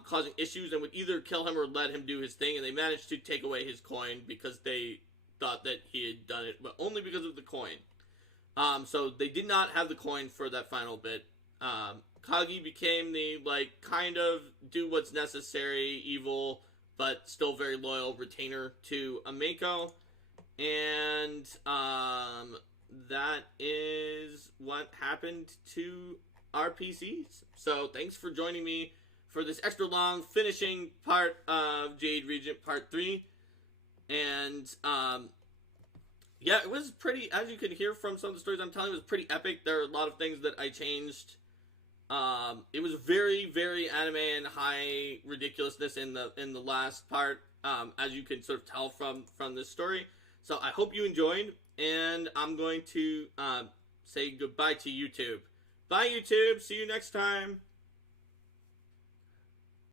causing issues, and would either kill him or let him do his thing. And they managed to take away his coin because they thought that he had done it, but only because of the coin. So they did not have the coin for that final bit. Kagi became the, kind of do what's necessary evil, but still very loyal retainer to Amenko. And that is what happened to our PCs. So thanks for joining me for this extra long finishing part of Jade Regent Part 3. And yeah, it was pretty, as you can hear from some of the stories I'm telling, it was pretty epic. There are a lot of things that I changed. It was very, very anime and high ridiculousness in the last part, as you can sort of tell from this story. So I hope you enjoyed, and I'm going to say goodbye to YouTube. Bye, YouTube. See you next time.